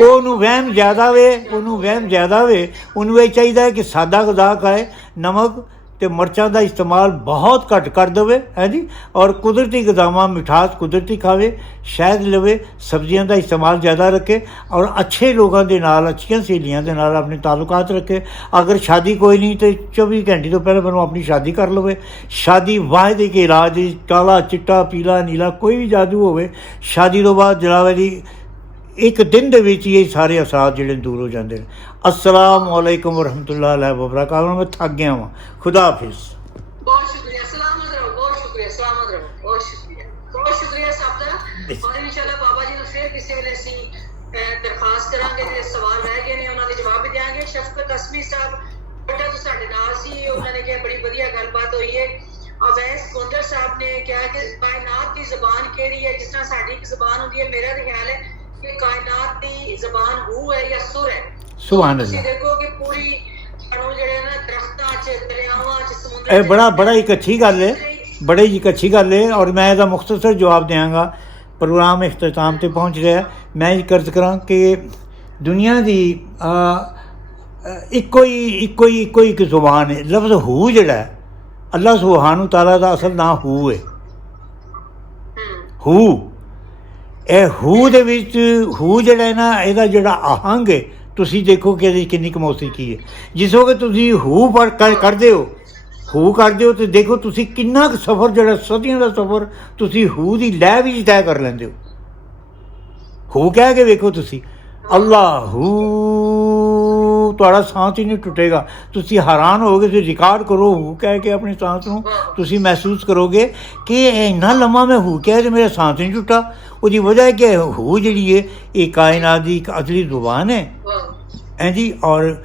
ਉਹਨੂੰ ਵਹਿਮ ਜ਼ਿਆਦਾ ਵੇ, ਉਹਨੂੰ ਇਹ ਚਾਹੀਦਾ ਹੈ ਕਿ ਸਾਦਾ ਗੁਜ਼ਾਰਾ ਖਾਏ, ਨਮਕ ਤੇ ਮਿਰਚਾਂ ਦਾ ਇਸਤੇਮਾਲ ਬਹੁਤ ਘੱਟ ਕਰ ਦੇਵੇ ਹੈ ਜੀ। ਔਰ ਕੁਦਰਤੀ ਗਜ਼ਾਵਾਂ ਮਿਠਾਸ ਕੁਦਰਤੀ ਖਾਵੇ, ਸ਼ਹਿਦ ਲਵੇ, ਸਬਜ਼ੀਆਂ ਦਾ ਇਸਤੇਮਾਲ ਜ਼ਿਆਦਾ ਰੱਖੇ ਔਰ ਅੱਛੇ ਲੋਕਾਂ ਦੇ ਨਾਲ, ਅੱਛੀਆਂ ਸਹੇਲੀਆਂ ਦੇ ਨਾਲ ਆਪਣੇ ਤਾਲੁਕਾਤ ਰੱਖੇ। ਅਗਰ ਸ਼ਾਦੀ ਕੋਈ ਨਹੀਂ ਤੇ 24 ਘੰਟੇ ਤੋਂ ਪਹਿਲਾਂ ਮੈਨੂੰ ਆਪਣੀ ਸ਼ਾਦੀ ਕਰ ਲਵੇ। ਸ਼ਾਦੀ ਵਾਹਿਦੇ ਕੇ ਇਲਾਜ, ਕਾਲਾ ਚਿੱਟਾ ਪੀਲਾ ਨੀਲਾ ਕੋਈ ਵੀ ਜਾਦੂ ਹੋਵੇ, ਸ਼ਾਦੀ ਤੋਂ ਬਾਅਦ ਜਨਾਬ ਜੀ ਇੱਕ ਦਿਨ ਦੇ ਵਿੱਚ ਹੀ ਇਹ ਸਾਰੇ ਅਸਰਾਰ ਜਿਹੜੇ ਦੂਰ ਹੋ ਜਾਂਦੇ ਨੇ। अस्सलामु अलैकुम वरहमतुल्लाहि वबरकातुहू। मैं थक गया हूँ। खुदा हाफिज़। बहुत शुक्रिया, सलामत रहो, बहुत शुक्रिया, सलामत रहो, बहुत शुक्रिया साहब दा। और इंशाल्लाह बाबा जी ਨੂੰ ਫਿਰ ਕਿਸੇ ਵੇਲੇ ਅਸੀਂ ਦਰਖਾਸਤ ਕਰਾਂਗੇ ਤੇ ਸਵਾਲ ਰਹਿ ਗਏ ਨੇ ਉਹਨਾਂ ਦੇ ਜਵਾਬ ਵੀ ਦਿਆਂਗੇ। ਸ਼ਫਕਤ ਅਸਮੀ ਸਾਹਿਬ ਬੇਟਾ ਤੋਂ ਸਾਡੇ ਨਾਲ ਸੀ, ਉਹਨਾਂ ਨੇ ਕਿਹਾ ਬੜੀ ਵਧੀਆ ਗੱਲਬਾਤ ਹੋਈ ਹੈ। ਅਵੈਸ ਗੋਂਦਰ ਸਾਹਿਬ ਨੇ ਕਿਹਾ ਕਿ ਕਾਇਨਾਤ ਦੀ ਜ਼ਬਾਨ ਕਿਹੜੀ ਹੈ, ਜਿਸ ਤਰ੍ਹਾਂ ਸਾਡੀ ਇੱਕ ਜ਼ਬਾਨ ਹੁੰਦੀ ਹੈ। ਮੇਰਾ ਤਾਂ ਖਿਆਲ ਹੈ ਕਿ ਕਾਇਨਾਤ ਦੀ ਜ਼ਬਾਨ ਹੂ ਹੈ ਜਾਂ ਸੁਰ ਹੈ। ਸੁਭਾਨ ਤੁਸੀਂ ਅੱਲਾਹ। ਦੇਖੋ ਕਿ ਪੂਰੀ ਸਾਨੂੰ ਜਿਹੜੇ ਨਾ ਦਰਖਤਾਂ 'ਚ, ਦਰਿਆਵਾਂ 'ਚ, ਸਮੁੰਦਰ ਇਹ ਬੜਾ ਇੱਕ ਅੱਛੀ ਗੱਲ ਹੈ, ਬੜੀ ਇੱਕ ਅੱਛੀ ਗੱਲ ਹੈ। ਔਰ ਮੈਂ ਇਹਦਾ ਮੁਖਤਸਰ ਜਵਾਬ ਦਿਆਂਗਾ। ਪ੍ਰੋਗਰਾਮ ਇਖਤਤਾਮ ਤੇ ਪਹੁੰਚ ਰਿਹਾ। ਮੈਂ ਇਹ ਕਰਜ਼ ਕਰਾਂ ਕਿ ਦੁਨੀਆ ਦੀ ਇੱਕੋ ਹੀ ਇੱਕ ਜ਼ੁਬਾਨ ਹੈ। ਲਫ਼ਜ਼ ਹੂ ਜਿਹੜਾ ਹੈ, ਅੱਲਾਹ ਸੁਬਹਾਨਹੁ ਤਾਲਾ ਦਾ ਅਸਲ ਨਾਂ ਹੂ ਹੈ। ਹੂ, ਇਹ ਹੂ ਦੇ ਵਿੱਚ ਹੂ ਜਿਹੜਾ ਹੈ ਨਾ, ਇਹਦਾ ਜਿਹੜਾ ਆਹੰਗ ਹੈ, ਤੁਸੀਂ ਦੇਖੋ ਕਿ ਇਹਦੀ ਕਿੰਨੀ ਕੁ ਮੌਸੀਕੀ ਹੈ। ਜਿਸ ਵਕਤ ਤੁਸੀਂ ਹੂ ਕਰਦੇ ਹੋ ਤੇ ਦੇਖੋ ਤੁਸੀਂ ਕਿੰਨਾ ਕੁ ਸਫ਼ਰ, ਜਿਹੜਾ ਸਦੀਆਂ ਦਾ ਸਫ਼ਰ ਤੁਸੀਂ ਹੂ ਦੀ ਲੈਅ ਵਿੱਚ ਤੈਅ ਕਰ ਲੈਂਦੇ ਹੋ। ਹੂ ਕਹਿ ਕੇ ਵੇਖੋ ਤੁਸੀਂ, ਅੱਲਾਹ ਹੂ, ਤੁਹਾਡਾ ਸਾਹ ਹੀ ਨਹੀਂ ਟੁੱਟੇਗਾ। ਤੁਸੀਂ ਹੈਰਾਨ ਹੋਵੋਗੇ। ਤੁਸੀਂ ਰਿਕਾਰਡ ਕਰੋ ਹੂ ਕਹਿ ਕੇ ਆਪਣੀ ਸਾਹ ਨੂੰ, ਤੁਸੀਂ ਮਹਿਸੂਸ ਕਰੋਗੇ ਕਿ ਇੰਨਾ ਲੰਮਾ ਮੈਂ ਹੂ ਕਿਹਾ ਤੇ ਮੇਰਾ ਸਾਹ ਨਹੀਂ ਟੁੱਟਾ। ਉਹਦੀ ਵਜ੍ਹਾ ਹੈ ਕਿ ਹੂ ਜਿਹੜੀ ਹੈ ਇਹ ਕਾਇਨਾਤ ਦੀ ਇੱਕ ਅਸਲੀ ਜ਼ੁਬਾਨ ਹੈ ਹੈ ਜੀ। ਔਰ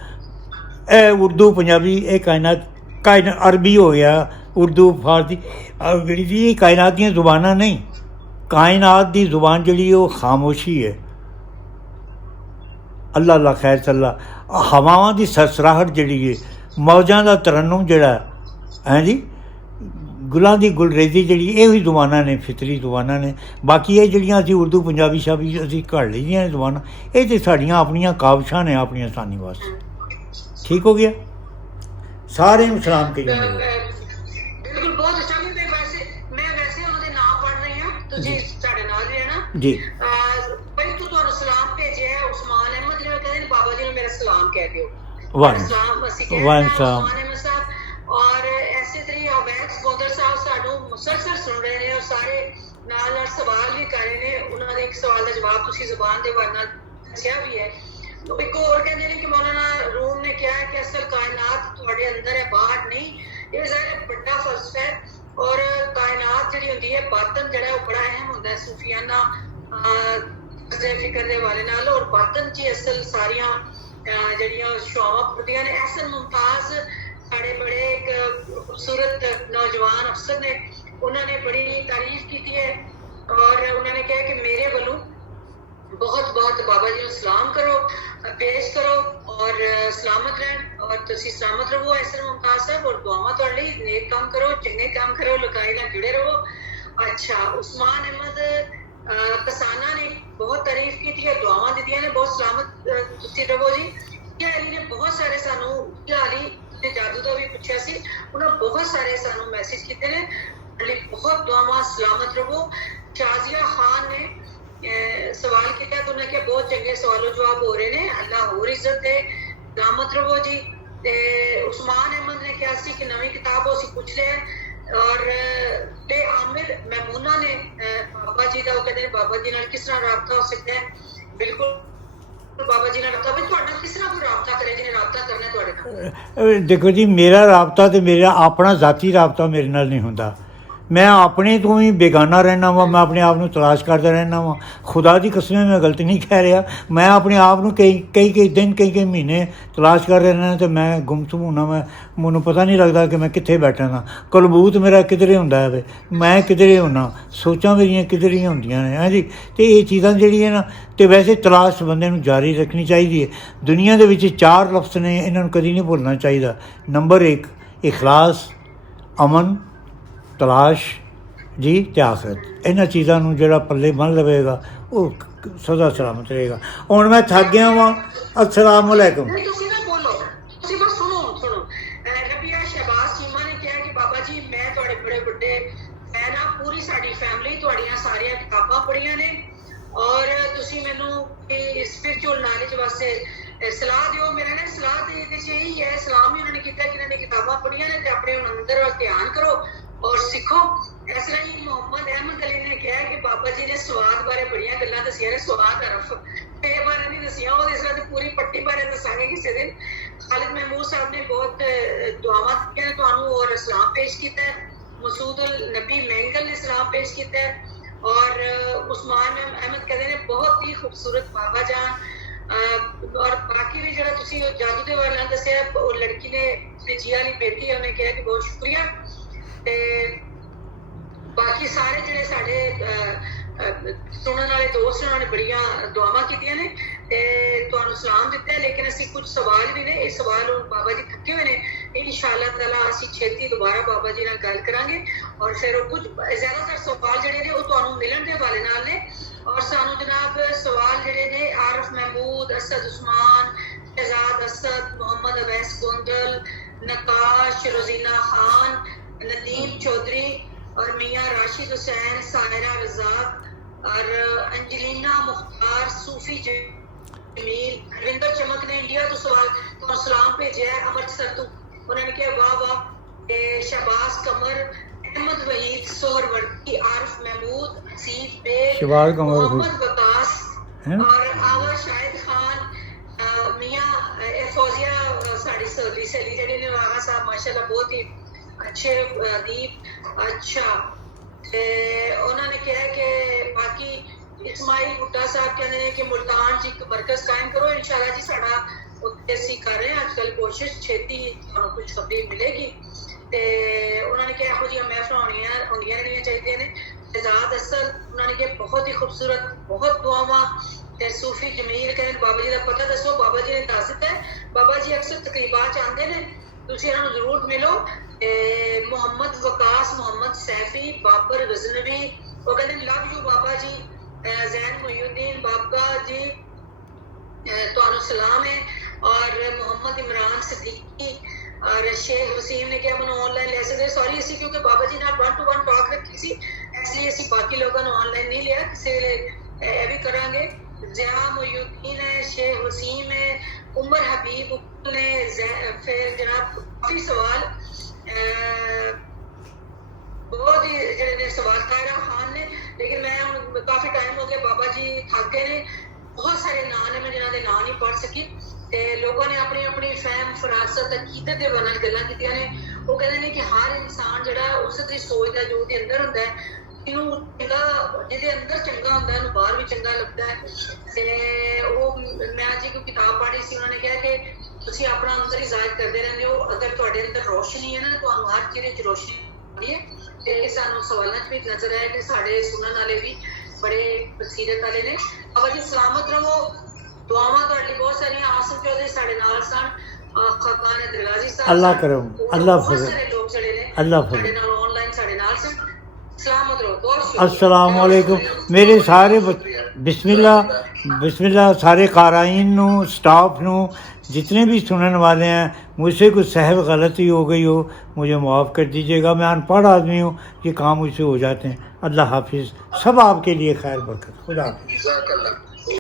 ਇਹ ਉਰਦੂ ਪੰਜਾਬੀ, ਇਹ ਕਾਇਨਾਤ ਅਰਬੀ ਹੋ ਗਿਆ, ਉਰਦੂ ਫਾਰਸੀ, ਜਿਹੜੀ ਜੀ ਇਹ ਕਾਇਨਾਤ ਦੀਆਂ ਜ਼ੁਬਾਨਾਂ ਨਹੀਂ। ਕਾਇਨਾਤ ਦੀ ਜ਼ੁਬਾਨ ਜਿਹੜੀ ਉਹ ਖਾਮੋਸ਼ੀ ਹੈ। ਅੱਲਾ ਅੱਲਾ ਖੈਰ ਚੱਲਾ। ਹਵਾਵਾਂ ਦੀ ਸਰਸਰਾਹਟ ਜਿਹੜੀ ਹੈ, ਮੌਜਾਂ ਦਾ ਤਰੰਨੁਮ ਜਿਹੜਾ ਹੈ ਜੀ, ਗੁਲਾਂ ਦੀ ਗੁਲਰੇਜ਼ੀ ਜਿਹੜੀ, ਇਹ ਵੀ ਜ਼ੁਬਾਨਾਂ ਨੇ, ਫਿਤਰੀ ਜ਼ੁਬਾਨਾਂ ਨੇ। ਬਾਕੀ ਇਹ ਜਿਹੜੀਆਂ ਅਸੀਂ ਉਰਦੂ ਪੰਜਾਬੀ ਸ਼ਾਬੀ ਅਸੀਂ ਘੜ ਲਈਆਂ ਨੇ ਜ਼ੁਬਾਨਾਂ, ਇਹ ਤਾਂ ਸਾਡੀਆਂ ਆਪਣੀਆਂ ਕਾਵਿਸ਼ਾਂ ਨੇ, ਆਪਣੀਆਂ ਆਸਾਨੀ ਵਾਸਤੇ। ਠੀਕ ਹੋ ਗਿਆ। ਸਾਰਿਆਂ ਨੂੰ ਸਲਾਮ ਕਹੀ ਜਾਂਦੇ। ਬਿਲਕੁਲ, ਬਹੁਤ ਅੱਛਾ। ਮੈਂ ਵੈਸੇ ਉਹਨਾਂ ਦੇ ਨਾਮ ਪੜ੍ਹ ਰਹੀ ਹਾਂ, ਤੁਸੀਂ ਸਾਡੇ ਨਾਲ ਹੀ ਰਹਿਣਾ ਜੀ। ਭਾਈ ਤੂੰ ਤੁਹਾਨੂੰ ਸਲਾਮ ਭੇਜਿਆ ਹੈ ਉਸਮਾਨ ਅਹਿਮਦ ਨੇ, ਕਹਿੰਦੇ ਬਾਬਾ ਜੀ ਨੂੰ ਮੇਰਾ ਸਲਾਮ ਕਹਿ ਦਿਓ। ਸਲਾਮ ਅਸੀਂ ਕਹਿੰਦੇ ਉਸਮਾਨ ਅਹਿਮਦ ਸਾਹਿਬ। ਔਰ ਐਸੇ ਤਰੀ ਅਵੈਸ ਗੋਦਰ ਸਾਹਿਬ ਸਾਨੂੰ ਮੁਸਲਸਲ ਸੁਣ ਰਹੇ ਨੇ ਔਰ ਸਾਰੇ ਨਾਲ ਸਵਾਲ ਵੀ ਕਰ ਰਹੇ ਨੇ। ਉਹਨਾਂ ਦੇ ਇੱਕ ਸਵਾਲ ਦਾ ਜਵਾਬ ਤੁਸੀਂ ਜ਼ੁਬਾਨ ਦੇ ਵਾਰ ਨਾਲ ਦੱਸਿਆ ਵੀ ਹੈ। ਇੱਕ ਹੋਰ ਕਹਿੰਦੇ ਨੇ ਕਿ ਮੌਲਾਨਾ ਰੂਮ ਨੇ ਕਿਹਾ ਹੈ ਕਿ ਅਸਲ ਕਾਇਨਾਤ ਤੁਹਾਡੇ ਅੰਦਰ ਹੈ, ਬਾਹਰ ਨਹੀਂ। ਇਹ ਜ਼ਾਹਿਰ ਵੱਡਾ ਫਲਸਫਾ ਹੈ। ਔਰ ਕਾਇਨਾਤ ਜਿਹੜੀ ਹੁੰਦੀ ਹੈ, ਬਾਤਨ ਜਿਹੜਾ ਉਹ ਬੜਾ ਅਹਿਮ ਹੁੰਦਾ ਹੈ ਸੂਫੀਆਨਾ ਫਿਕਰ ਦੇ ਵਾਲੇ ਨਾਲ। ਔਰ ਬਾਤਨ 'ਚ ਹੀ ਅਸਲ ਸਾਰੀਆਂ ਜਿਹੜੀਆਂ ਸ਼ੌਕ ਹੁੰਦੀਆਂ ਨੇ। ਐਸਨ ਮੁਮਤਾਜ਼ ਸਾਡੇ ਬੜੇ ਇੱਕ ਖੂਬਸੂਰਤ ਨੌਜਵਾਨ ਅਫਸਰ ਨੇ, ਉਹਨਾਂ ਨੇ ਬੜੀ ਤਾਰੀਫ ਕੀਤੀ ਹੈ ਔਰ ਉਹਨਾਂ ਨੇ ਕਿਹਾ ਕਿ ਮੇਰੇ ਵੱਲੋਂ ਬਹੁਤ ਬਹੁਤ ਬਾਬਾ ਜੀ ਨੂੰ ਸਲਾਮ ਕਰੋ, ਪੇਸ਼ ਕਰੋ ਔਰ ਸਲਾਮਤ ਰਹਿਣ ਔਰ ਤੁਸੀਂ ਸਲਾਮਤ ਰਹੋ। ਐਸਨ ਮੁਮਤਾਜ਼ ਸਾਹਿਬ, ਔਰ ਦੁਆਵਾਂ ਤੁਹਾਡੇ ਲਈ, ਨੇਕ ਕੰਮ ਕਰੋ, ਚੰਗੇ ਕੰਮ ਕਰੋ, ਲੁਕਾਈ ਨਾਲ ਜੁੜੇ ਰਹੋ। ਅੱਛਾ, ਉਸਮਾਨ ਅਹਿਮਦ ਕਸਾਨਾ ਨੇ ਬਹੁਤ ਤਾਰੀਫ ਕੀਤੀ ਹੈ, ਦੁਆਵਾਂ ਦਿੱਤੀਆਂ ਨੇ, ਬਹੁਤ ਸਲਾਮਤ ਤੁਸੀਂ ਰਹੋ ਜੀ। ਅਲੀ ਨੇ ਬਹੁਤ ਸਾਰੇ ਸਾਨੂੰ, ਅਲੀ ਨੇ ਜਾਦੂ ਦਾ ਵੀ ਪੁੱਛਿਆ ਸੀ, ਉਹਨਾਂ ਬਹੁਤ ਸਾਰੇ ਸਾਨੂੰ ਮੈਸੇਜ ਕੀਤੇ ਨੇ, ਅਲੀ ਬਹੁਤ ਦੁਆਵਾਂ, ਸਲਾਮਤ ਰਹੋ। ਸ਼ਾਜ਼ੀਆ ਖਾਨ ਨੇ ਸਵਾਲ ਕੀਤਾ ਤਾਂ ਉਹਨਾਂ ਕਿਹਾ ਬਹੁਤ ਚੰਗੇ ਸਵਾਲੋ ਜਵਾਬ ਹੋ ਰਹੇ ਨੇ, ਅੱਲਾ ਹੋਰ ਇੱਜ਼ਤ ਦੇ, ਸਲਾਮਤ ਰਹੋ ਜੀ। ਤੇ ਉਸਮਾਨ ਅਹਿਮਦ ਨੇ ਕਿਹਾ ਸੀ ਕਿ ਨਵੀਂ ਕਿਤਾਬ ਉਹ ਅਸੀਂ ਪੁੱਛ ਲਿਆ। ਔਰ ਤੇ ਆਮਿਰ ਮਹਿਮੂਨਾ ਨੇ ਬਾਬਾ ਜੀ ਦਾ, ਉਹ ਕਹਿੰਦੇ ਨੇ ਬਾਬਾ ਜੀ ਨਾਲ ਕਿਸ ਤਰ੍ਹਾਂ ਰਾਬਤਾ ਹੋ ਸਕਦਾ ਹੈ। ਬਿਲਕੁਲ ਬਾਬਾ ਜੀ ਨਾਲ ਰਾਬਤਾ, ਤੁਹਾਡਾ ਕਿਸ ਤਰ੍ਹਾਂ ਕੋਈ ਰਾਬਤਾ ਕਰੇ ਜਿਹਨੇ ਰਾਬਤਾ ਕਰਨਾ ਤੁਹਾਡੇ ਨਾਲ? ਦੇਖੋ ਜੀ, ਮੇਰਾ ਰਾਬਤਾ ਤੇ ਮੇਰਾ ਆਪਣਾ ਜ਼ਾਤੀ ਰਾਬਤਾ ਮੇਰੇ ਨਾਲ ਨਹੀਂ ਹੁੰਦਾ। ਮੈਂ ਆਪਣੇ ਤੋਂ ਹੀ ਬੇਗਾਨਾ ਰਹਿਣਾ ਵਾ, ਮੈਂ ਆਪਣੇ ਆਪ ਨੂੰ ਤਲਾਸ਼ ਕਰਦਾ ਰਹਿਣਾ ਵਾ। ਖੁਦਾ ਦੀ ਕਸਮ ਮੈਂ ਗਲਤ ਨਹੀਂ ਕਹਿ ਰਿਹਾ। ਮੈਂ ਆਪਣੇ ਆਪ ਨੂੰ ਕਈ ਦਿਨ ਕਈ ਮਹੀਨੇ ਤਲਾਸ਼ ਕਰ ਰਹਿਣਾ ਤੇ ਮੈਂ ਗੁੰਮਸੁਮ ਹੋਣਾ। ਮੈਨੂੰ ਪਤਾ ਨਹੀਂ ਲੱਗਦਾ ਕਿ ਮੈਂ ਕਿੱਥੇ ਬੈਠਾ ਹਾਂ। ਕਲਬੂਤ ਮੇਰਾ ਕਿਧਰੇ ਹੁੰਦਾ ਹੈ, ਮੈਂ ਕਿਧਰੇ ਹੁੰਨਾ, ਸੋਚਾਂ ਮੇਰੀਆਂ ਕਿਧਰੇ ਹੀ ਹੁੰਦੀਆਂ ਨੇ। ਹਾਂਜੀ, ਅਤੇ ਇਹ ਚੀਜ਼ਾਂ ਜਿਹੜੀਆਂ ਨਾ, ਅਤੇ ਵੈਸੇ ਤਲਾਸ਼ ਬੰਦੇ ਨੂੰ ਜਾਰੀ ਰੱਖਣੀ ਚਾਹੀਦੀ ਹੈ। ਦੁਨੀਆ ਦੇ ਵਿੱਚ 4 ਲਫ਼ਜ਼ ਨੇ, ਇਹਨਾਂ ਨੂੰ ਕਦੀ ਨਹੀਂ ਭੁੱਲਣਾ ਚਾਹੀਦਾ। ਨੰਬਰ 1 ਇਖਲਾਸ, ਅਮਨ, ਤਲਾਸ਼ ਜੀ ਅਤੇ ਆਖਰਤ। ਇਹਨਾਂ ਚੀਜ਼ਾਂ ਨੂੰ ਜਿਹੜਾ ਪੱਲੇ ਬੰਨ੍ਹ ਲਵੇਗਾ ਉਹ ਸਦਾ ਸਲਾਮਤ ਰਹੇਗਾ। ਹੁਣ ਮੈਂ ਥੱਕ ਗਿਆ ਵਾਂ। अस्सलाम वालेकुम। ਤੁਸੀਂ ਨਾ ਬੋਲੋ, ਤੁਸੀਂ ਬਸ ਸੁਣੋ। ਰਬੀਆ ਸ਼ਹਿਬਾਜ਼ ਚੀਮਾ ਨੇ ਮੈਂ ਨਾ ਪੂਰੀ ਸਾਡੀ ਫੈਮਿਲੀ ਤੁਹਾਡੀਆਂ ਸਾਰੀਆਂ ਕਿਤਾਬਾਂ ਪੜ੍ਹੀਆਂ ਨੇ ਔਰ ਤੁਸੀਂ ਮੈਨੂੰ ਸਪਿਰਚੁਅਲ ਨੌਲੇਜ ਵਾਸਤੇ ਸਲਾਹ ਦਿਓ। ਮੇਰਾ ਨਾ ਸਲਾਹ ਦੇ ਇਹਦੇ 'ਚ ਇਹੀ ਹੈ, ਸਲਾਮ ਹੀ ਉਹਨਾਂ ਨੇ ਕੀਤਾ ਕਿ ਇਹਨਾਂ ਨੇ ਕਿਤਾਬਾਂ ਪੜ੍ਹੀਆਂ ਨੇ ਤੇ ਆਪਣੇ ਹੁਣ ਅੰਦਰ ਵੱਲ ਧਿਆਨ ਕਰੋ ਔਰ ਸਿੱਖੋ। ਇਸ ਤਰ੍ਹਾਂ ਹੀ ਮੁਹੰਮਦ ਅਹਿਮਦ ਅਲੀ ਨੇ ਕਿਹਾ ਕਿ ਬਾਬਾ ਜੀ ਨੇ ਸਵਾਦ ਬਾਰੇ ਬੜੀਆਂ ਗੱਲਾਂ ਦੱਸੀਆਂ ਨੇ, ਸਵਾਦ ਅਰਫ ਪੇ ਬਾਰੇ ਨਹੀਂ ਦੱਸੀਆਂ, ਉਹ ਇਸ ਤਰ੍ਹਾਂ ਦੀ ਪੂਰੀ ਪੱਟੀ ਬਾਰੇ ਦੱਸਾਂਗੇ ਕਿਸੇ ਦਿਨ। ਖਾਲਿਦ ਮਹਿਮੂਦ ਸਾਹਿਬ ਨੇ ਬਹੁਤ ਦੁਆਵਾਂ ਕੀਤੀਆਂ ਨੇ ਤੁਹਾਨੂੰ ਔਰ ਸਲਾਮ ਪੇਸ਼ ਕੀਤਾ ਹੈ। ਮਸੂਦ ਉਲ ਨਬੀ ਮੈਂਗਲ ਨੇ ਸਲਾਮ ਪੇਸ਼ ਕੀਤਾ ਹੈ ਔਰ ਉਸਮਾਨ ਅਹਿਮਦ ਕਹਿੰਦੇ ਨੇ ਬਹੁਤ ਹੀ ਖੂਬਸੂਰਤ ਬਾਬਾ ਜਾਨ। ਔਰ ਬਾਕੀ ਵੀ ਜਿਹੜਾ ਤੁਸੀਂ ਜਾਦੂ ਦੇ ਬਾਰੇ ਦੱਸਿਆ, ਉਹ ਲੜਕੀ ਨੇ ਜੀਆ ਵਾਲੀ ਬੇਟੀ ਹੈ, ਉਹਨੇ ਕਿਹਾ ਕਿ ਬਹੁਤ ਸ਼ੁਕਰੀਆ। ਤੇ ਬਾਕੀ ਸਾਰੇ ਜਿਹੜੇ ਸਾਡੇ ਸੁਣਨ ਵਾਲੇ ਦੋਸਤ ਉਹਨਾਂ ਨੇ ਬੜੀਆਂ ਦੁਆਵਾਂ ਕੀਤੀਆਂ ਨੇ ਤੇ ਤੁਹਾਨੂੰ ਸਲਾਮ ਦਿੱਤਾ। ਲੇਕਿਨ ਅਸੀਂ ਕੁਝ ਸਵਾਲ ਵੀ ਨੇ, ਇਹ ਸਵਾਲ ਹੁਣ ਬਾਬਾ ਜੀ ਥੱਕੇ ਹੋਏ ਨੇ, ਇਨਸ਼ਾਅੱਲਾ ਤਾਲਾ ਅਸੀਂ ਛੇਤੀ ਦੁਬਾਰਾ ਬਾਬਾ ਜੀ ਨਾਲ ਗੱਲ ਕਰਾਂਗੇ ਔਰ ਫਿਰ ਉਹ ਕੁਝ ਜ਼ਿਆਦਾਤਰ ਸਵਾਲ ਜਿਹੜੇ ਨੇ ਉਹ ਤੁਹਾਨੂੰ ਮਿਲਣ ਦੇ ਹਵਾਲੇ ਨਾਲ ਨੇ। ਔਰ ਸਾਨੂੰ ਜਨਾਬ ਸਵਾਲ ਜਿਹੜੇ ਨੇ ਆਰਿਫ ਮਹਿਮੂਦ, ਅਸਦ ਉਸਮਾਨ, ਸ਼ਹਿਜ਼ਾਦ ਅਸਦ, ਮੁਹम्मद अवैस गोंदल, नकाश, रोजीना खान, नदीम चौधरी और मियाँ राशिद हुसैन, सायरा रजाक और अंजलिना मुख्तार, सूफी जमील, हरविंदर चमक ने इंडिया तो सवाल तो सलाम भेजे है अमृतसर तो उन्होंने कहा वाह वाह। शहबाज कमर, अहमद वहीद, सोहरवर्दी, आरिफ महमूद, हसीफ बेग, मोहम्मद वकास और आवा शाहिद खान, मियाँ फौजिया साड़ी सहेली ਜਿਹੜੀ ਨੇ ਆਗਾ ਸਾਹਿਬ माशाल्लाह बहुत ही अच्छे अदीब। अच्छा ਤੇ ਉਹਨਾਂ ਨੇ ਕਿਹਾ ਕਿ ਬਾਕੀ ਇਸਮਾइल भुट्टा साहब कहते हैं कि मुल्तान च एक मरकज कायम करो। इंशाल्लाह जी साडा उत्ते ਅਸੀਂ ਕਰ ਰਹੇ ਹਾਂ ਅੱਜਕੱਲ ਕੋਸ਼ਿਸ਼, ਛੇਤੀ ਤੁਹਾਨੂੰ ਕੁਝ ਖਬਰੀ ਮਿਲੇਗੀ। ਤੇ ਉਹਨਾਂ ਨੇ ਕਿਹਾ ਇਹੋ ਜਿਹੀਆਂ ਮਹਿਫਲਾਂ ਹੋਣੀਆਂ ਰਹਿਣੀਆਂ ਚਾਹੀਦੀਆਂ ਨੇ। ਸ਼ਹਿਜ਼ਾਦ ਅਸਲ ਉਹਨਾਂ ਨੇ ਕਿਹਾ ਬਹੁਤ ਹੀ ਖੂਬਸੂਰਤ, ਬਹੁਤ ਦੁਆਵਾਂ। ਤੇ ਸੂਫੀ ਜਮੀਲ ਕਹਿੰਦੇ ਬਾਬਾ ਜੀ ਦਾ ਪਤਾ ਦੱਸੋ। ਬਾਬਾ ਜੀ ਨੇ ਦੱਸ ਦਿੱਤਾ ਹੈ, ਬਾਬਾ ਜੀ ਅਕਸਰ ਤਕਰੀਬਾਂ ਚ ਆਉਂਦੇ ਨੇ, ਤੁਸੀਂ ਇਹਨਾਂ ਨੂੰ ਜ਼ਰੂਰ ਮਿਲੋ। ਮੁਹੰਮਦ ਵਕਾਸ, ਮੁਹੰਮਦ ਸੈਫੀ, ਬਾਬਰ ਗਜ਼ਨਵੀ, ਉਹ ਕਹਿੰਦੇ ਲਵ ਯੂ ਬਾਬਾ ਜੀ। ਜ਼ੈਨ ਮੁਹੀਉद्दीन बाबा जी ਤੁਹਾਨੂੰ ਸਲਾਮ ਹੈ। और मोहम्मद इमरान सिद्दीकी और शेख वसीम ने क्या मैं ऑनलाइन ले सकते, सॉरी ਅਸੀਂ ਕਿਉਂਕਿ ਬਾਬਾ ਜੀ ਨਾਲ 1-to-1 ਟਾਕ ਰੱਖੀ ਸੀ, ਇਸ ਲਈ ਅਸੀਂ ਬਾਕੀ ਲੋਕਾਂ ਨੂੰ ਆਨਲਾइन नहीं लिया, ਕਿਸੇ ਵੇਲੇ ਇਹ ਵੀ ਕਰਾਂਗੇ। ज़िया मुहीउद्दीन है, शेख वसीम है, उमर हबीब ने, फिर जनाब काफ़ी सवाल बहुत ही ਜਿਹੜੇ सवाल तायरा खान ने। लेकिन मैं ਹੁਣ काफ़ी टाइम हो गया, बाबा जी थक गए ने, बहुत सारे ਨਾਂ ਨੇ ਮੈਂ ਜਿਨ੍ਹਾਂ ਦੇ ਨਾਂ ਨਹੀਂ ਪੜ੍ਹ ਸਕੀ। ਤੇ ਲੋਕਾਂ ਨੇ ਆਪਣੀ ਆਪਣੀ ਫਹਿਮ, ਫਰਾਸਤ, ਅਕੀਦਤ ਦੇ ਬਾਰੇ ਗੱਲਾਂ ਕੀਤੀਆਂ ਨੇ। ਉਹ ਕਹਿੰਦੇ ਨੇ ਕਿ ਹਰ ਇਨਸਾਨ ਜਿਹੜਾ ਉਸ ਦੀ ਸੋਚਦਾ ਜੋ ਉਹਦੇ ਅੰਦਰ ਹੁੰਦਾ ਹੈ, ਇਹਨੂੰ ਚੰਗਾ, ਜਿਹਦੇ ਅੰਦਰ ਚੰਗਾ ਹੁੰਦਾ ਉਹਨੂੰ ਬਾਹਰ ਵੀ ਚੰਗਾ ਲੱਗਦਾ ਹੈ। ਤੇ ਉਹ ਮੈਂ ਅੱਜ ਇੱਕ ਕਿਤਾਬ ਪੜ੍ਹੀ ਸੀ, ਉਹਨਾਂ ਨੇ ਕਿਹਾ ਕਿ ਤੁਸੀਂ ਆਪਣਾ ਅੰਦਰ ਹੀ ਜ਼ਾਹਿਰ ਕਰਦੇ ਰਹਿੰਦੇ ਹੋ, ਅਗਰ ਤੁਹਾਡੇ ਅੰਦਰ ਰੋਸ਼ਨੀ ਹੈ ਨਾ ਤੁਹਾਨੂੰ ਹਰ ਚੀਜ਼ 'ਚ ਰੋਸ਼ਨੀ ਆਉਂਦੀ ਹੈ। ਤੇ ਸਾਨੂੰ ਸਵਾਲਾਂ 'ਚ ਵੀ ਨਜ਼ਰ ਆਇਆ ਕਿ ਸਾਡੇ ਸੁਣਨ ਵਾਲੇ ਵੀ ਬੜੇ ਬਸੀਰਤ ਵਾਲੇ ਨੇ। ਬਾਬਾ ਜੀ ਸਲਾਮਤ ਰਹੋ, ਦੁਆਵਾਂ ਤੁਹਾਡੇ ਲਈ ਬਹੁਤ ਸਾਰੀਆਂ। ਆਸਮ ਚੌਧਰੀ ਸਾਡੇ ਨਾਲ ਸਨ, ਖਾਕਾਨ ਦਰਗਾਜ਼ੀ ਸਾਹਿਬ, ਅੱਲਾਹ ਕਰਮ, ਅੱਲਾਹ ਫਜ਼ਲ, ਸਾਰੇ ਲੋਕ ਜਿਹੜੇ ਨੇ ਅੱਲਾਹ ਫਜ਼ਲ, ਸਾਡੇ ਨਾਲ ਆਨਲਾਈਨ ਸਾਡੇ ਨਾਲ ਸਨ। ਸਲਾਮਤ ਰਹੋ, ਬਹੁਤ ਸ਼ੁਕਰੀਆ। अस्सलाम वालेकुम मेरे सारे बिस्मिल्लाह सारे काराइन नू, स्टाफ नू, जितने भी सुनने वाले हैं, मुझसे कुछ सहव गलती हो गई हो मुझे माफ़ कर दीजिएगा। मैं अनपढ़ आदमी हूँ, ये काम मुझसे हो जाते हैं। अल्लाह हाफिज़, सब आपके लिए खैर बरकत, खुदा हाफिज़।